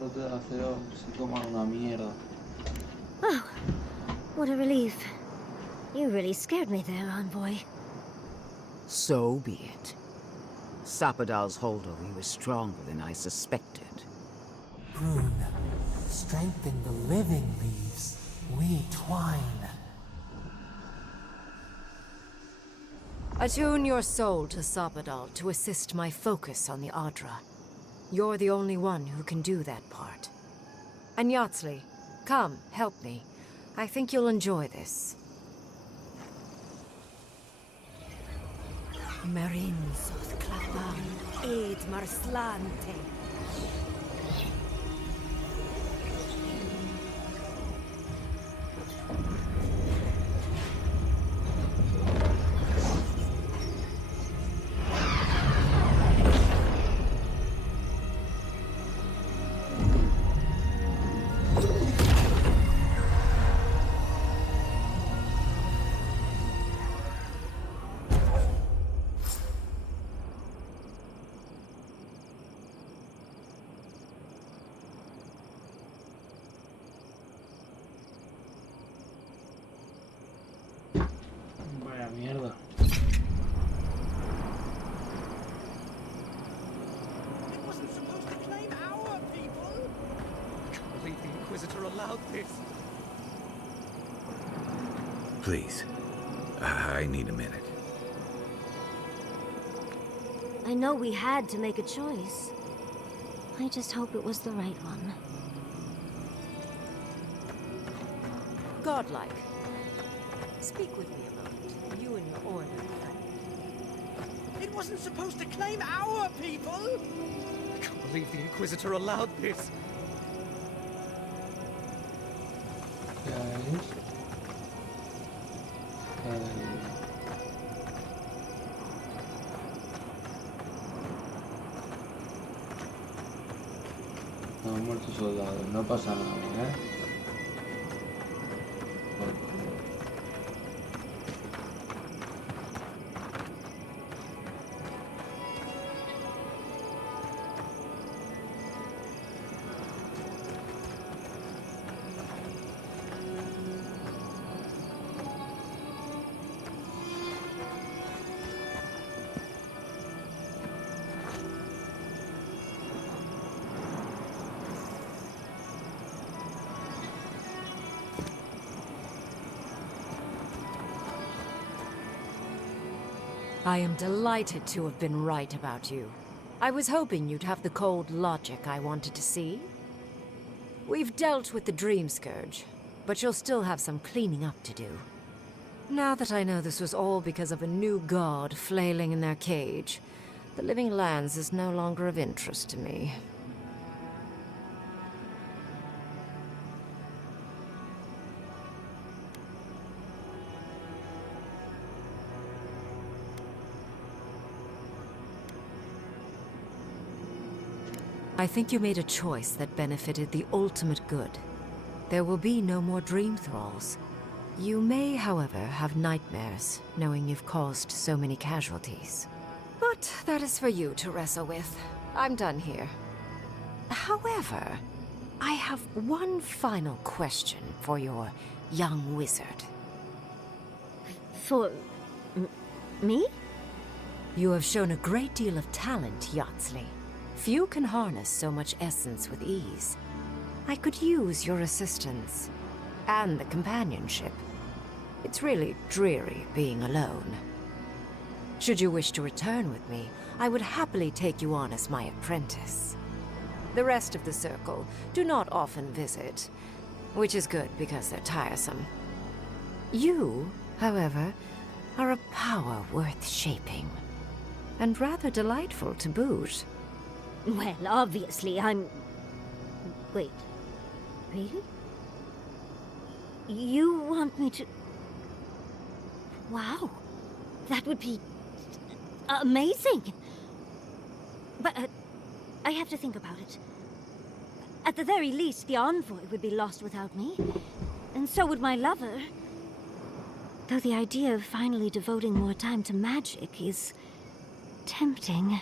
Los de acero se toman una mierda. Oh, what a relief. You really scared me there, Envoy. So be it. Sapadal's hold over you is stronger than I suspected. Prune, strengthen the living leaves. We twine. Attune your soul to Sapadal to assist my focus on the Adra. You're the only one who can do that part. And Yatsley, come, help me. I think you'll enjoy this. Marin sos clavan, ed marslante. Vaya mierda. It wasn't supposed to claim our people! I can't believe the Inquisitor allowed this. Please. I need a minute. I know we had to make a choice. I just hope it was the right one. Godlike. Speak with me a moment. You and your order. It wasn't supposed to claim our people! I can't believe the Inquisitor allowed this. ¿Qué No, han muerto soldados, no pasa nada, ¿eh? I am delighted to have been right about you. I was hoping you'd have the cold logic I wanted to see. We've dealt with the Dream Scourge, but you'll still have some cleaning up to do. Now that I know this was all because of a new god flailing in their cage, the Living Lands is no longer of interest to me. I think you made a choice that benefited the ultimate good. There will be no more dream thralls. You may, however, have nightmares, knowing you've caused so many casualties. But that is for you to wrestle with. I'm done here. However, I have one final question for your young wizard. For... me? You have shown a great deal of talent, Yatsley. Few can harness so much essence with ease. I could use your assistance. And the companionship. It's really dreary being alone. Should you wish to return with me, I would happily take you on as my apprentice. The rest of the circle do not often visit, which is good because they're tiresome. You, however, are a power worth shaping. And rather delightful to boot. Well, obviously, I'm... Wait. Really? You want me to... Wow. That would be... amazing! But, I have to think about it. At the very least, the envoy would be lost without me. And so would my lover. Though the idea of finally devoting more time to magic is... tempting.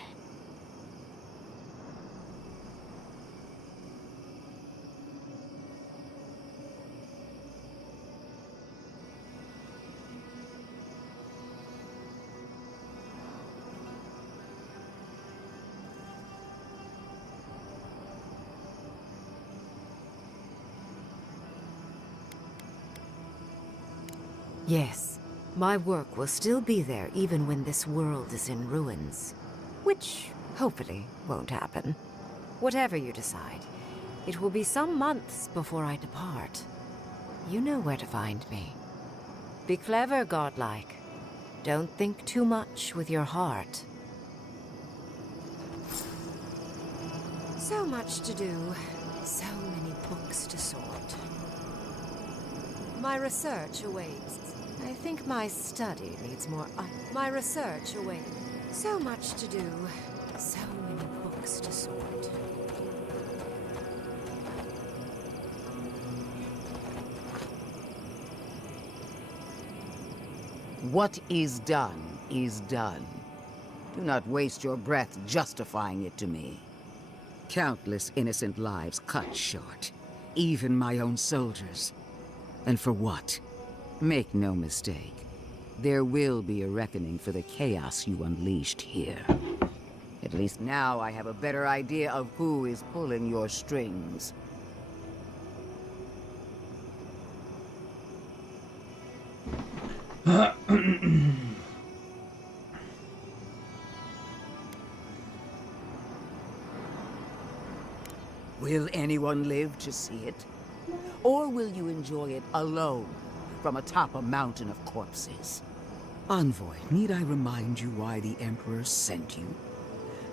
Yes, my work will still be there even when this world is in ruins. Which, hopefully, won't happen. Whatever you decide, it will be some months before I depart. You know where to find me. Be clever, godlike. Don't think too much with your heart. So much to do. So many books to sort. My research awaits. I think my study needs more... My research awaits. So much to do. So many books to sort. What is done is done. Do not waste your breath justifying it to me. Countless innocent lives cut short, even my own soldiers. And for what? Make no mistake, there will be a reckoning for the chaos you unleashed here. At least now I have a better idea of who is pulling your strings. Will anyone live to see it? Or will you enjoy it alone from atop a mountain of corpses? Envoy, need I remind you why the Emperor sent you?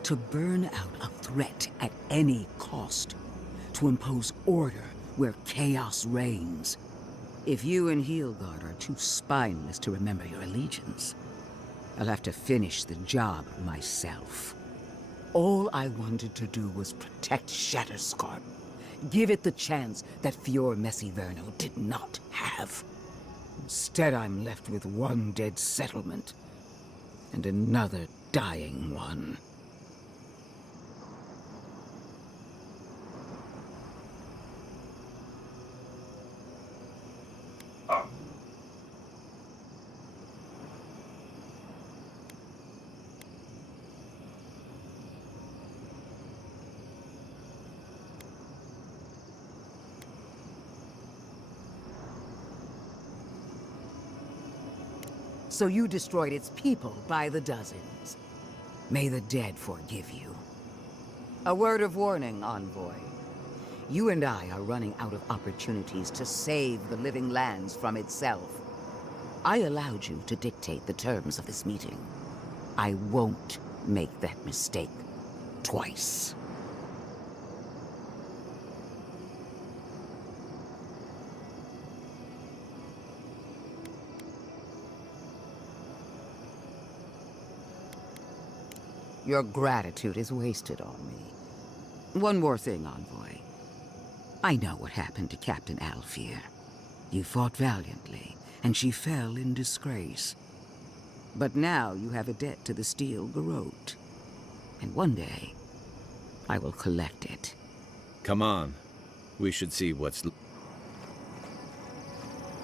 To burn out a threat at any cost. To impose order where chaos reigns. If you and Heelguard are too spineless to remember your allegiance, I'll have to finish the job myself. All I wanted to do was protect Shatterscarp. Give it the chance that Fior Messiverno did not have. Instead, I'm left with one dead settlement, and another dying one. So you destroyed its people by the dozens. May the dead forgive you. A word of warning, Envoy. You and I are running out of opportunities to save the living lands from itself. I allowed you to dictate the terms of this meeting. I won't make that mistake twice. Your gratitude is wasted on me. One more thing, Envoy. I know what happened to Captain Alfear. You fought valiantly, and she fell in disgrace. But now you have a debt to the Steel Garrote. And one day, I will collect it. Come on. We should see what's...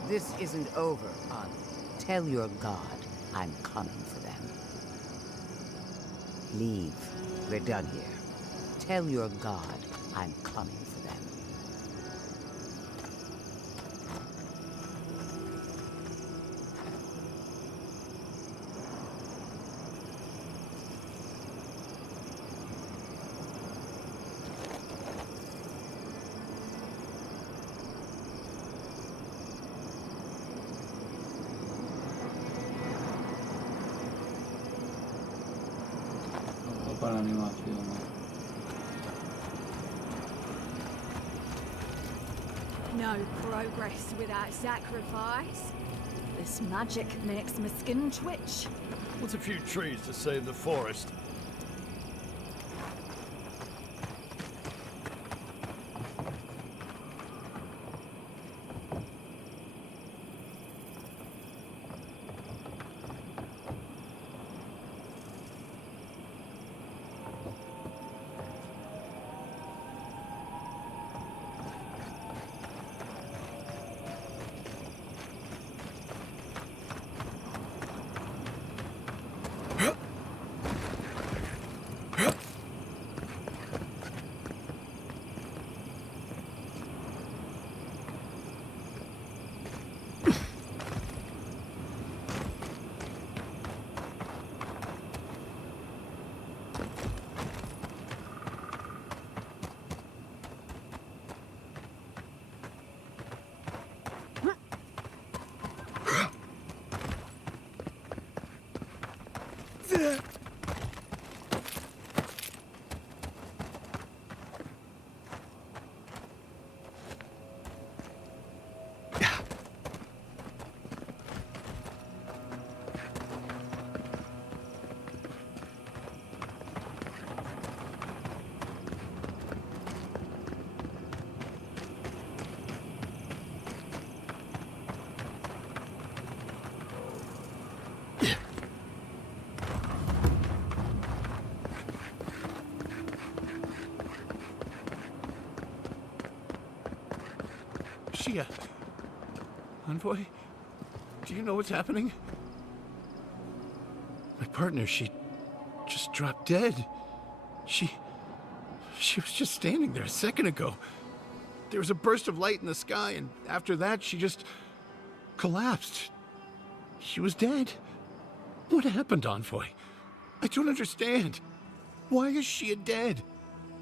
This isn't over, Envoy. Tell your god I'm coming for them. Leave. We're done here. Tell your god I'm coming for them. Para animación. No progress without sacrifice. This magic makes my skin twitch. What's a few trees to save the forest? she at? Envoy? Do you know what's happening? My partner, she just dropped dead. She was just standing there a second ago. There was a burst of light in the sky, and after that, she just collapsed. She was dead. What happened, Envoy? I don't understand. Why is she dead?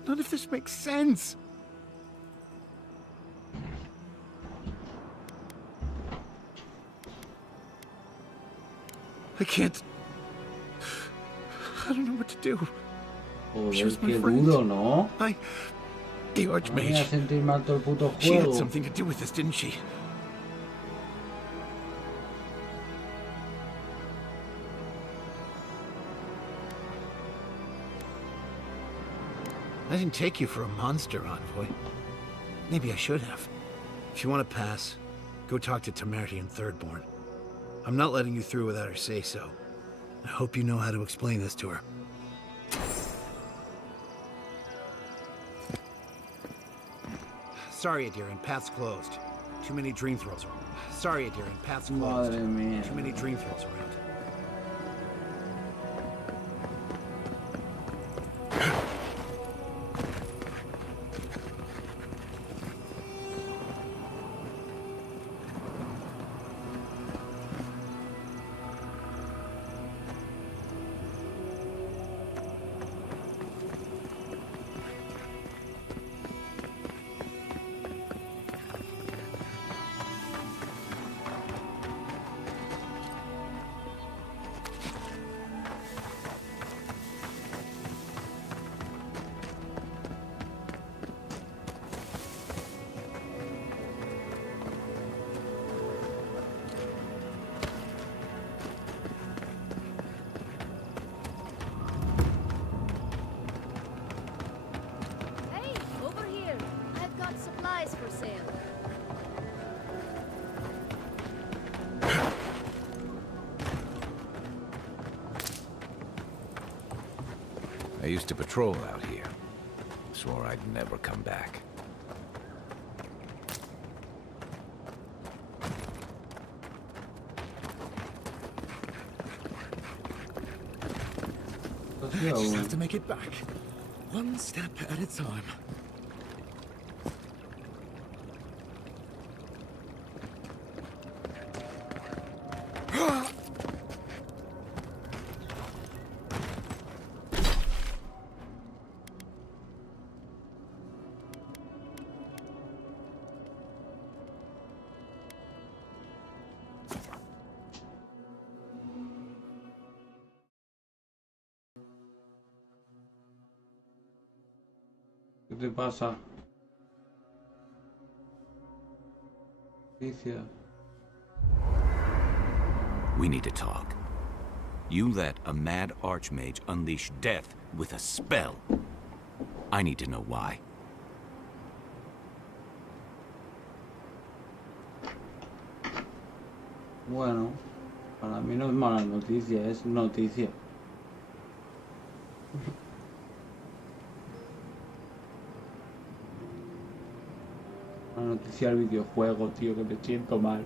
None of this makes sense. I can't... I don't know what to do. She was my qué friend. duro, ¿no? The Me voy a Archmage. sentir mal todo el puto She had juego. something to do with this, didn't she? I didn't take you for a monster, Envoy. Maybe I should have. If you want to pass, go talk to Temerity and Thirdborn. I'm not letting you through without her say-so. I hope you know how to explain this to her. Sorry, Adiran, path's closed. Too many dream throws around. Sorry, Adiran, path's closed. Madre mía. Too many dream throws around. Hey, over here. I've got supplies for sale. I used to patrol out here. Swore I'd never come back. I just have to make it back. One step at a time. ¿Qué te pasa? Alicia. We need to talk. You let a mad archmage unleash death with a spell. I need to know why. Bueno, para mí no es mala noticia, es noticia. Una noticia del videojuego, tío, que me siento mal.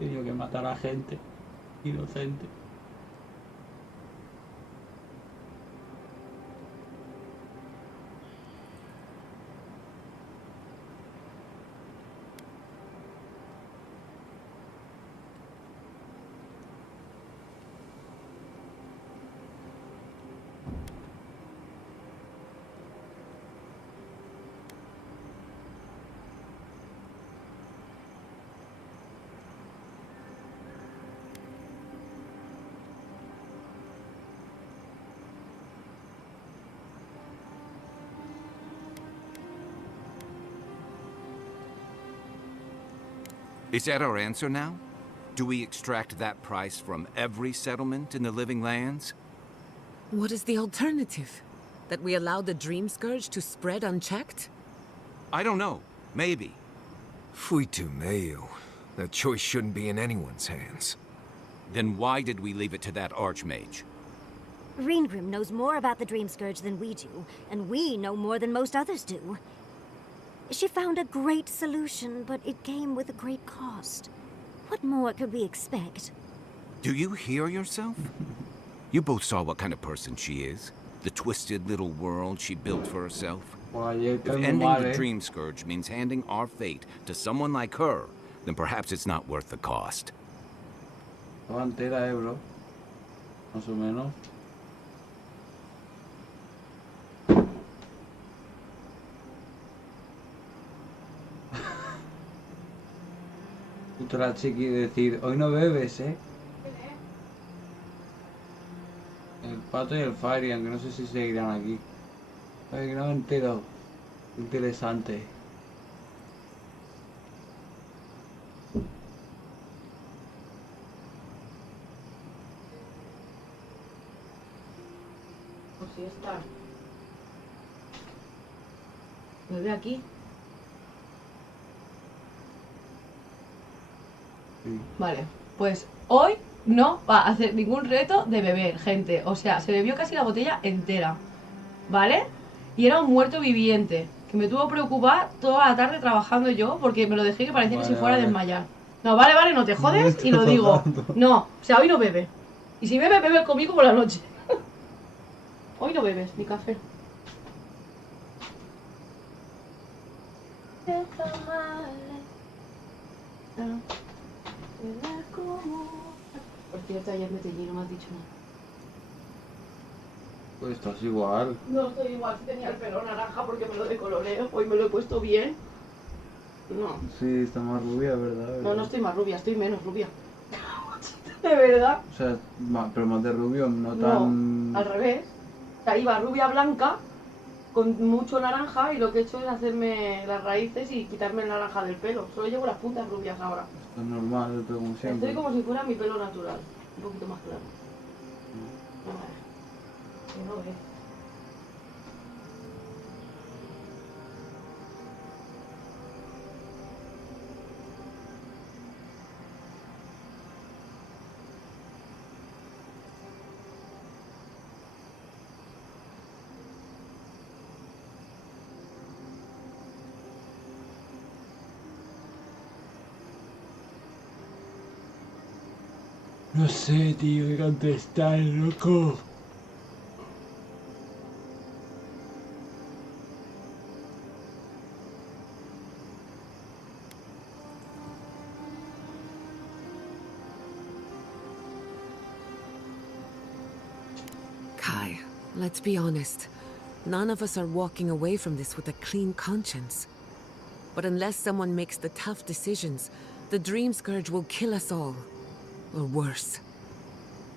He tenido que matar a gente inocente. Is that our answer now? Do we extract that price from every settlement in the Living Lands? What is the alternative? That we allow the Dream Scourge to spread unchecked? I don't know. Maybe. Fuitu meio. That choice shouldn't be in anyone's hands. Then why did we leave it to that archmage? Reengrim knows more about the Dream Scourge than we do, and we know more than most others do. She found a great solution, but it came with a great cost. What more could we expect? Do you hear yourself? You both saw what kind of person she is. The twisted little world she built for herself. If ending the Dream Scourge means handing our fate to someone like her, then perhaps it's not worth the cost. Estaba entera, bro. Más o menos. Puta la chiqui decir, hoy no bebes, ¿eh? El Pato y el Fairy, aunque no sé si seguirán aquí. Ay, que no me entero. Interesante. Pues sí está. Vuelve aquí. Sí. Vale, pues hoy no va a hacer ningún reto de beber, gente. O sea, se bebió casi la botella entera, ¿vale? Y era un muerto viviente, que me tuvo preocupada toda la tarde trabajando yo, porque me lo dejé que parecía que se fuera a desmayar. No, vale, no te jodes y lo digo. No, o sea, hoy no bebe. Y si bebe, bebe conmigo por la noche. Hoy no bebes, ni café. Por cierto, ayer me teñí, no me has dicho nada. Pues estás igual. No estoy igual, si tenía el pelo naranja porque me lo decoloré. Hoy me lo he puesto bien. No. Sí, está más rubia, ¿verdad? No, no estoy más rubia, estoy menos rubia. De verdad. O sea, pero más de rubio, no tan... No, al revés. O sea, iba rubia blanca con mucho naranja y lo que he hecho es hacerme las raíces y quitarme el naranja del pelo. Solo llevo las puntas rubias ahora. Esto es normal, el pelo como siempre. Estoy como si fuera mi pelo natural, un poquito más claro. Vale. Que no ves. No sé, tío, qué contestar, loco. Kai, let's be honest. None of us are walking away from this with a clean conscience. But unless someone makes the tough decisions, the Dream Scourge will kill us all. Or worse.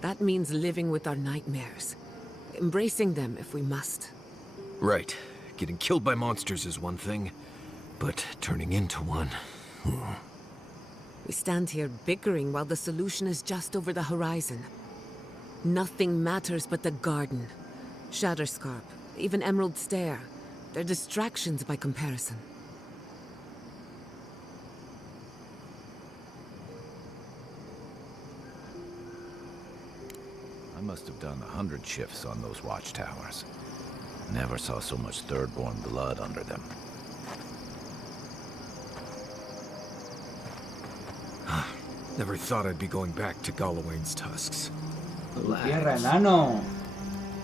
That means living with our nightmares. Embracing them if we must. Right. Getting killed by monsters is one thing, but turning into one... We stand here bickering while the solution is just over the horizon. Nothing matters but the garden. Shatterscarp, even Emerald Stair. They're distractions by comparison. I must have done 100 shifts on those watchtowers. Never saw so much third-born blood under them. Never thought I'd be going back to Galawain's tusks. Tierra, enano.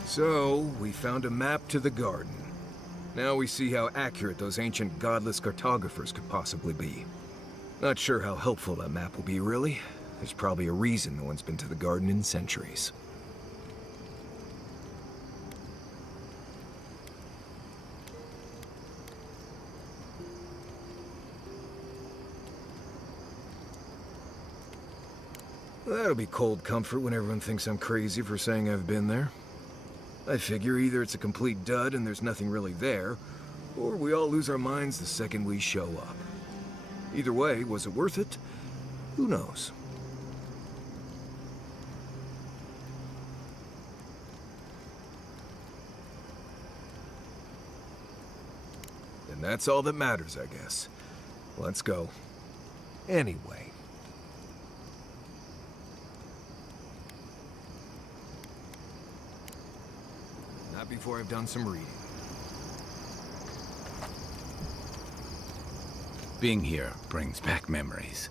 So, we found a map to the garden. Now we see how accurate those ancient godless cartographers could possibly be. Not sure how helpful that map will be, really. There's probably a reason no one's been to the garden in centuries. That'll be cold comfort when everyone thinks I'm crazy for saying I've been there. I figure either it's a complete dud and there's nothing really there, or we all lose our minds the second we show up. Either way, was it worth it? Who knows? And that's all that matters, I guess. Let's go. Anyway. Not before I've done some reading. Being here brings back memories.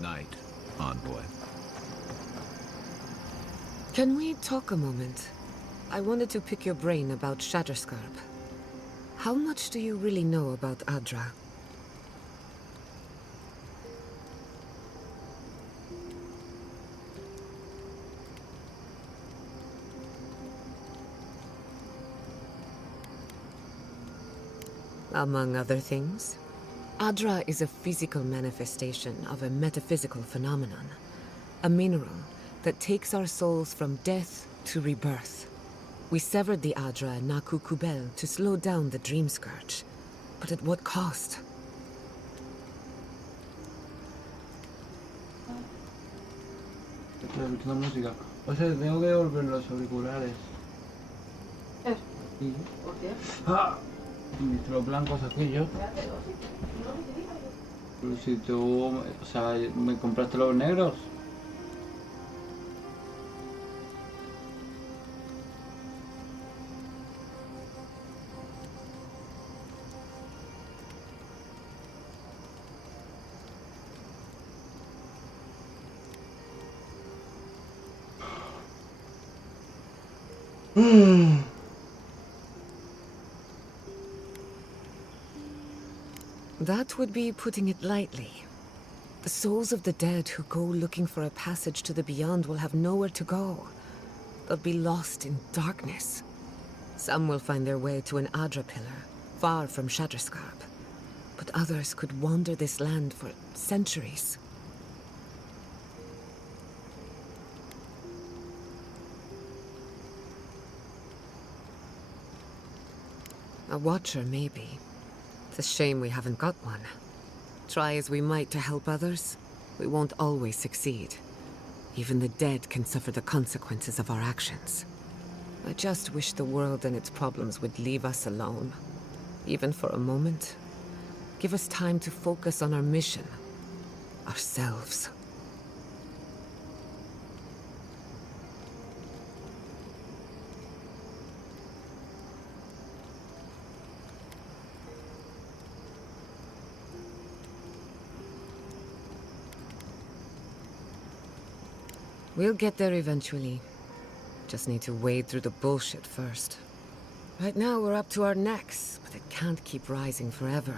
Night, envoy. Can we talk a moment? I wanted to pick your brain about Shatterscarp. How much do you really know about Adra? Among other things, Adra is a physical manifestation of a metaphysical phenomenon. A mineral that takes our souls from death to rebirth. We severed the Adra and Naku Kubel to slow down the Dream Scourge. But at what cost? La música. O sea, tengo que devolver los auriculares. Sí. ¿Por qué? ¡Ah! Los blancos aquellos. Pero si tú, o sea, me compraste los negros. That would be putting it lightly. The souls of the dead who go looking for a passage to the beyond will have nowhere to go. They'll be lost in darkness. Some will find their way to an Adra pillar, far from Shatterscarp. But others could wander this land for centuries. A watcher, maybe. It's a shame we haven't got one. Try as we might to help others, we won't always succeed. Even the dead can suffer the consequences of our actions. I just wish the world and its problems would leave us alone. Even for a moment. Give us time to focus on our mission. Ourselves. We'll get there eventually. Just need to wade through the bullshit first. Right now we're up to our necks, but it can't keep rising forever.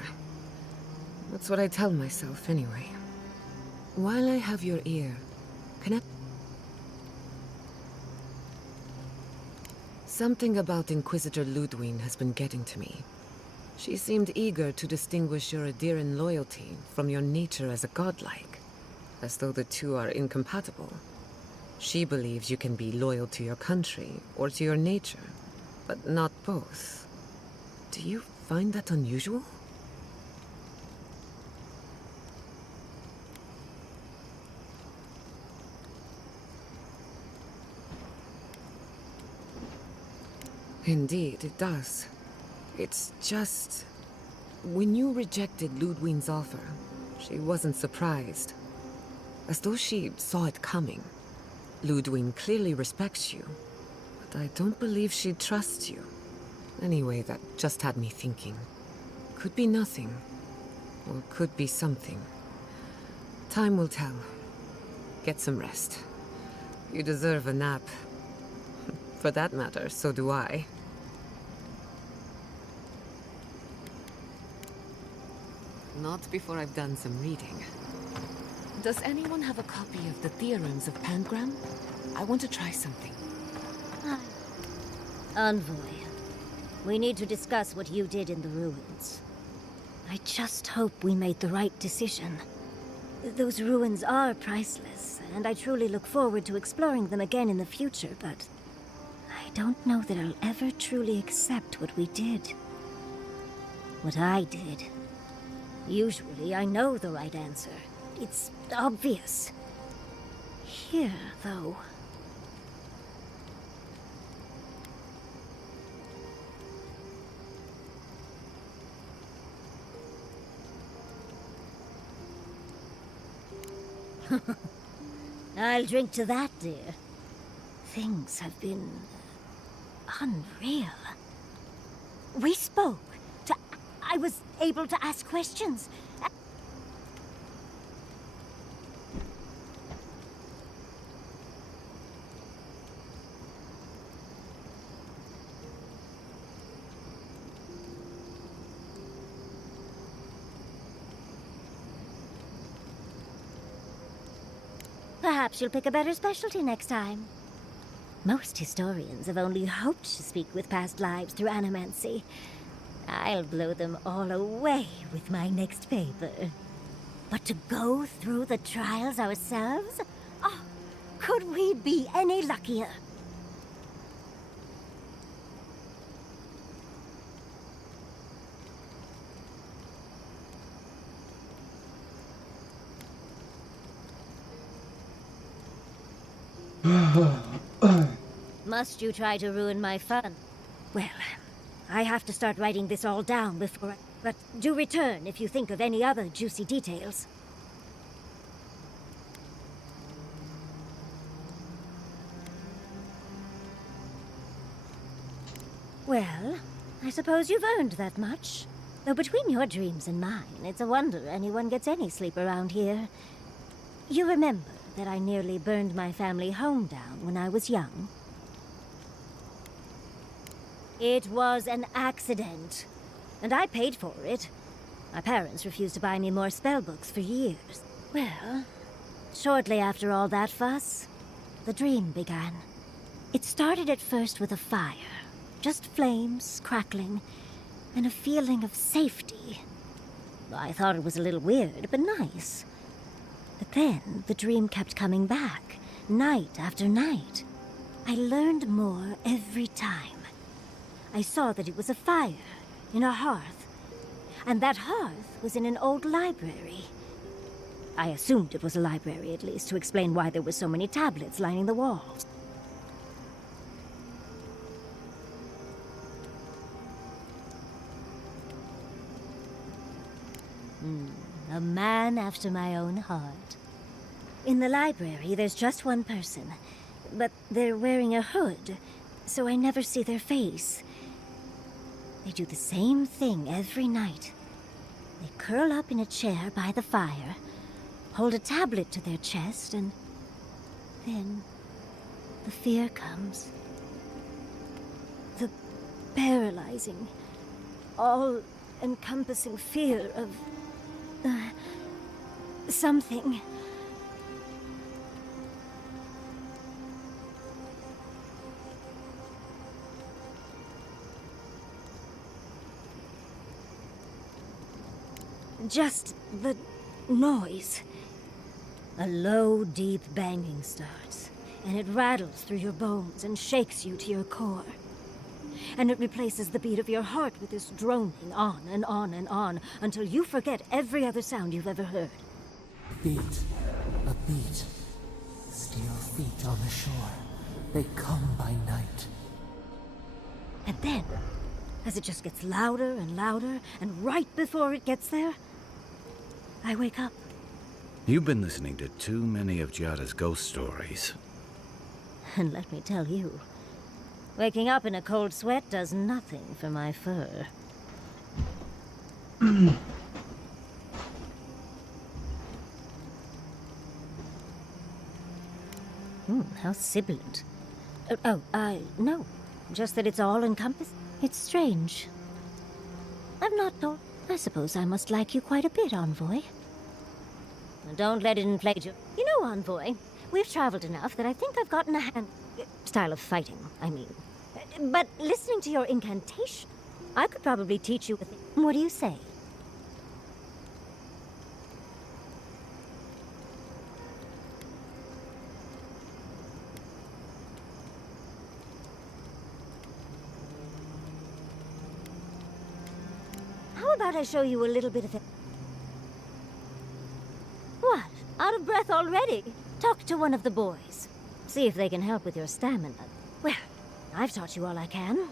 That's what I tell myself anyway. While I have your ear, can I... Something about Inquisitor Ludwig has been getting to me. She seemed eager to distinguish your Adiran loyalty from your nature as a godlike, as though the two are incompatible. She believes you can be loyal to your country or to your nature, but not both. Do you find that unusual? Indeed, it does. It's just... When you rejected Ludwig's offer, she wasn't surprised. As though she saw it coming. Ludwig clearly respects you, but I don't believe she trusts you. Anyway, that just had me thinking. Could be nothing, or could be something. Time will tell. Get some rest. You deserve a nap. For that matter, so do I. Not before I've done some reading. Does anyone have a copy of the Theorems of Pangram? I want to try something. Envoy, we need to discuss what you did in the ruins. I just hope we made the right decision. Those ruins are priceless, and I truly look forward to exploring them again in the future, but I don't know that I'll ever truly accept what we did. What I did. Usually I know the right answer. It's obvious. Here, though... I'll drink to that, dear. Things have been... unreal. We spoke. I was able to ask questions. Perhaps you'll pick a better specialty next time. Most historians have only hoped to speak with past lives through animancy. I'll blow them all away with my next paper. But to go through the trials ourselves? Oh, could we be any luckier? Must you try to ruin my fun? Well, I have to start writing this all down before I... But do return if you think of any other juicy details. Well, I suppose you've earned that much. Though between your dreams and mine, it's a wonder anyone gets any sleep around here. You remember that I nearly burned my family home down when I was young? It was an accident, and I paid for it. My parents refused to buy me more spellbooks for years. Well, shortly after all that fuss, the dream began. It started at first with a fire, just flames crackling, and a feeling of safety. I thought it was a little weird, but nice. But then the dream kept coming back, night after night. I learned more every time. I saw that it was a fire in a hearth, and that hearth was in an old library. I assumed it was a library, at least, to explain why there were so many tablets lining the walls. A man after my own heart. In the library, there's just one person, but they're wearing a hood, so I never see their face. They do the same thing every night. They curl up in a chair by the fire, hold a tablet to their chest, and then the fear comes. The paralyzing, all-encompassing fear of... something. Just the noise. A low, deep banging starts, and it rattles through your bones and shakes you to your core. And it replaces the beat of your heart with this droning on and on and on until you forget every other sound you've ever heard. Beat, a beat. Steel feet on the shore. They come by night. And then, as it just gets louder and louder, and right before it gets there, I wake up. You've been listening to too many of Giada's ghost stories. And let me tell you, waking up in a cold sweat does nothing for my fur. How sibilant. No. Just that it's all encompassed. It's strange. I've not told. I suppose I must like you quite a bit, Envoy. Don't let it inflate you. You know, Envoy, we've traveled enough that I think I've gotten a style of fighting, I mean. But listening to your incantation, I could probably teach you a thing. What do you say? How about I show you a little bit of it? What? Out of breath already? Talk to one of the boys. See if they can help with your stamina. Well, I've taught you all I can.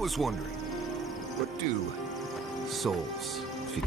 was wondering, what do souls feel?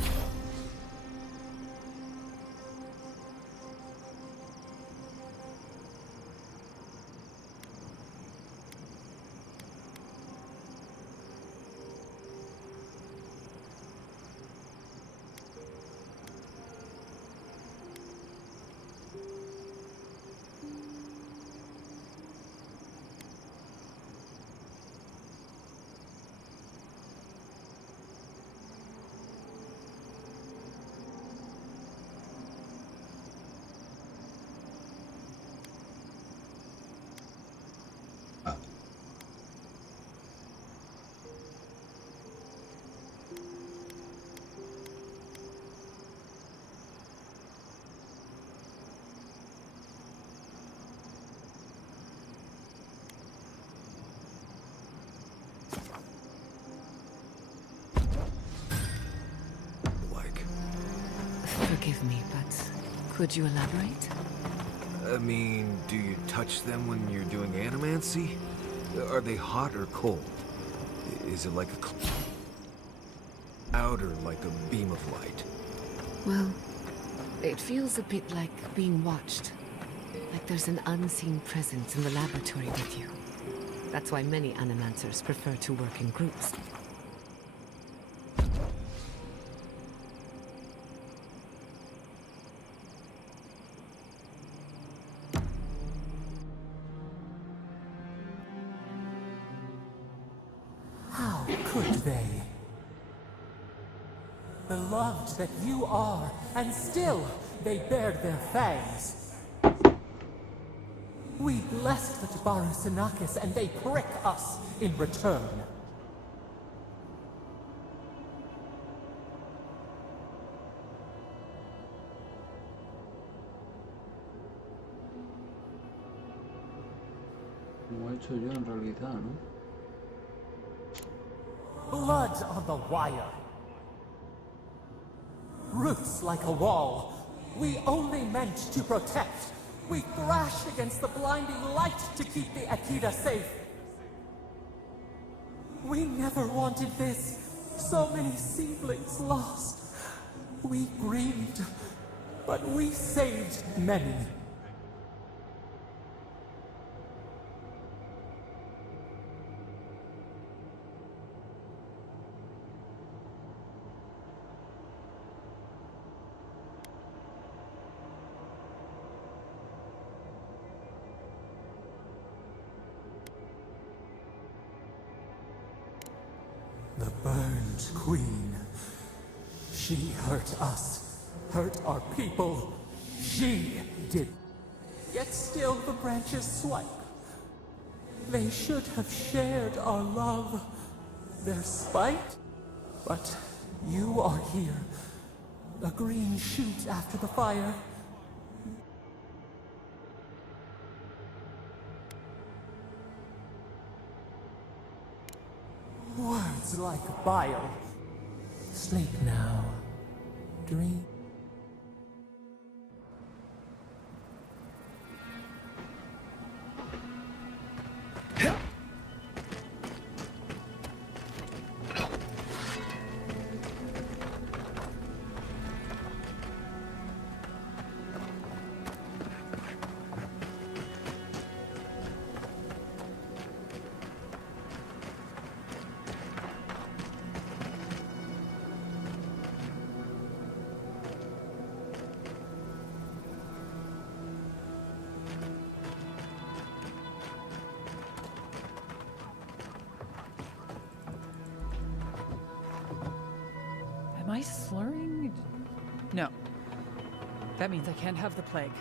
Forgive me, but could you elaborate? I mean, do you touch them when you're doing animancy? Are they hot or cold? Is it like a cloud or like a beam of light? Well, it feels a bit like being watched. Like there's an unseen presence in the laboratory with you. That's why many animancers prefer to work in groups. How could they? Beloved that you are, and still they bared their fangs. We blessed the Tabaru Sinakis, and they prick us in return. Como he hecho yo en realidad, ¿no? Blood on the wire. Roots like a wall. We only meant to protect. We thrashed against the blinding light to keep the Akita safe. We never wanted this. So many seedlings lost. We grieved, but we saved many. The burned queen. She hurt us, hurt our people. She did. Yet still the branches swipe. They should have shared our love, their spite. But you are here. A green shoot after the fire. Words like bile. Sleep now. Dream. Am I slurring? No. That means I can't have the plague.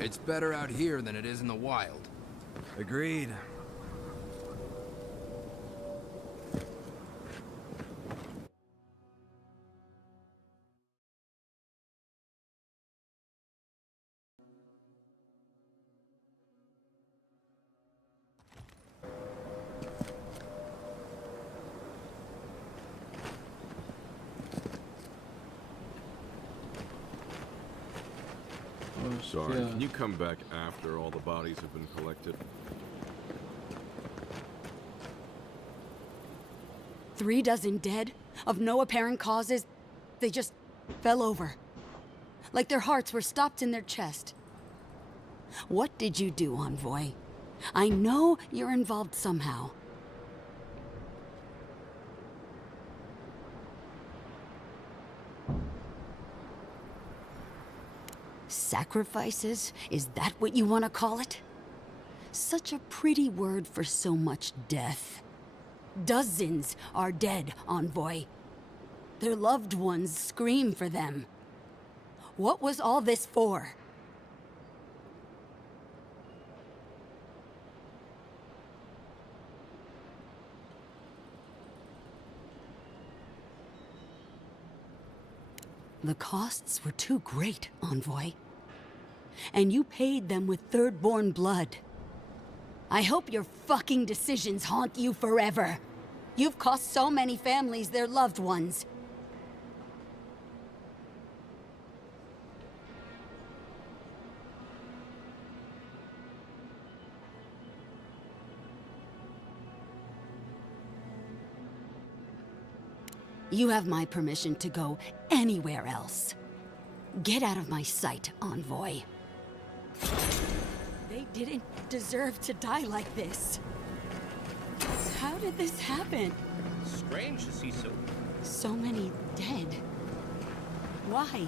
It's better out here than it is in the wild. Agreed. Sorry, Yeah. can you come back after all the bodies have been collected? 3 dozen dead, of no apparent causes. They just fell over. Like their hearts were stopped in their chest. What did you do, Envoy? I know you're involved somehow. Sacrifices? Is that what you want to call it? Such a pretty word for so much death. Dozens are dead, Envoy. Their loved ones scream for them. What was all this for? The costs were too great, Envoy. And you paid them with third-born blood. I hope your fucking decisions haunt you forever. You've cost so many families their loved ones. You have my permission to go anywhere else. Get out of my sight, Envoy. They didn't deserve to die like this. How did this happen? Strange to see So many dead. Why?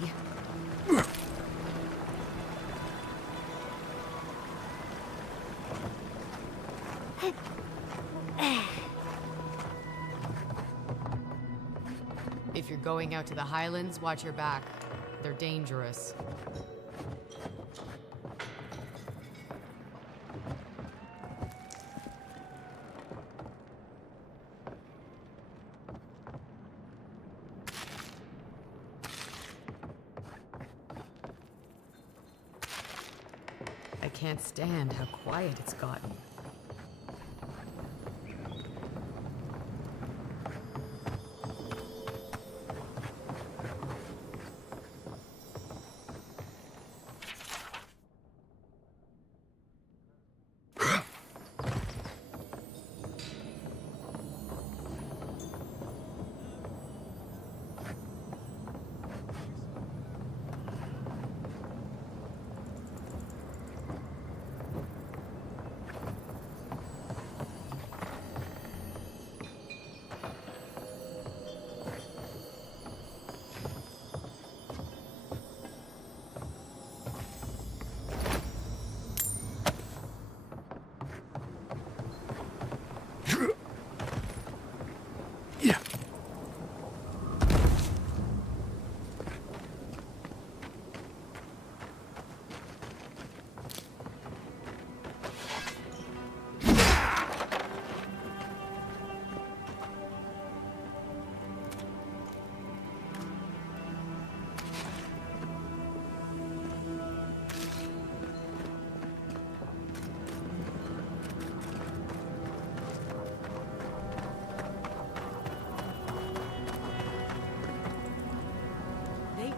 If you're going out to the Highlands, watch your back. They're dangerous. I can't stand how quiet it's gotten.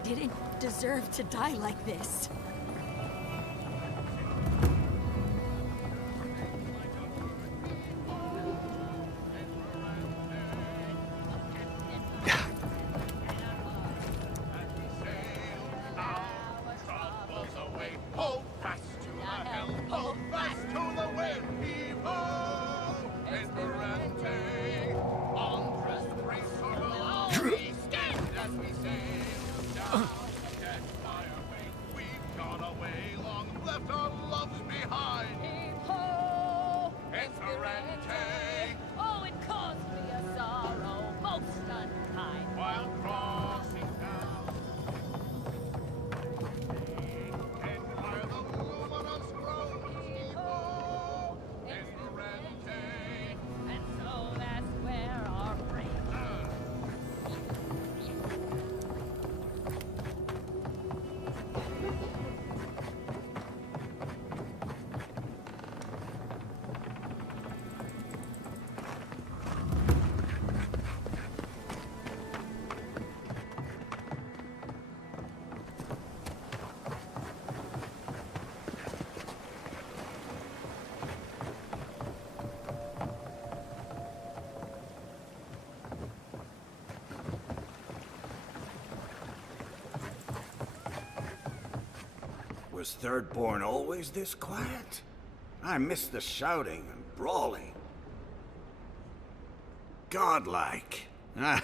Didn't deserve to die like this. Hold fast to the helm, hold fast to the wind, heave-ho! Esperante, on crest race for all we stand as we sail down that fire wake. We've got Was Thirdborn always this quiet? I miss the shouting and brawling. Godlike. Ah.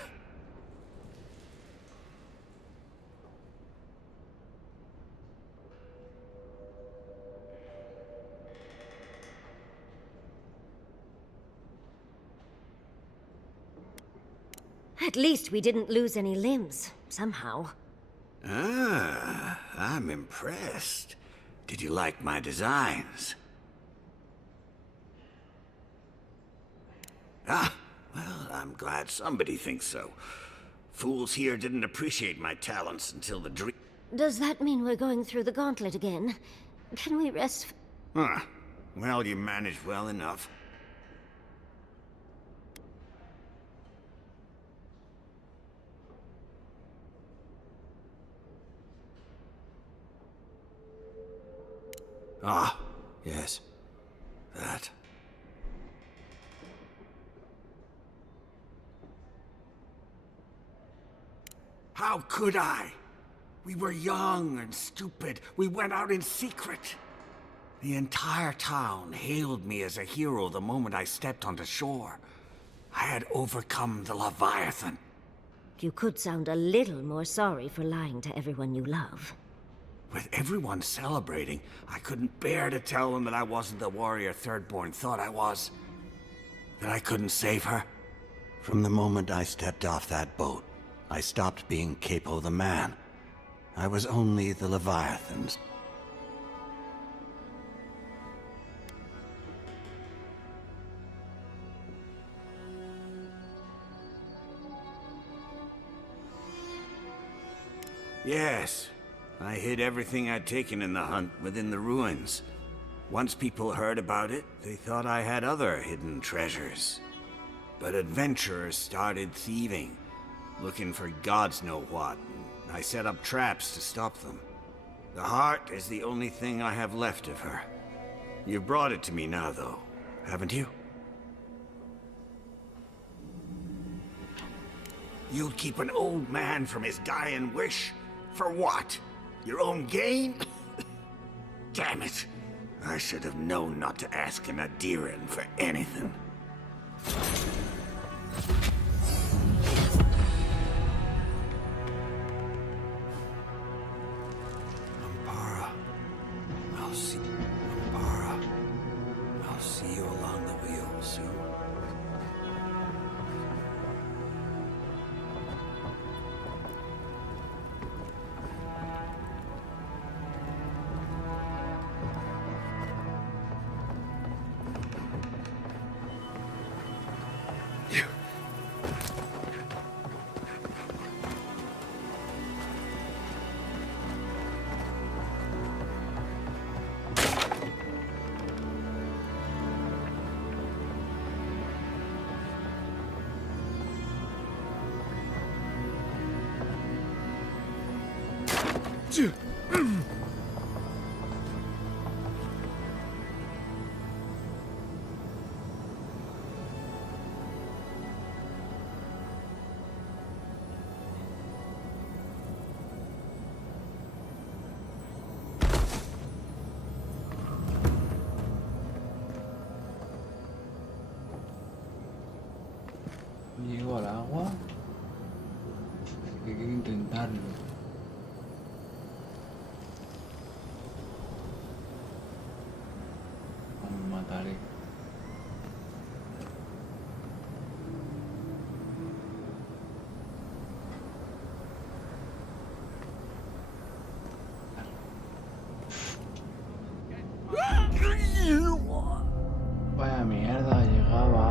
At least we didn't lose any limbs, somehow. Ah, I'm impressed. Did you like my designs? Ah, well, I'm glad somebody thinks so. Fools here didn't appreciate my talents until the dream. Does that mean we're going through the gauntlet again? Can we rest? Huh. Well, you managed well enough. Ah, yes. That. How could I? We were young and stupid. We went out in secret. The entire town hailed me as a hero the moment I stepped onto shore. I had overcome the Leviathan. You could sound a little more sorry for lying to everyone you love. With everyone celebrating, I couldn't bear to tell them that I wasn't the warrior Thirdborn thought I was. That I couldn't save her. From the moment I stepped off that boat, I stopped being Capo the Man. I was only the Leviathans. Yes. I hid everything I'd taken in the hunt within the ruins. Once people heard about it, they thought I had other hidden treasures. But adventurers started thieving, looking for gods know what, and I set up traps to stop them. The heart is the only thing I have left of her. You've brought it to me now, though, haven't you? You'd keep an old man from his dying wish? For what? Your own gain? Damn it. I should have known not to ask an Adiran for anything. Ampara. I'll see you along the wheel soon. Llego al agua. Así que hay que intentarlo. O me mataré. Vaya mierda, llegaba.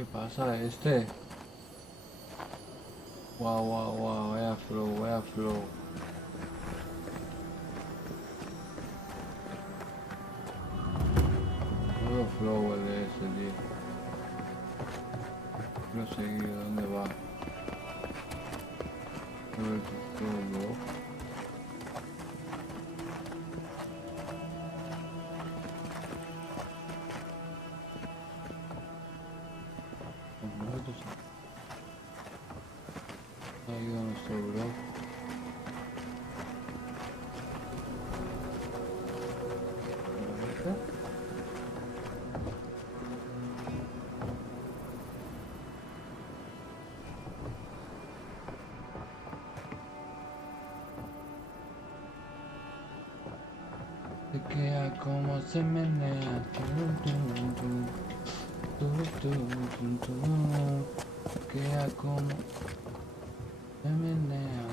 ¿Qué pasa este? Guau, guau, guau, vaya flow, vaya flow. Todo flow el de ese, tío. No sé dónde va. A ver qué flow. Ayuda a nuestro bro. Se queda como se menea. Se queda como se menea.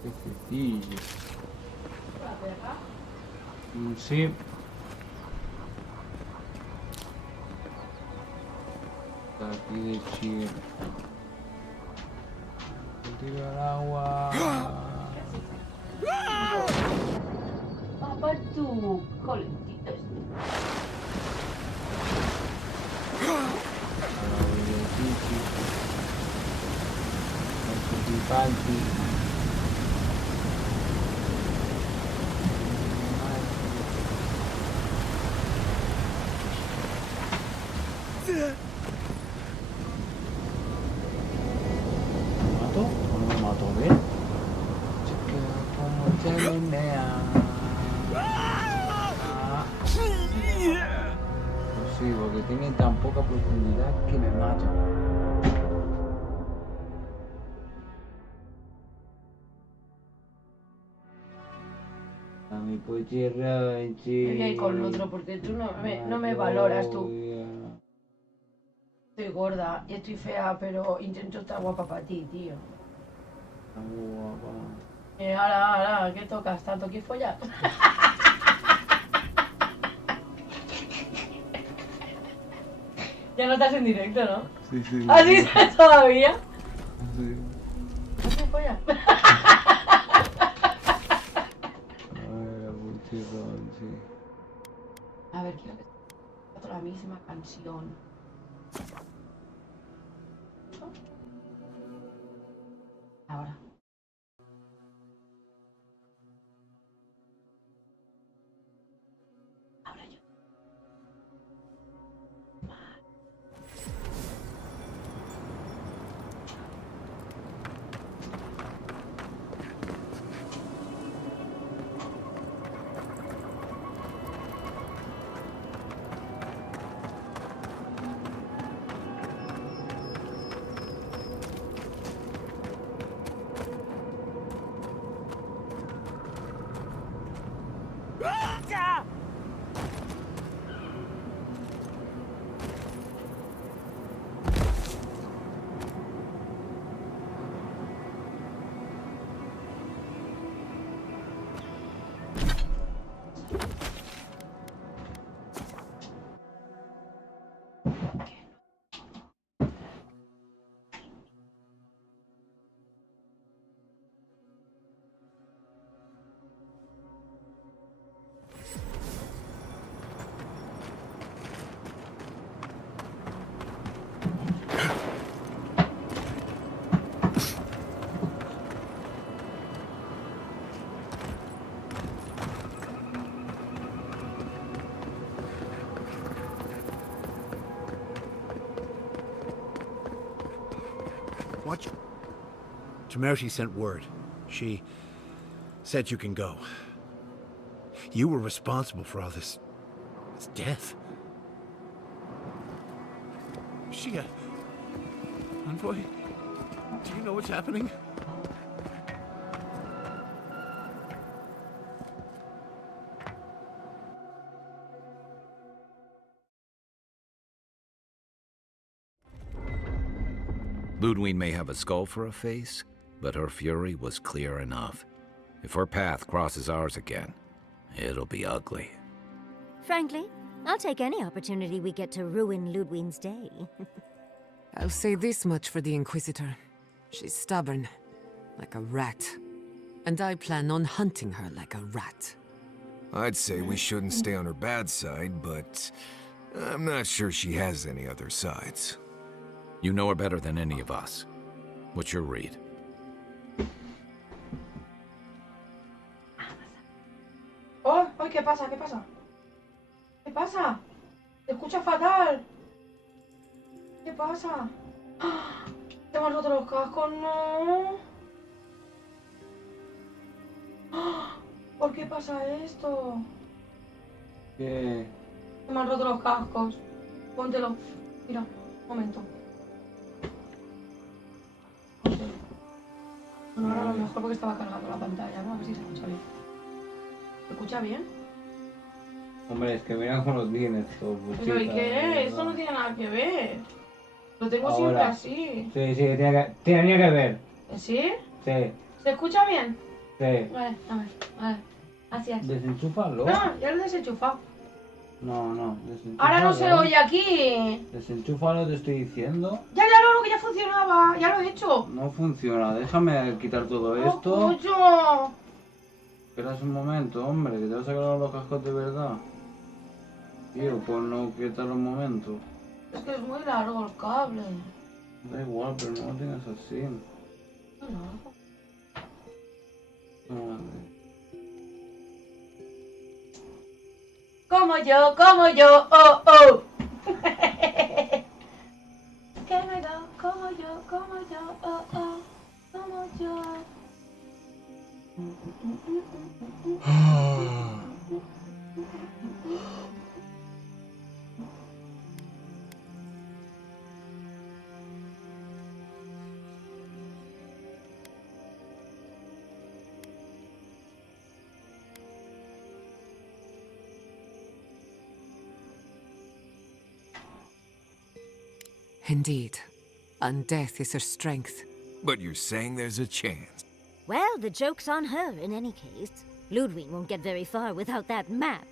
Qué sencillo. Sí. Está aquí de chill. Tiro al agua. Papá, tu colentito. Panty. ¿Me mato o no me mato? A ver. Se queda como se menea. Pues sí, porque tiene tan poca profundidad que me mato. Mi pochirra, Yo voy a ir con el otro porque tú no me valoras tú. Estoy gorda y estoy fea, pero intento estar guapa para ti, tío. Ahora, ¿qué tocas? ¿Tanto aquí follar? Ya no estás en directo, ¿no? Sí, sí. ¿Así estás todavía? Sí. ¿No te follas? A ver, aburridón, sí. A ver, quiero que otra misma canción. Ahora. Ahora yo. What? Temerity sent word. She said you can go. You were responsible for all this death. Is she a envoy? Do you know what's happening? Ludwig may have a skull for a face, but her fury was clear enough. If her path crosses ours again, it'll be ugly. Frankly, I'll take any opportunity we get to ruin Ludwig's day. I'll say this much for the Inquisitor. She's stubborn, like a rat. And I plan on hunting her like a rat. I'd say we shouldn't stay on her bad side, but I'm not sure she has any other sides. You know her better than any of us. What's your read? ¡Oh! ¡Ay! ¿Qué pasa? ¿Qué pasa? ¿Qué pasa? ¡Te escucha fatal! ¿Qué pasa? ¡Ah! ¿Te me han roto los cascos? ¡No! ¡Ah! ¿Por qué pasa esto? ¿Qué? Se me han roto los cascos. Póntelo. Mira, un momento. Bueno, ahora a lo mejor porque estaba cargando la pantalla, ¿no? A ver si se escucha bien. ¿Se escucha bien? Hombre, es que mira cómo los tienes todos. Pero ¿y qué? Eso no tiene nada que ver. Lo tengo siempre así. Sí, tenía que ver. ¿Sí? Sí. ¿Se escucha bien? Sí. Vale, a ver. Gracias. Desenchúfalo. No, ya lo he desenchufado. No, desenchúfalo. Ahora no se oye aquí. Desenchúfalo, te estoy diciendo. Ya, no, que ya funcionaba. Ya lo he hecho. No funciona, déjame quitar todo esto. ¡Pollo! Esperas un momento, hombre, que te vas a sacar los cascos de verdad. Tío, pues no quitarlo un momento. Es que es muy largo el cable. Da igual, pero no lo tienes así. No. Como yo, oh, oh. Que me da como yo, oh, oh. Como yo. Indeed. And death is her strength. But you're saying there's a chance? Well, the joke's on her in any case. Ludwig won't get very far without that map.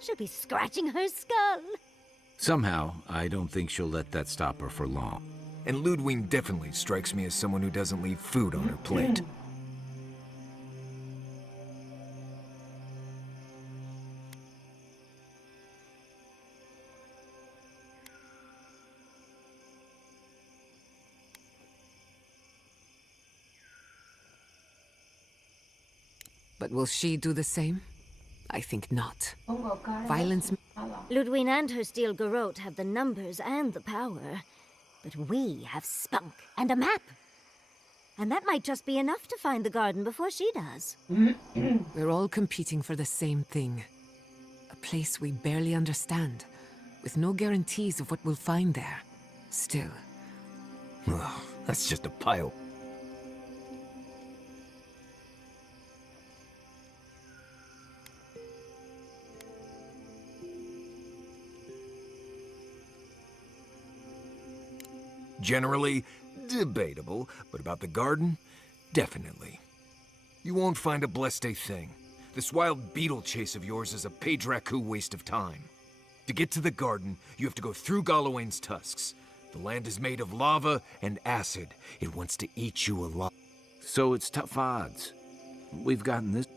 She'll be scratching her skull. Somehow, I don't think she'll let that stop her for long. And Ludwig definitely strikes me as someone who doesn't leave food on her plate. But will she do the same? I think not. Violence... Ludwig and her steel garrote have the numbers and the power. But we have spunk and a map. And that might just be enough to find the garden before she does. We're all competing for the same thing. A place we barely understand, with no guarantees of what we'll find there. Still. Ugh, that's just a pile. Generally, debatable, but about the garden, definitely. You won't find a blessed thing. This wild beetle chase of yours is a page-raku waste of time. To get to the garden, you have to go through Galawain's tusks. The land is made of lava and acid. It wants to eat you alive. So it's tough odds. We've gotten this.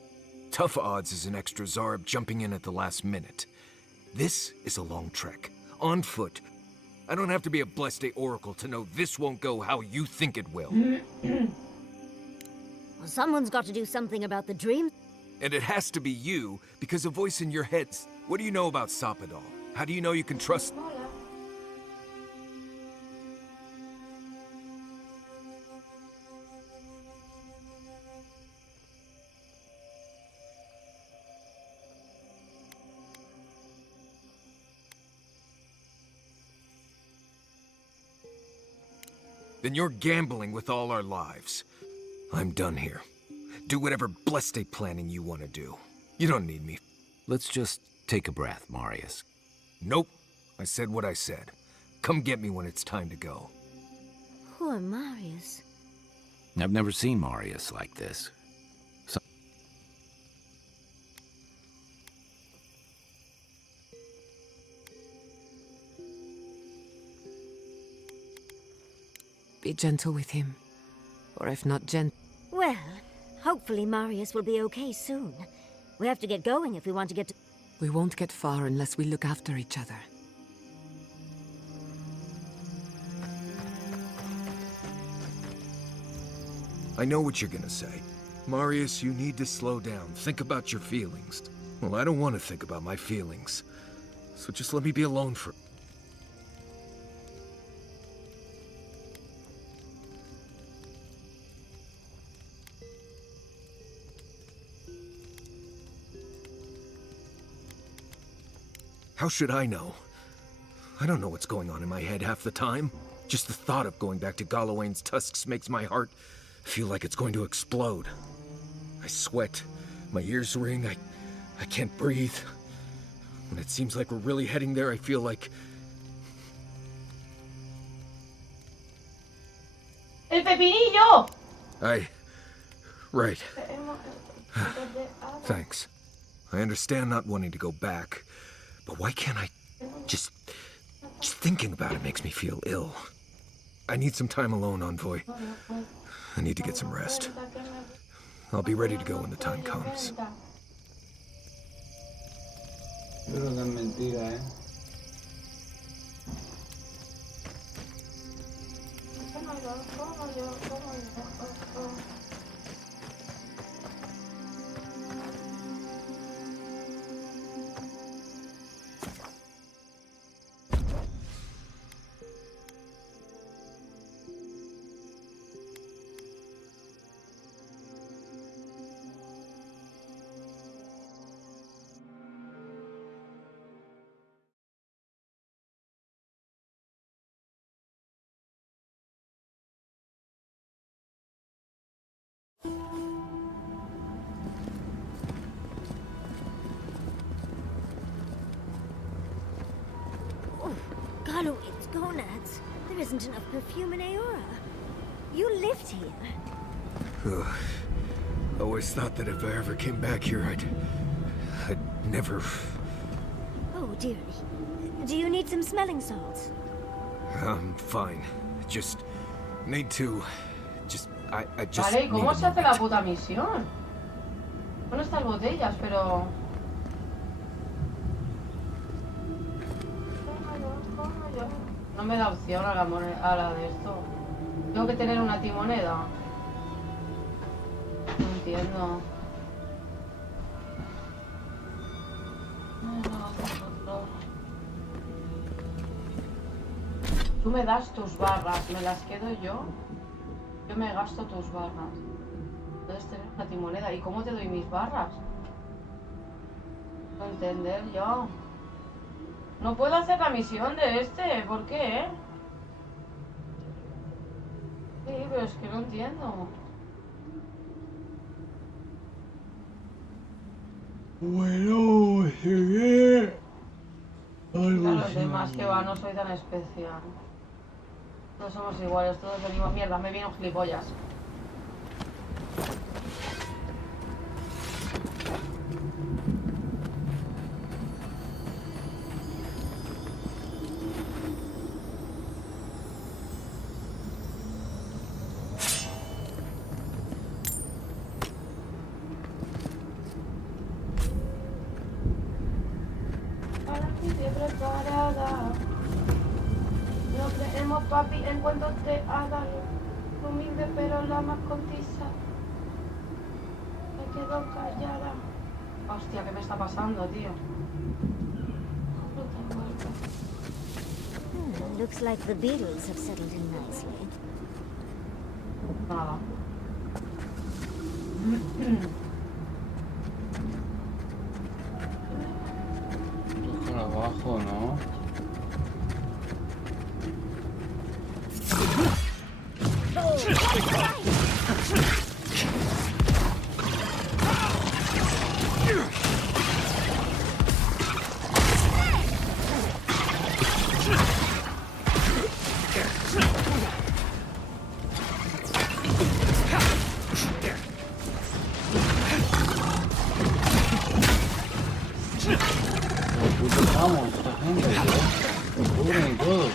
Tough odds is an extra Zarb jumping in at the last minute. This is a long trek, on foot. I don't have to be a Blessed Oracle to know this won't go how you think it will. Well, someone's got to do something about the dream. And it has to be you, because a voice in your head's... What do you know about Sapadal? How do you know you can trust... Then you're gambling with all our lives. I'm done here. Do whatever blessed planning you want to do. You don't need me. Let's just take a breath, Marius. Nope. I said what I said. Come get me when it's time to go. Poor Marius. I've never seen Marius like this. Be gentle with him. Or if not gentle... Well, hopefully Marius will be okay soon. We have to get going if we want to get to... We won't get far unless we look after each other. I know what you're gonna say. Marius, you need to slow down. Think about your feelings. Well, I don't want to think about my feelings. So just let me be alone for... How should I know? I don't know what's going on in my head half the time. Just the thought of going back to Galawain's tusks makes my heart feel like it's going to explode. I sweat, my ears ring, I can't breathe. When it seems like we're really heading there, I feel like... ¡El pepinillo! Right. Thanks. I understand not wanting to go back. But why can't I... Just thinking about it makes me feel ill. I need some time alone, Envoy. I need to get some rest. I'll be ready to go when the time comes. Yo creo que es mentira, Galawain's gonads. There isn't enough perfume in Eora. You lived here. I always thought that if I ever came back here, I'd never... Oh, dearie. Do you need some smelling salts? I'm fine. Just need to... I just Vale, ¿y cómo need se a hace la moment. puta misión? Bueno, estas botellas, pero... No me da opción a la de esto. Tengo que tener una timoneda. No entiendo. Tú me das tus barras, me las quedo yo. Yo me gasto tus barras. Puedes tener una timoneda. ¿Y cómo te doy mis barras? No entender yo. No puedo hacer la misión de este. ¿Por qué? Sí, pero es que no entiendo. Bueno, llegué. A los demás que va, no soy tan especial. Todos somos iguales, todos venimos. Mierda, me viene un gilipollas. Preparada. No creemos, papi, en cuanto te haga humilde, pero la más contisa. Me quedo callada. Hostia, ¿qué me está pasando, tío? Looks like the beetles have settled in nicely. Nada. Por abajo, ¿no? Vamos, esta gente, ¿no? Me cubren y todo.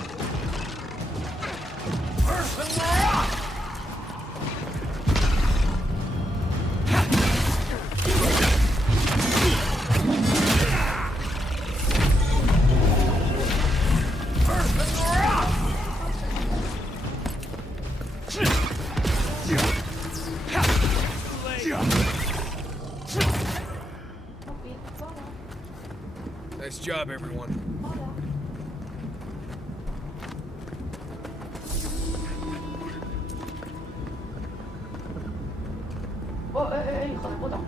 Nice job, everyone. Oh, hijo de puta.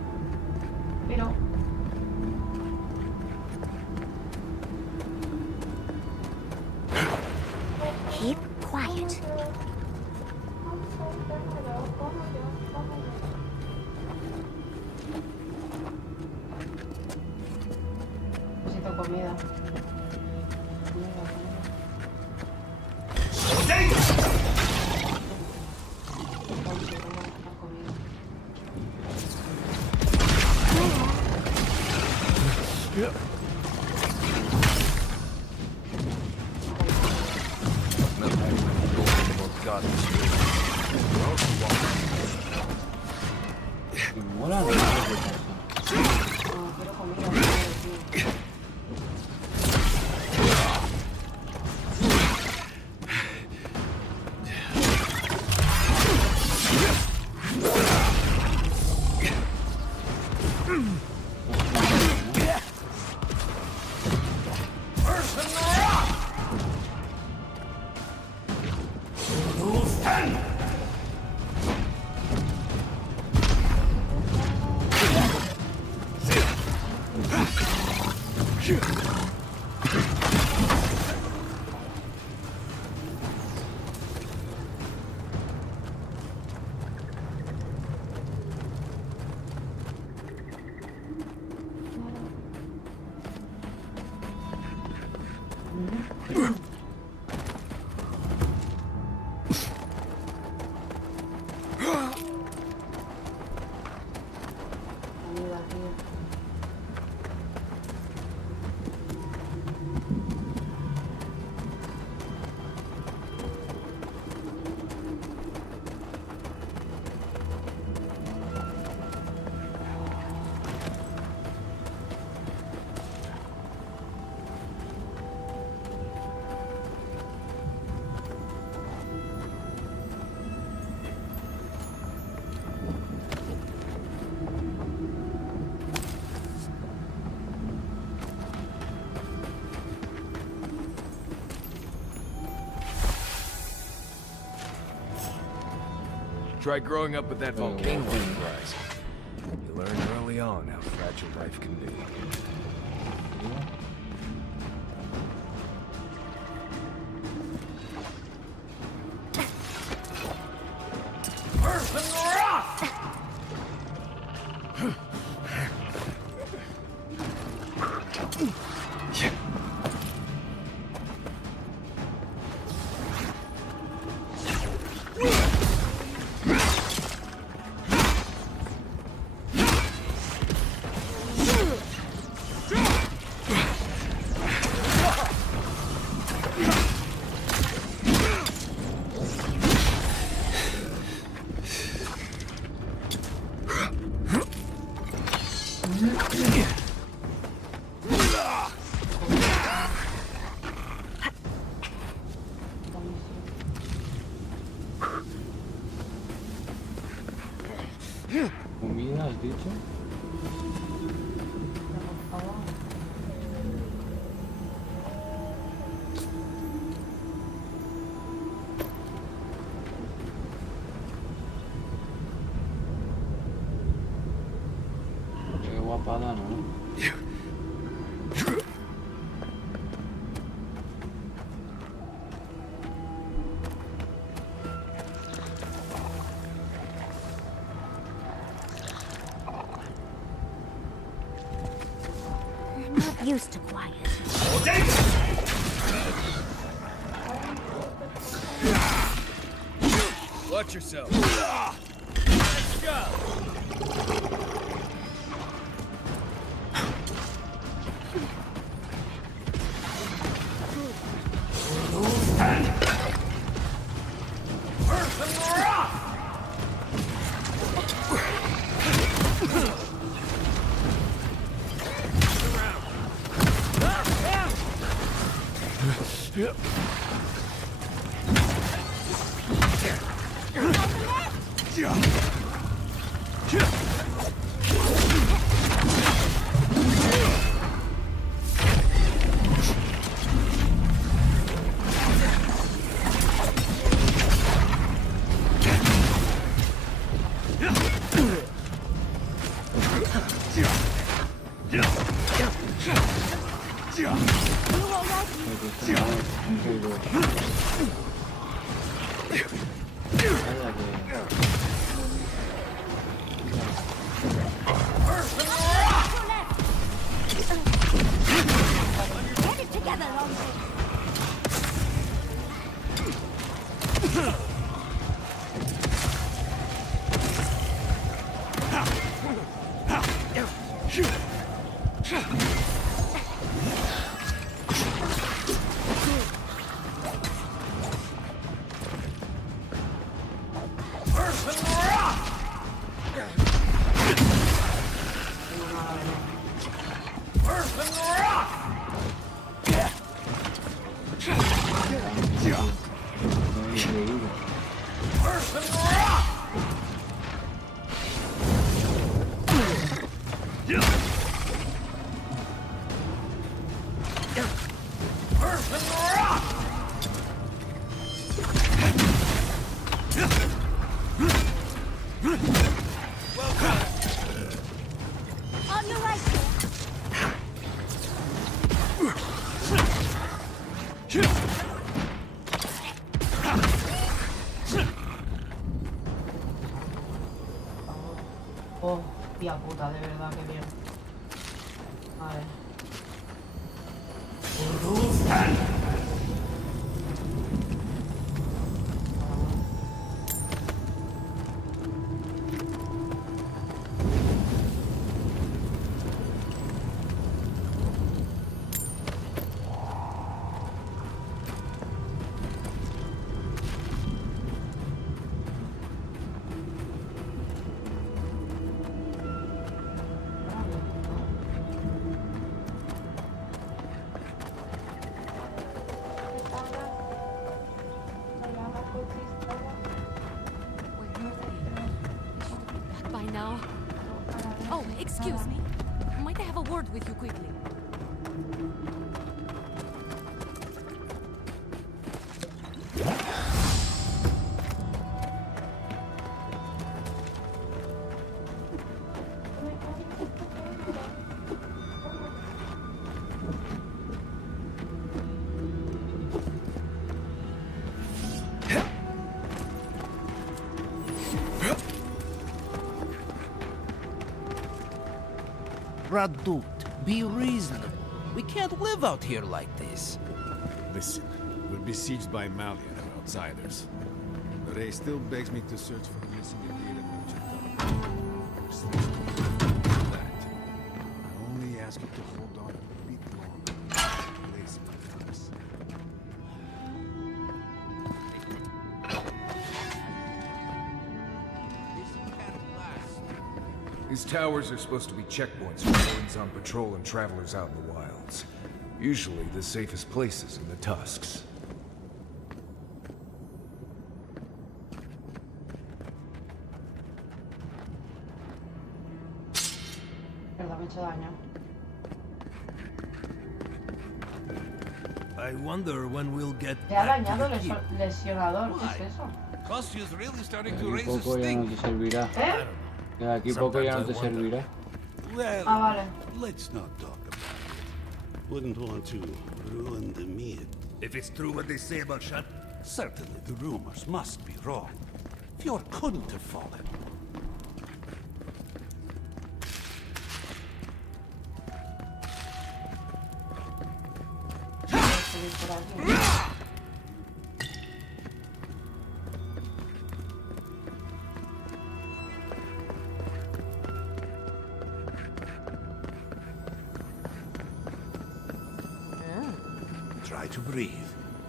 Pero... Keep quiet. Necesito comida. Mola, no sé qué pasa. No, quiero comida, tío. Try growing up with that volcano on the rise. You learn early on how fragile life can be. ¿Comida has dicho? Qué guapada, ¿no? Used to quiet. Watch yourself. Let's go. Oh, tía puta, de verdad, que bien. A ver. By now. Oh, excuse me. Might I have a word with you quickly? Radut, be reasonable. We can't live out here like this. Listen, we're besieged by Malian and outsiders. Ray still begs me to search for the missing Avida merchant. That. I only ask you to hold on a bit longer. Please, my friends. These towers are supposed to be checkpoints for hordes on patrol and travelers out in the wilds. Usually the safest places in the tusks. Verdad, me he hecho daño. I wonder when we'll get Te ha back to dañado the el keep. lesionador, ¿qué es eso? Costia's really starting to Aquí raise a poco ya no stink. te servirá. ¿Eh? De aquí poco ya no te servirá. Well, Ah, vale. Let's not talk about it. Wouldn't want to ruin the meal. If it's true what they say about Shut, Certainly the rumors must be wrong. Fjord couldn't have fallen. Try to breathe.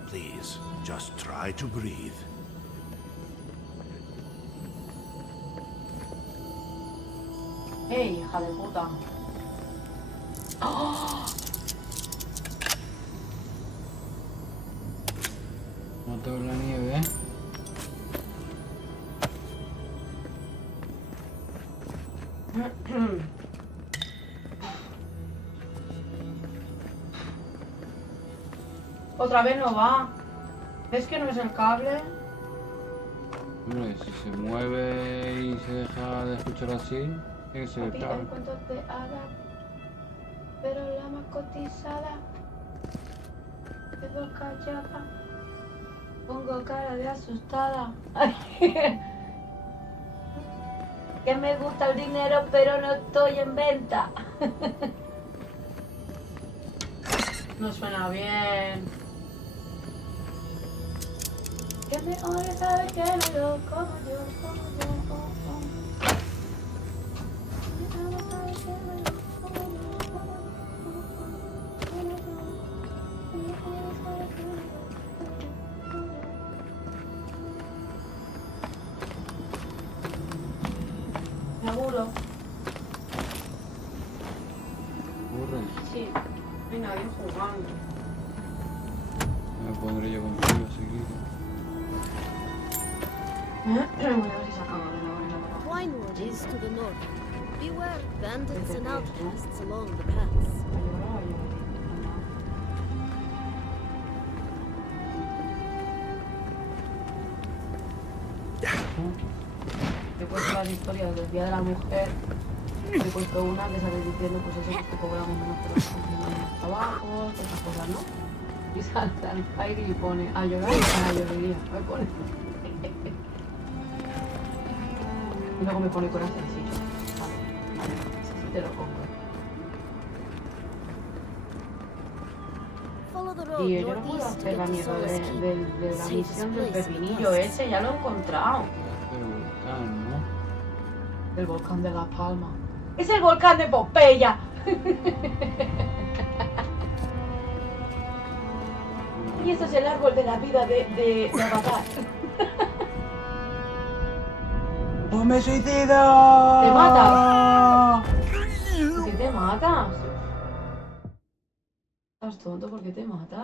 Please, just try to breathe. ¡Ey, hija de puta! ¡Oh! Mato la nieve, ¿eh? Otra vez no va. ¿Ves que no es el cable? Hombre, si se mueve y se deja de escuchar así, tiene que ser Papi, claro. el cuento de hada, pero la más cotizada. Quedo callada. Pongo cara de asustada. Que me gusta el dinero, pero no estoy en venta. No suena bien. Que me oye, sabe que no yo, como yo, como yo, oh, oh. Seguro. ¿Aburres? Sí. No hay nadie jugando. Me pondré yo contigo seguido. Voy a ver si se acaba de la hora. Winewood is to the north. Beware bandits and outcasts along the paths. He puesto las historias del Día de la Mujer. He puesto una que sale diciendo, pues eso, que cobramos menos por los trabajos, esas cosas, ¿no? Y salta el aire y pone a llorar y a la llorería. Me pone. Y luego me pone corazoncillo. Vale, sí te lo compro. Y yo no puedo hacer la mierda de la misión del pepinillo ese, ya lo he encontrado. El volcán, ¿no? El volcán de La Palma. ¡Es el volcán de Pompeya! Y esto es el árbol de la vida de Avatar. ¡Oh, me suicido! ¿Te mata? ¿Por qué te mata? ¿Estás tonto? ¿Por qué te mata?